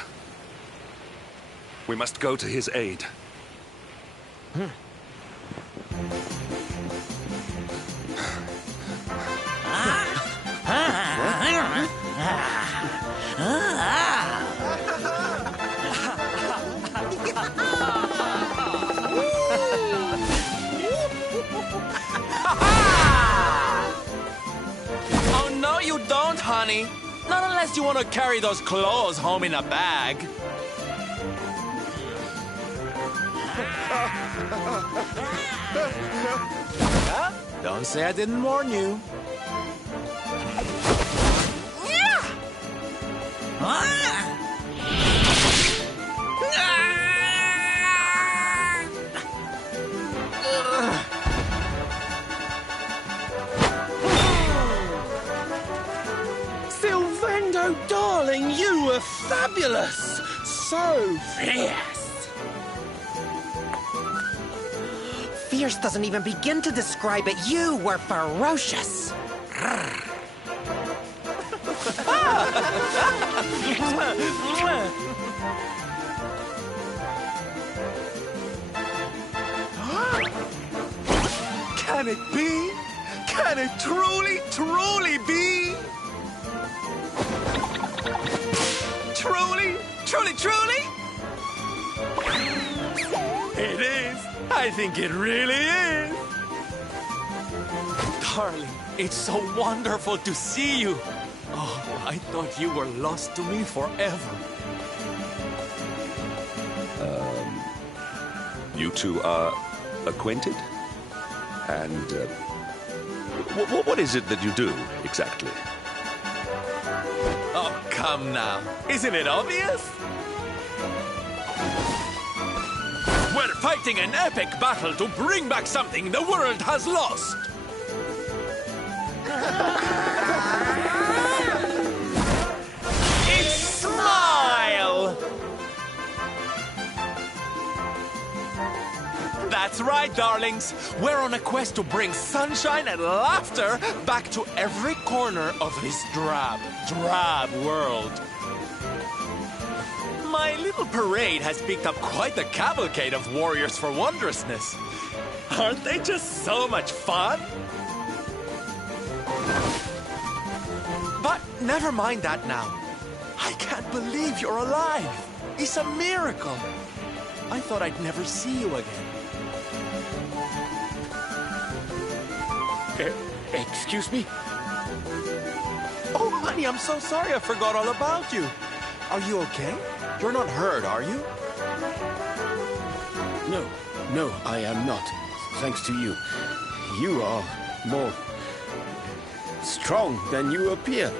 We must go to his aid. Oh, no, you don't, honey. Not unless you want to carry those clothes home in a bag. Don't say I didn't warn you. Silvendo, darling, you were fabulous! So fierce! Fierce doesn't even begin to describe it. You were ferocious. Can it be? Can it truly, truly be? Truly, truly, truly? It is. I think it really is. Darling, it's so wonderful to see you. Oh, I thought you were lost to me forever. You two are acquainted? And what is it that you do, exactly? Oh, come now. Isn't it obvious? We're fighting an epic battle to bring back something the world has lost. It's Smile! That's right, darlings. We're on a quest to bring sunshine and laughter back to every corner of this drab world. My little parade has picked up quite the cavalcade of warriors for wondrousness. Aren't they just so much fun? But never mind that now. I can't believe you're alive. It's a miracle. I thought I'd never see you again. Excuse me? Oh, honey, I'm so sorry I forgot all about you. Are you okay? You're not hurt, are you? No, I am not. Thanks to you. You are more strong than you appear.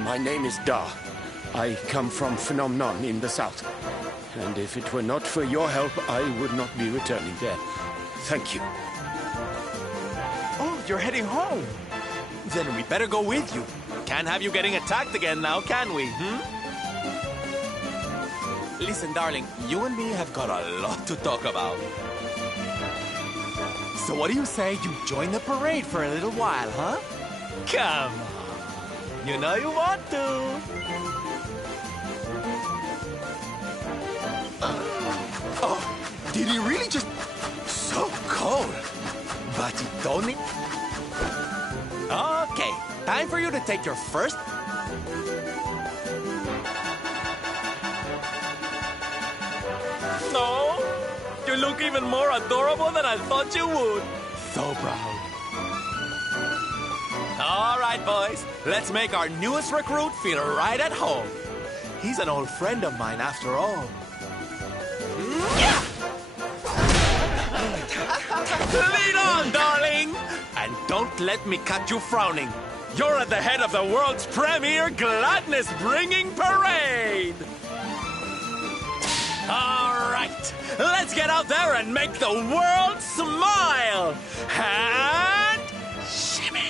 My name is Da. I come from Phenomenon in the south. And if it were not for your help, I would not be returning there. Thank you. Oh, you're heading home. Then we better go with you. Can't have you getting attacked again now, can we? Listen, darling, you and me have got a lot to talk about. So what do you say you join the parade for a little while, huh? Come on. You know you want to. Oh, did he really just... So cold. Batitoni? Okay, time for you to take your first... No, you look even more adorable than I thought you would. So proud. All right, boys, let's make our newest recruit feel right at home. He's an old friend of mine after all. Lead on, darling! And don't let me catch you frowning. You're at the head of the world's premier gladness-bringing parade! All right, let's get out there and make the world smile! And... shimmy!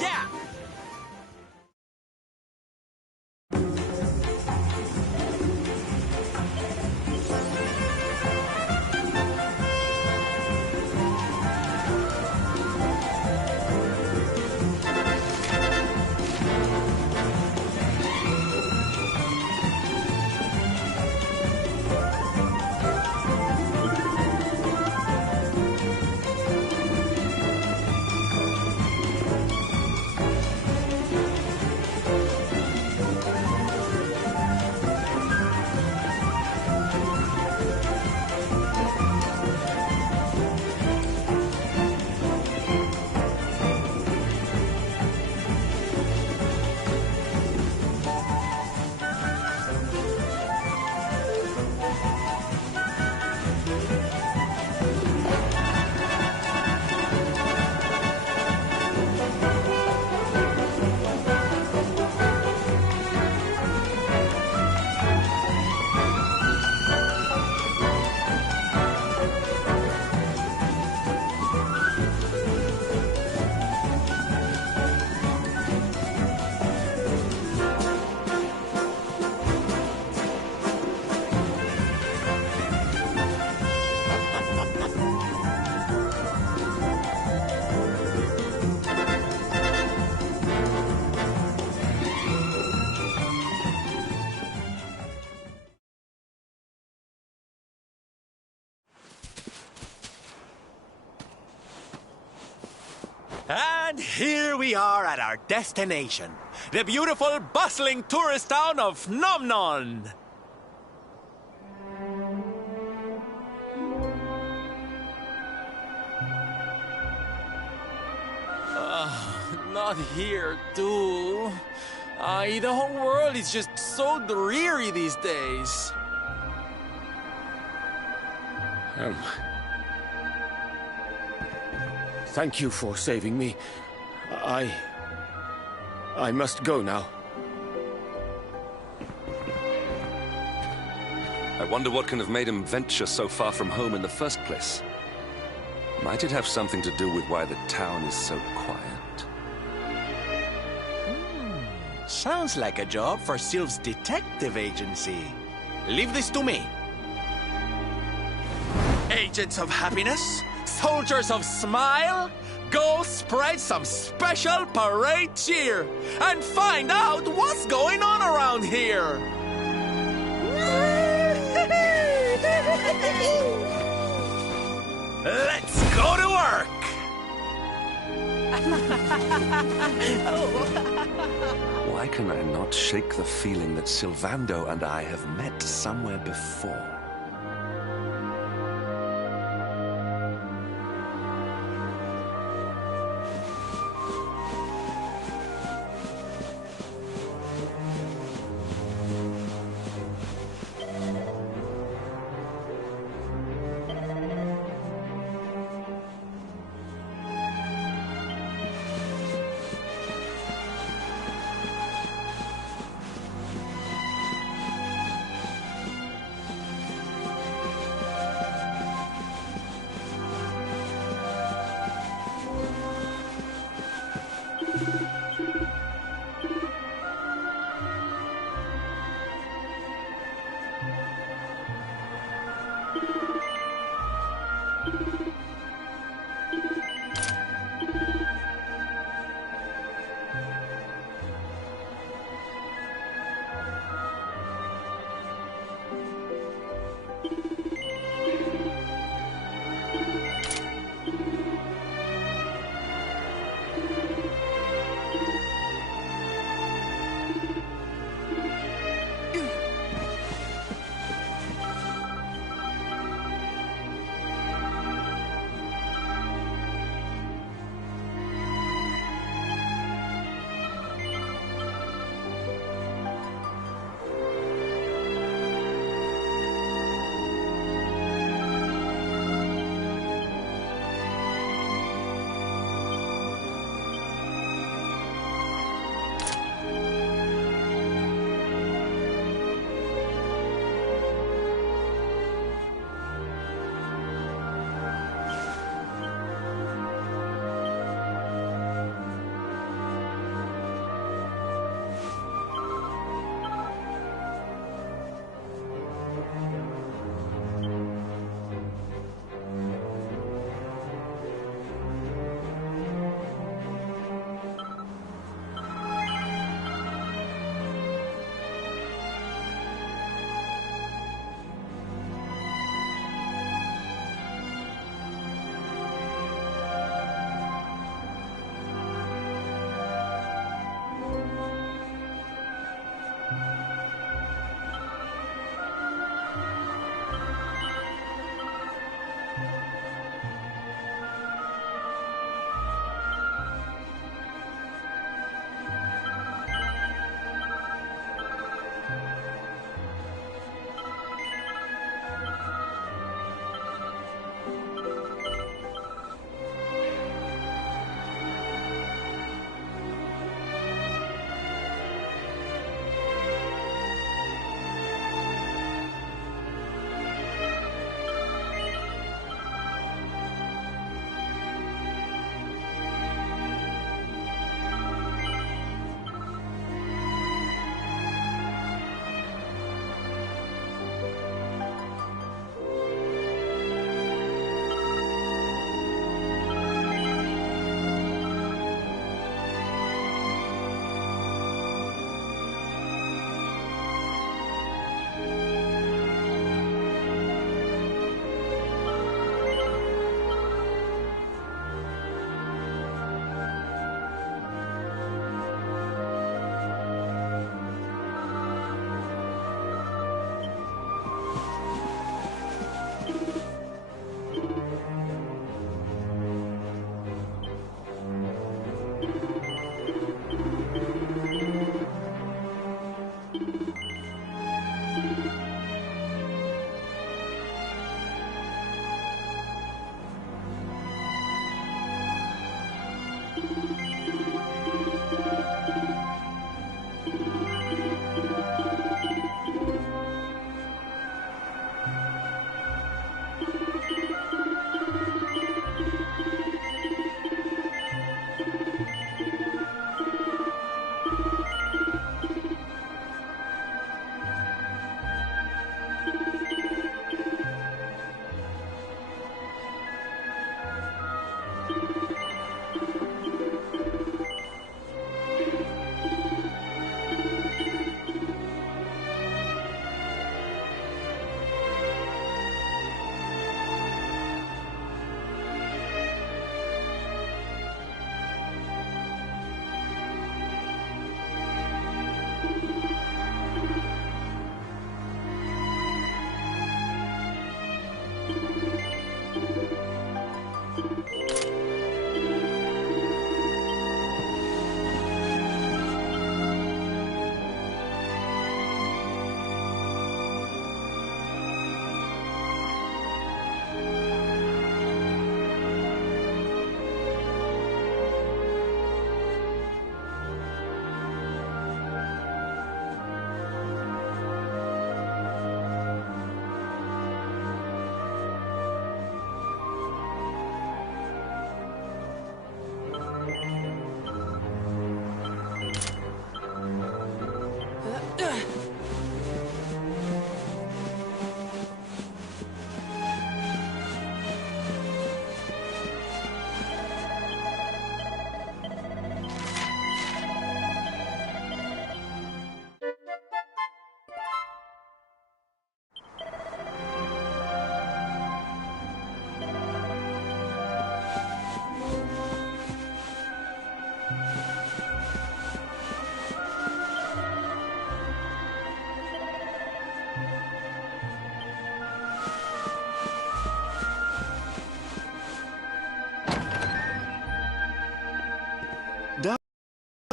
Yeah! And here we are at our destination, the beautiful, bustling tourist town of Nomnon. Not here, too. The whole world is just so dreary these days. Thank you for saving me. I must go now. I wonder what can have made him venture so far from home in the first place. Might it have something to do with why the town is so quiet? Sounds like a job for Sylph's detective agency. Leave this to me. Agents of happiness, soldiers of smile, go spread some special parade cheer and find out what's going on around here. Let's go to work. Why can I not shake the feeling that Sylvando and I have met somewhere before?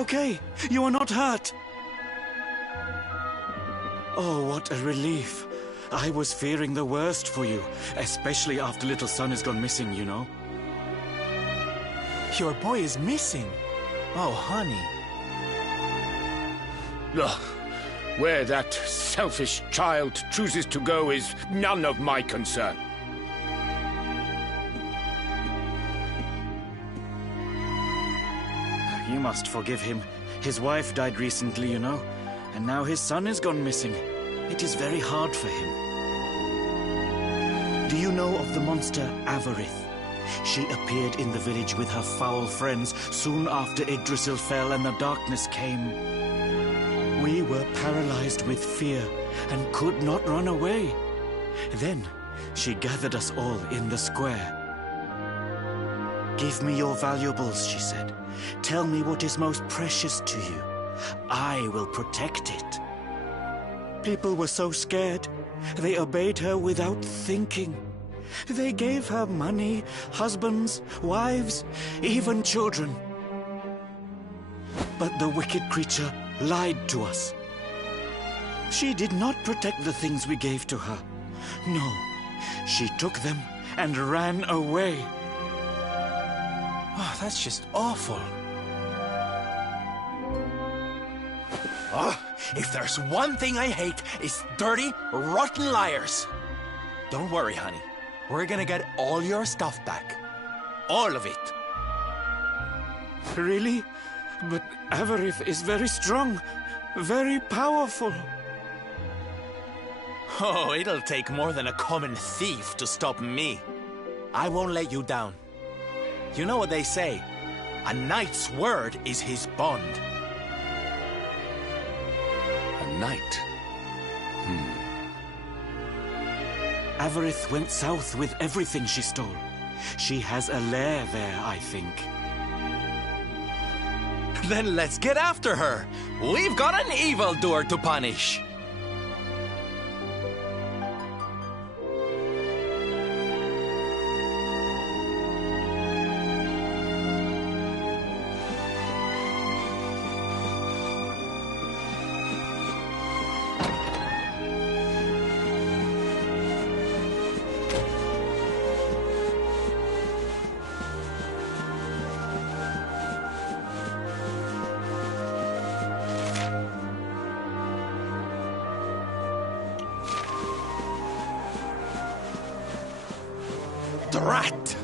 okay? You are not hurt? Oh, what a relief. I was fearing the worst for you, especially after little son has gone missing, you know. Your boy is missing. Oh, honey. Ugh. Where that selfish child chooses to go is none of my concern. You must forgive him. His wife died recently, you know, and now his son has gone missing. It is very hard for him. Do you know of the monster Avarith? She appeared in the village with her foul friends soon after Yggdrasil fell and the darkness came. We were paralyzed with fear and could not run away. Then she gathered us all in the square. "Give me your valuables," she said. "Tell me what is most precious to you. I will protect it." People were so scared. They obeyed her without thinking. They gave her money, husbands, wives, even children. But the wicked creature lied to us. She did not protect the things we gave to her. No, she took them and ran away. Oh, that's just awful. Oh, if there's one thing I hate, it's dirty, rotten liars. Don't worry, honey. We're gonna get all your stuff back. All of it. Really? But Avarith is very strong, very powerful. Oh, it'll take more than a common thief to stop me. I won't let you down. You know what they say? A knight's word is his bond. A knight? Avarith went south with everything she stole. She has a lair there, I think. Then let's get after her. We've got an evildoer to punish. Drat!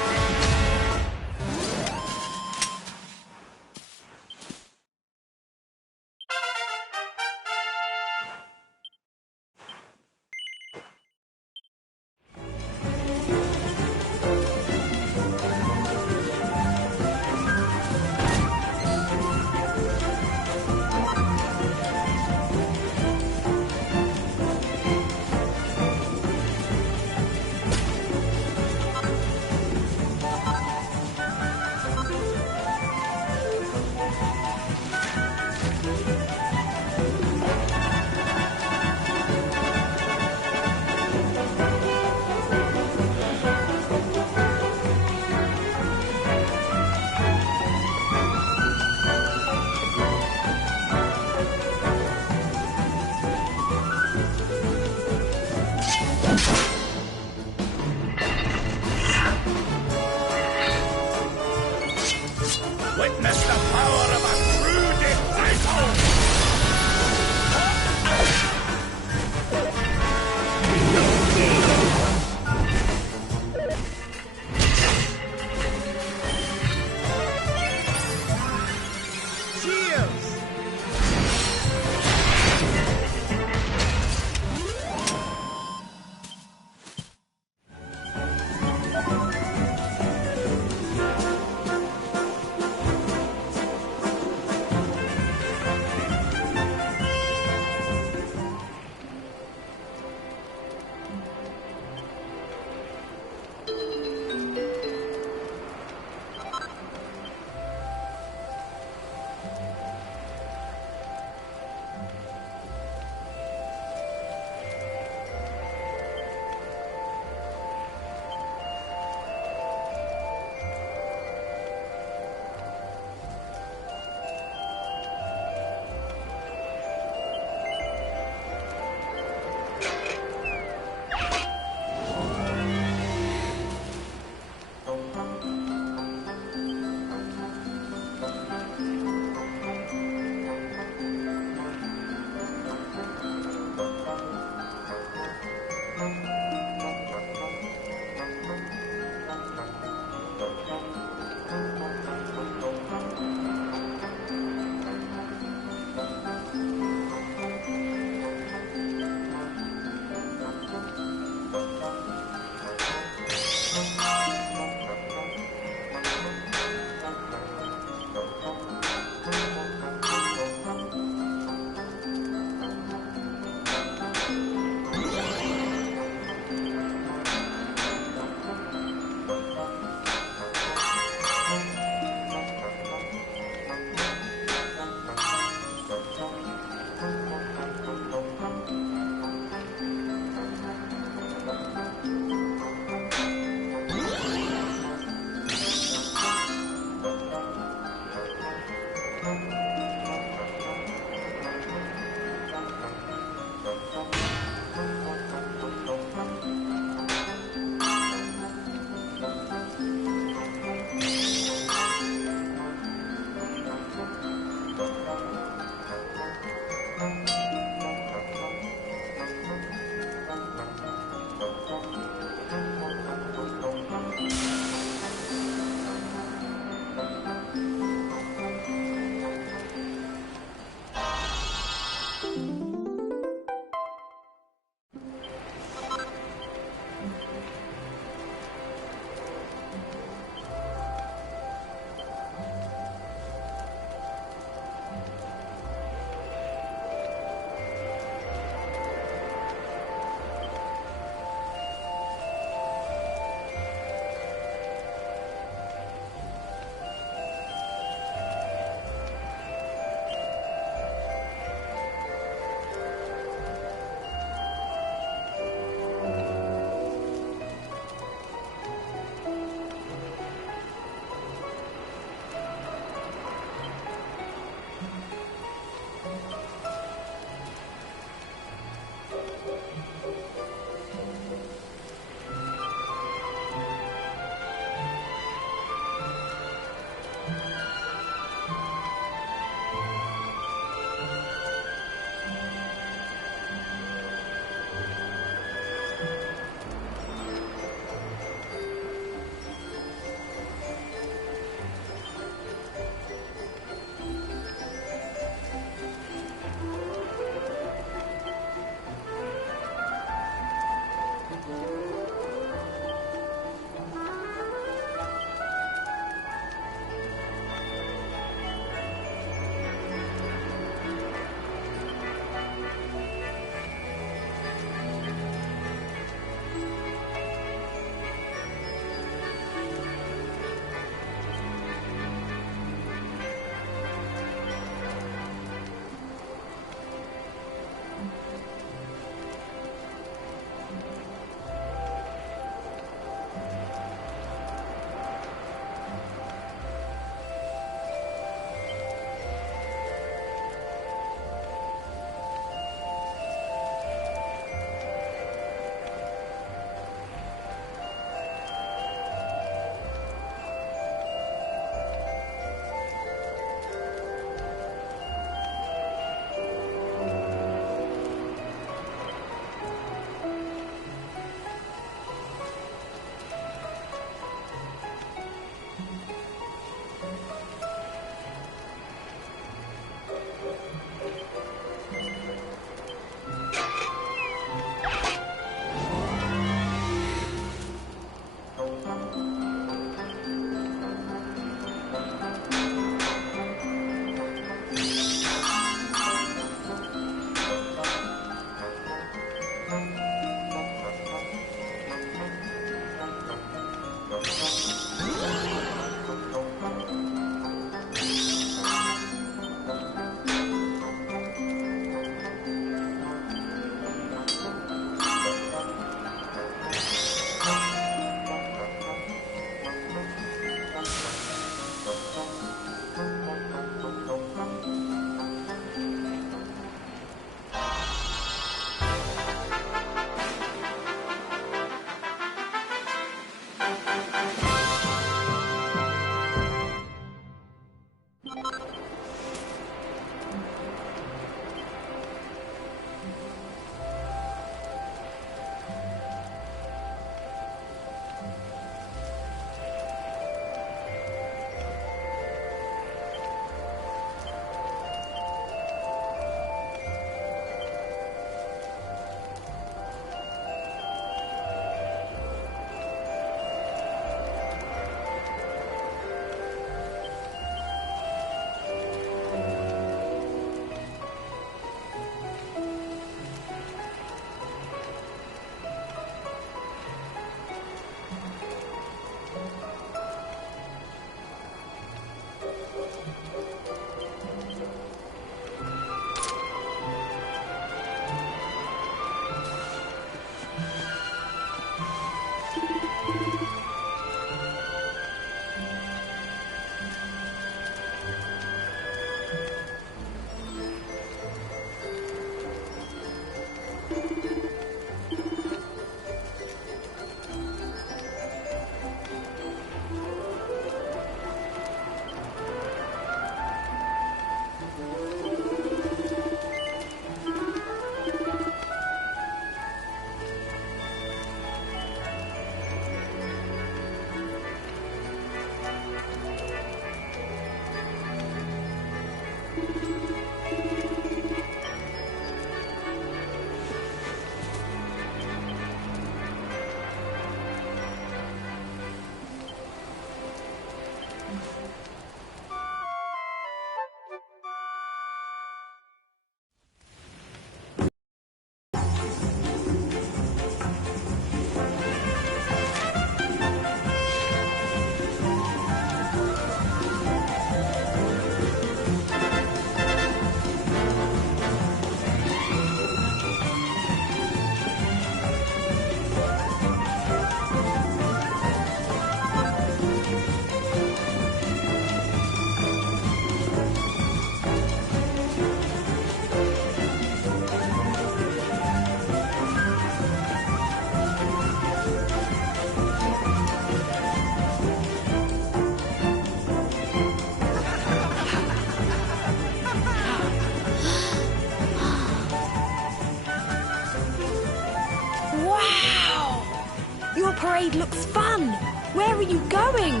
parade looks fun. Where are you going?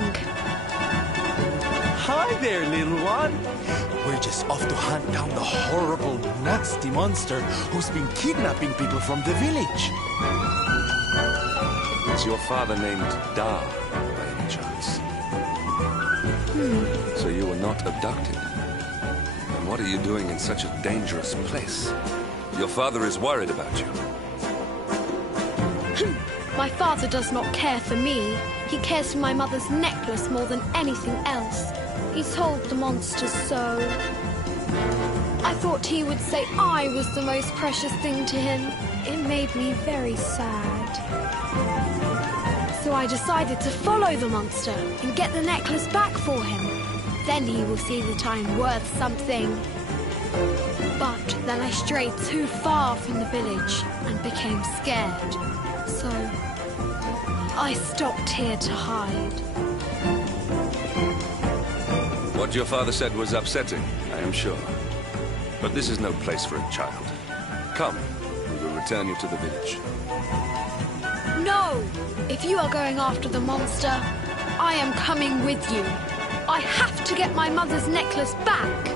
Hi there, little one. We're just off to hunt down the horrible, nasty monster who's been kidnapping people from the village. Is your father named Dar, by any chance? So you were not abducted? And what are you doing in such a dangerous place? Your father is worried about you. My father does not care for me. He cares for my mother's necklace more than anything else. He told the monsters so. I thought he would say I was the most precious thing to him. It made me very sad. So I decided to follow the monster and get the necklace back for him. Then he will see that I'm worth something. But then I strayed too far from the village and became scared. So I stopped here to hide. What your father said was upsetting, I am sure. But this is no place for a child. Come, we will return you to the village. No! If you are going after the monster, I am coming with you. I have to get my mother's necklace back.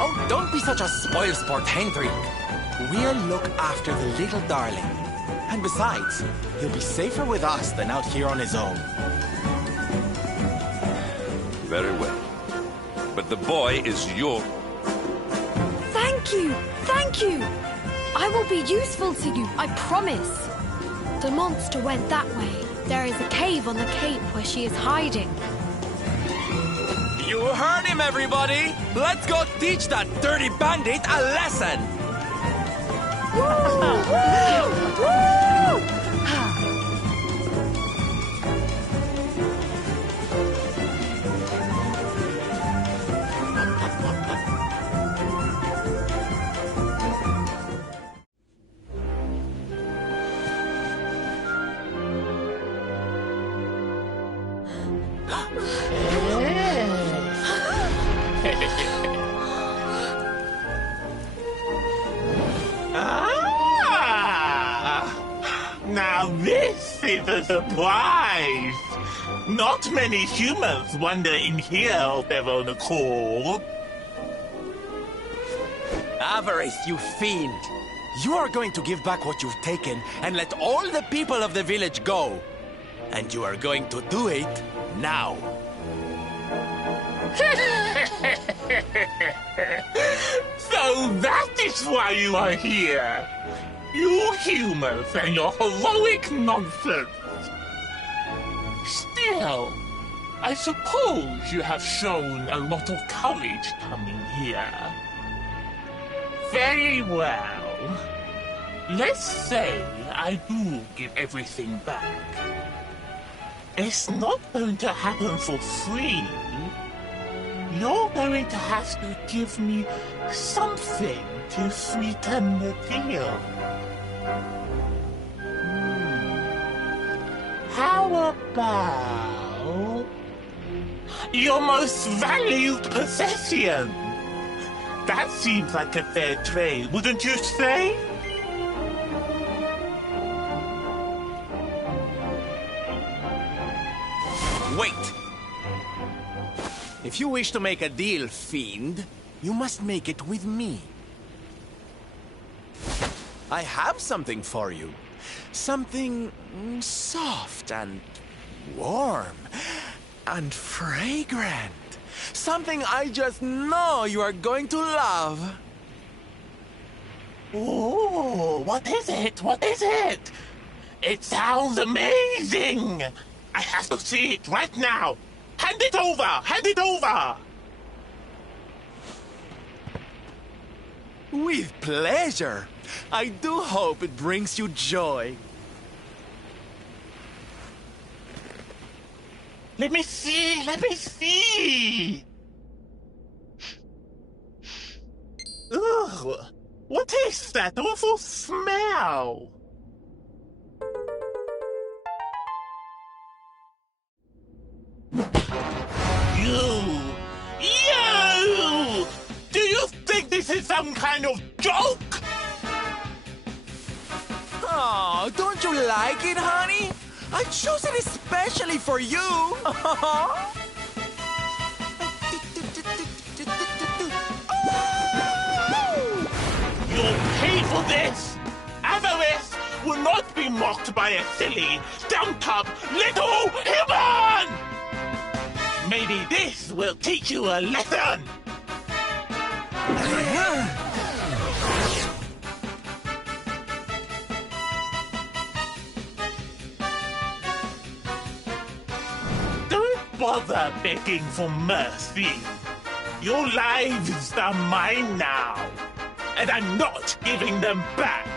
Oh, don't be such a spoilsport, Hendrik. We'll look after the little darling. And besides, he'll be safer with us than out here on his own. Very well. But the boy is your... Thank you! Thank you! I will be useful to you, I promise. The monster went that way. There is a cave on the cape where she is hiding. You heard him, everybody! Let's go teach that dirty bandit a lesson! Woo! Now this is a surprise! Not many humans wander in here of their own accord. Avarice, you fiend! You are going to give back what you've taken and let all the people of the village go. And you are going to do it now. So that is why you are here! You humans and your heroic nonsense! Still, I suppose you have shown a lot of courage coming here. Very well. Let's say I do give everything back. It's not going to happen for free. You're going to have to give me something to sweeten the deal. How about your most valued possession? That seems like a fair trade, wouldn't you say? Wait! If you wish to make a deal, fiend, you must make it with me. I have something for you. Something soft and warm and fragrant. Something I just know you are going to love. Oh, what is it? What is it? It sounds amazing! I have to see it right now! Hand it over! Hand it over! With pleasure. I do hope it brings you joy. Let me see! Let me see! Ugh! What is that awful smell? You! Do you think this is some kind of joke? Oh, don't you like it, honey? I chose it especially for you. You'll pay for this! Avarice will not be mocked by a silly, stumped-up little human! Maybe this will teach you a lesson! Don't bother begging for mercy. Your lives are mine now, and I'm not giving them back.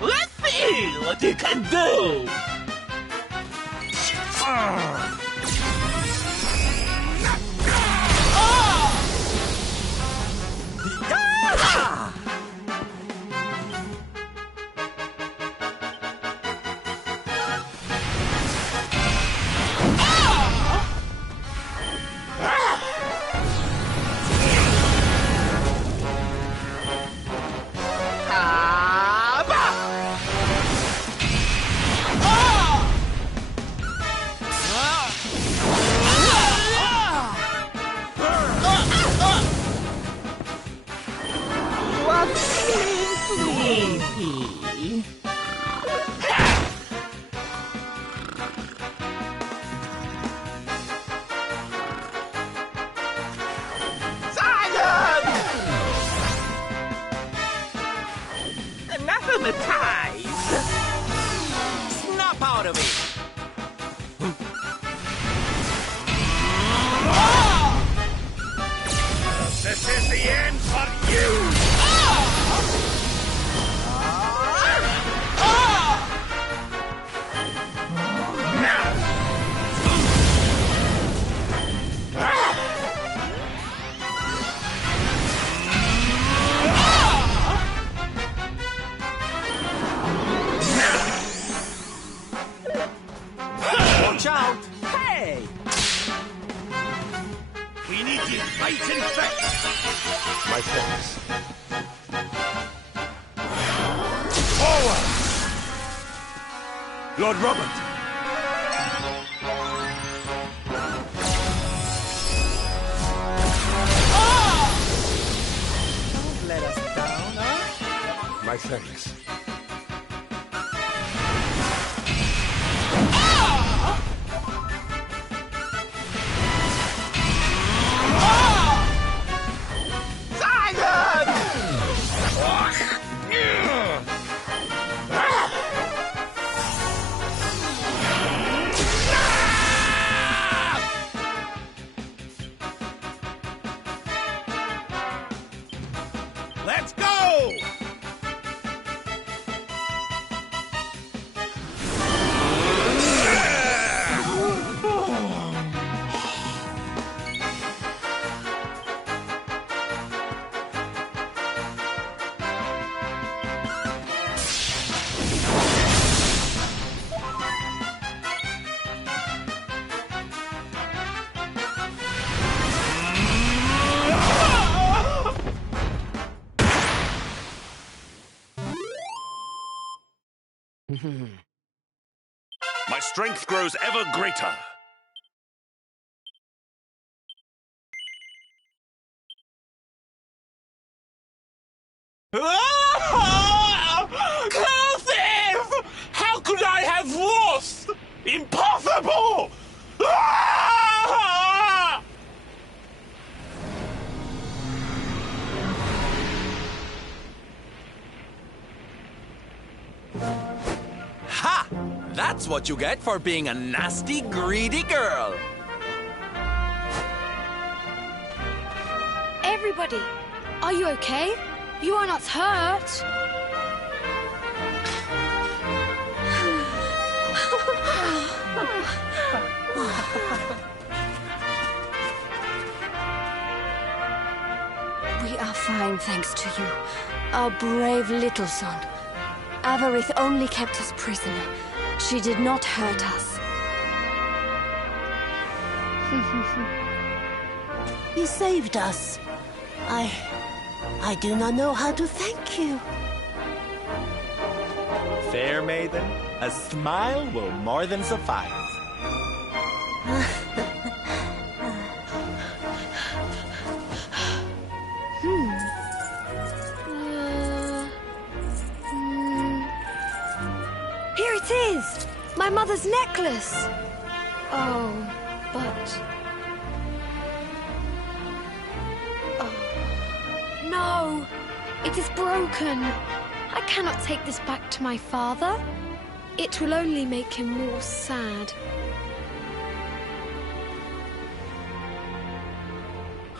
Let's see what you can do! Snap out of it! This is the end for you! Watch out! Hey! We need to fight and fight! My thanks. Forward! Lord Robert! Don't let us down, huh? My thanks. Let's go! My strength grows ever greater. Cursive! How could I have lost? Impossible! Ha! That's what you get for being a nasty, greedy girl. Everybody, are you okay? You are not hurt. We are fine, thanks to you. Our brave little son. Avarith only kept us prisoner. She did not hurt us. You saved us. I do not know how to thank you. Fair maiden, a smile will more than suffice. Here it is! My mother's necklace! Oh, but... Oh. No! It is broken! I cannot take this back to my father. It will only make him more sad.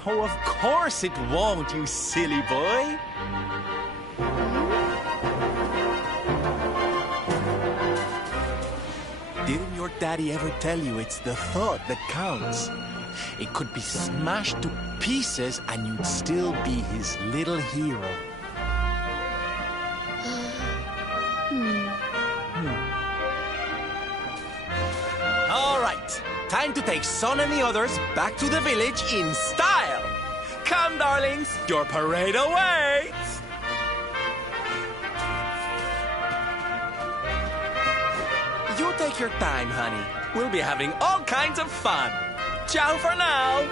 Oh, of course it won't, you silly boy. Didn't your daddy ever tell you it's the thought that counts? It could be smashed to pieces and you'd still be his little hero. All right, time to take Son and the others back to the village in style. Come, darlings, your parade awaits. You take your time, honey. We'll be having all kinds of fun. Ciao for now.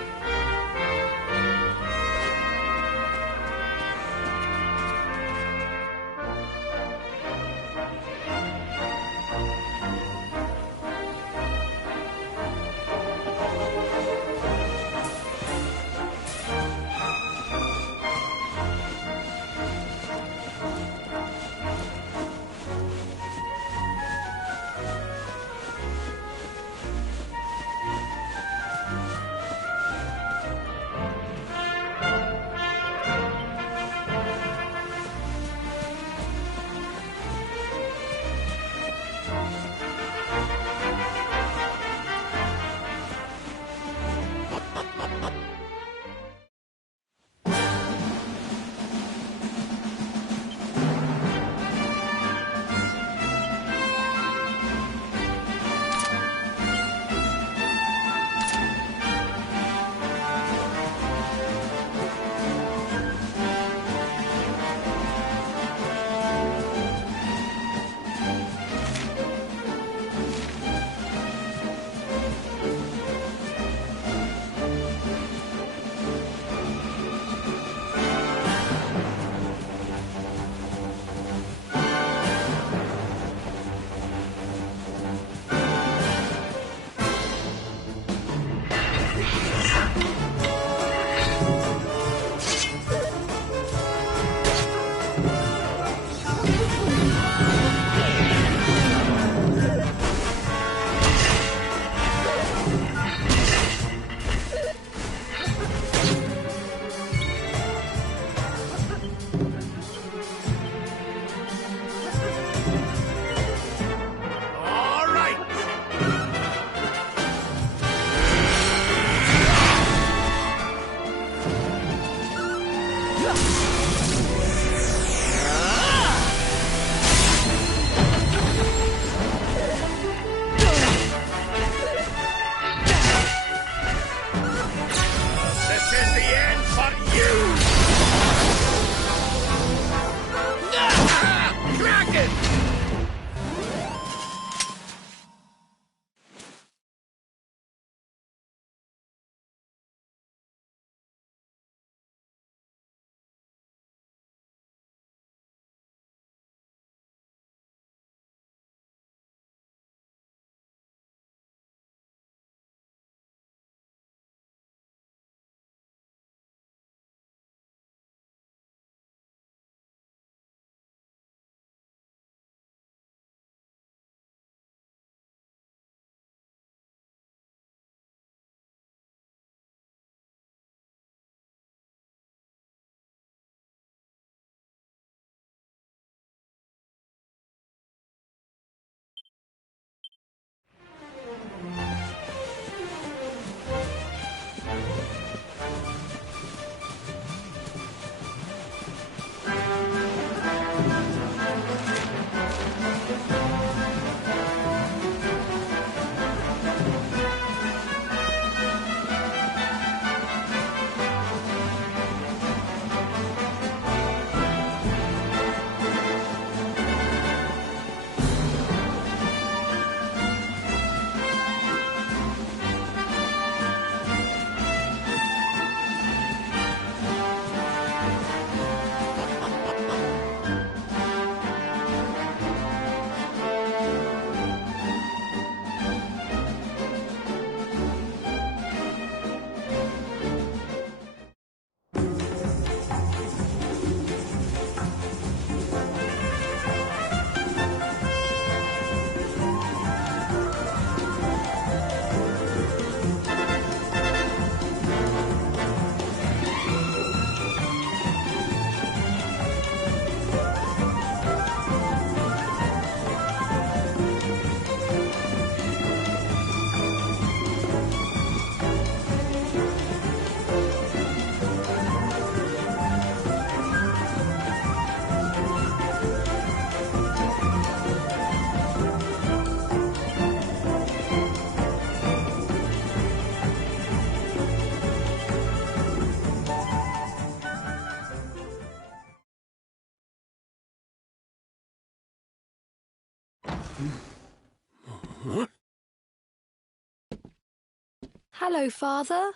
Hello, Father.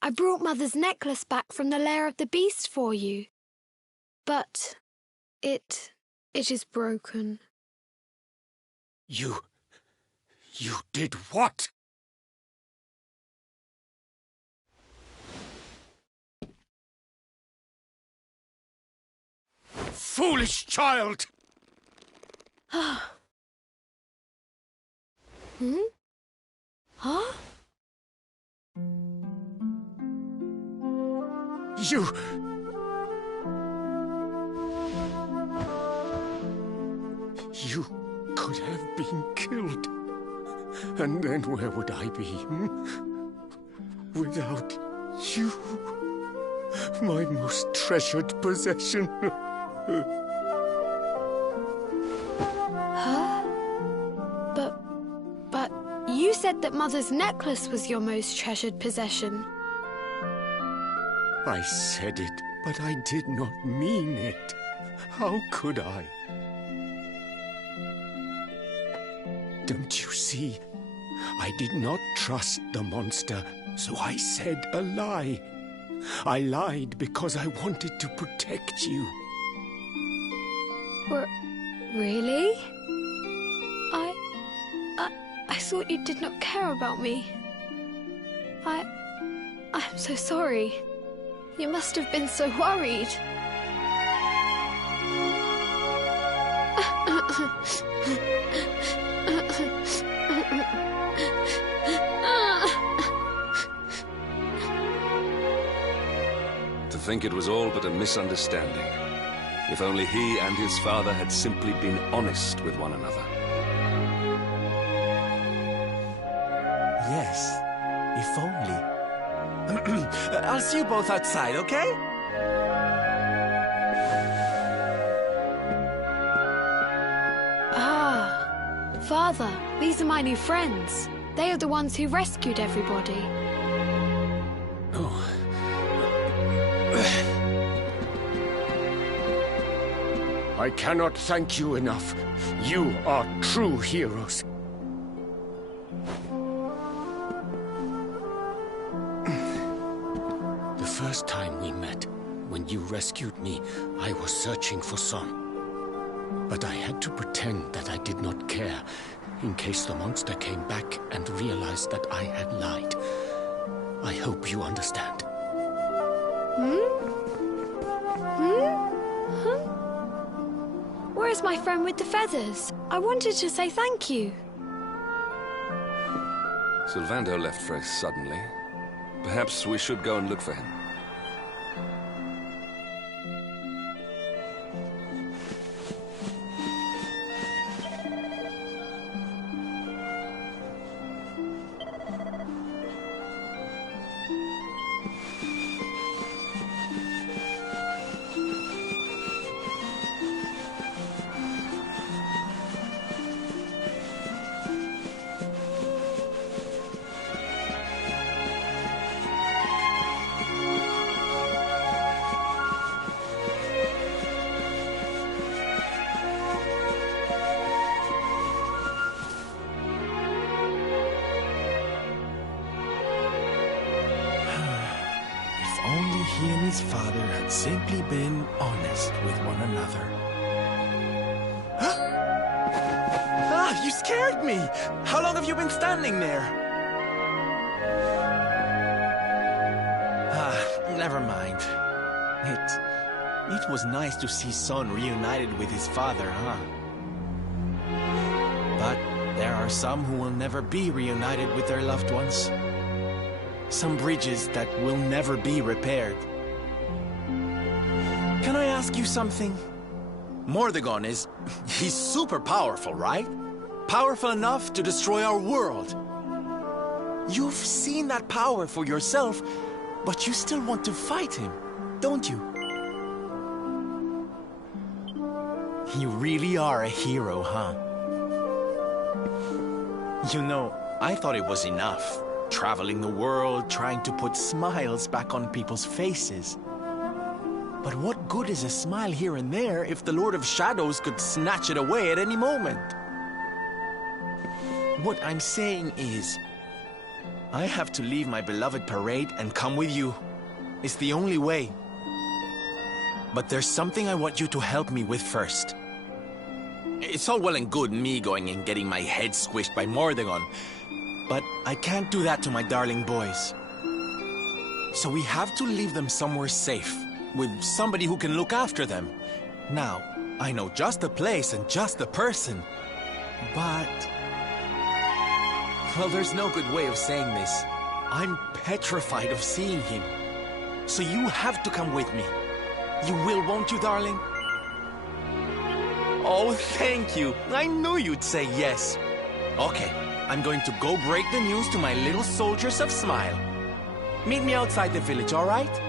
I brought Mother's necklace back from the lair of the beast for you. But it is broken. You did what? Foolish child! Hmm? Huh? You could have been killed. And then where would I be, without you, my most treasured possession? Huh? But you said that Mother's necklace was your most treasured possession. I said it, but I did not mean it. How could I? Don't you see? I did not trust the monster, so I said a lie. I lied because I wanted to protect you. Really? I thought you did not care about me. I'm so sorry. You must have been so worried. To think it was all but a misunderstanding. If only he and his father had simply been honest with one another. Yes, if only. I'll see you both outside, okay? Ah, Father, these are my new friends. They are the ones who rescued everybody. I cannot thank you enough. You are true heroes. The first time we met, when you rescued me, I was searching for Son. But I had to pretend that I did not care, in case the monster came back and realized that I had lied. I hope you understand. Where's my friend with the feathers? I wanted to say thank you. Sylvando left very suddenly. Perhaps we should go and look for him. He and his father had simply been honest with one another. Ah, you scared me! How long have you been standing there? Ah, never mind. It was nice to see Son reunited with his father, huh? But there are some who will never be reunited with their loved ones. Some bridges that will never be repaired. Can I ask you something? Mordegon he's super powerful, right? Powerful enough to destroy our world. You've seen that power for yourself, but you still want to fight him, don't you? You really are a hero, huh? You know, I thought it was enough. Traveling the world, trying to put smiles back on people's faces. But what good is a smile here and there if the Lord of Shadows could snatch it away at any moment? What I'm saying is, I have to leave my beloved parade and come with you. It's the only way. But there's something I want you to help me with first. It's all well and good me going and getting my head squished by Mordegon, but I can't do that to my darling boys. So we have to leave them somewhere safe, with somebody who can look after them. Now, I know just the place and just the person, but... well, there's no good way of saying this. I'm petrified of seeing him. So you have to come with me. You will, won't you, darling? Oh, thank you. I knew you'd say yes. Okay, I'm going to go break the news to my little soldiers of Smile. Meet me outside the village, all right?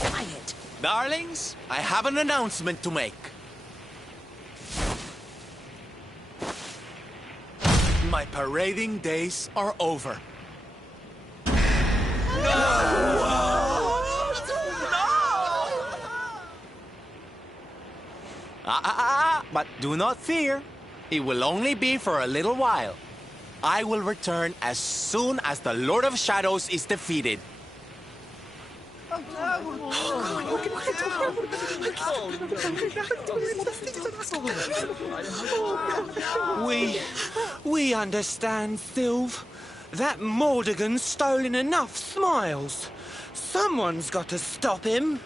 Quiet. Darlings, I have an announcement to make. My parading days are over. But do not fear. It will only be for a little while. I will return as soon as the Lord of Shadows is defeated. We understand, Sylve. That Mordegon's stolen enough smiles. Someone's got to stop him.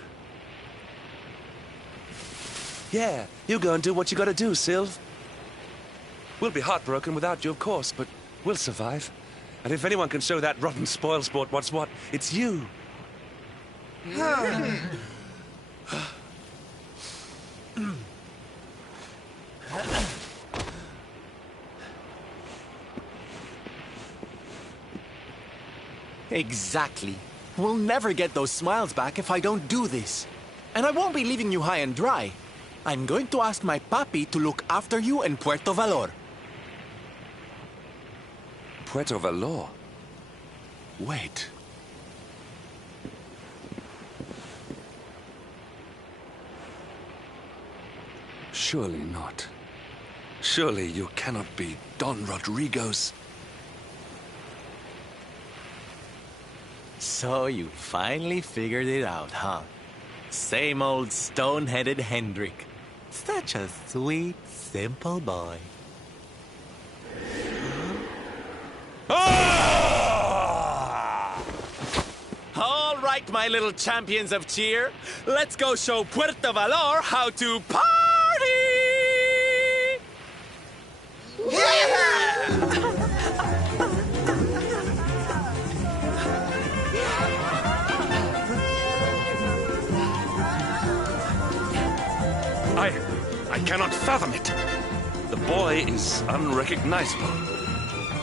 Yeah, you go and do what you gotta do, Sylve. We'll be heartbroken without you, of course, but we'll survive. And if anyone can show that rotten spoilsport what's what, it's you. Exactly. We'll never get those smiles back if I don't do this. And I won't be leaving you high and dry. I'm going to ask my papi to look after you in Puerto Valor. Puerto Valor? Wait. Surely not. Surely you cannot be Don Rodrigo's... So you finally figured it out, huh? Same old stone-headed Hendrik. Such a sweet, simple boy. All right, my little champions of cheer. Let's go show Puerto Valor how to party! I cannot fathom it. The boy is unrecognizable,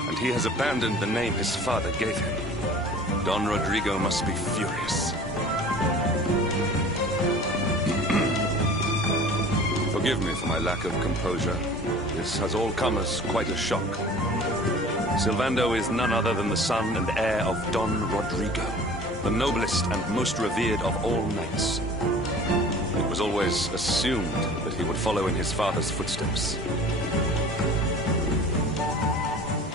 and he has abandoned the name his father gave him. Don Rodrigo must be furious. Forgive me for my lack of composure. This has all come as quite a shock. Sylvando is none other than the son and heir of Don Rodrigo, the noblest and most revered of all knights. It was always assumed that he would follow in his father's footsteps.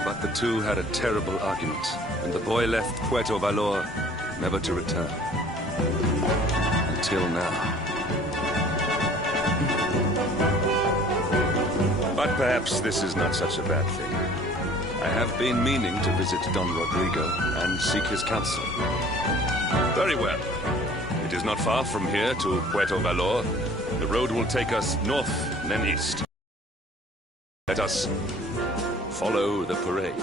But the two had a terrible argument, and the boy left Puerto Valor never to return. Until now. But perhaps this is not such a bad thing. I have been meaning to visit Don Rodrigo and seek his counsel. Very well. It is not far from here to Puerto Valor. The road will take us north, then east. Let us follow the parade.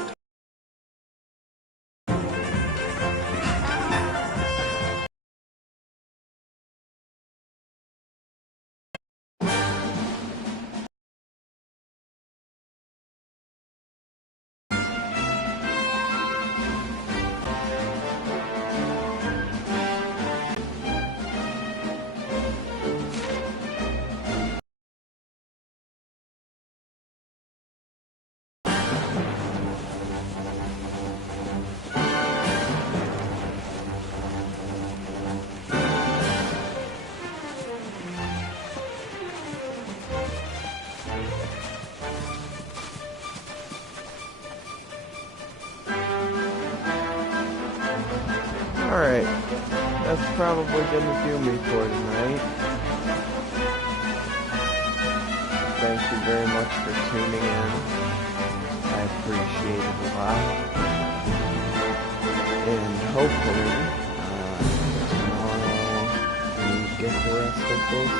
Alright, that's probably gonna do me for tonight. Thank you very much for tuning in. I appreciate it a lot. And hopefully, tomorrow we get the rest of this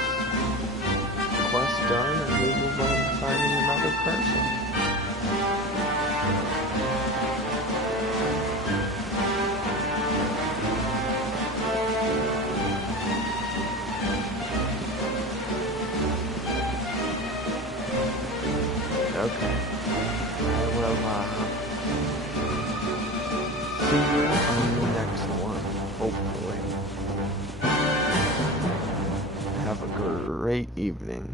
quest done and we move on to finding another person. Okay. I will see you on the next one, hopefully. Have a great evening.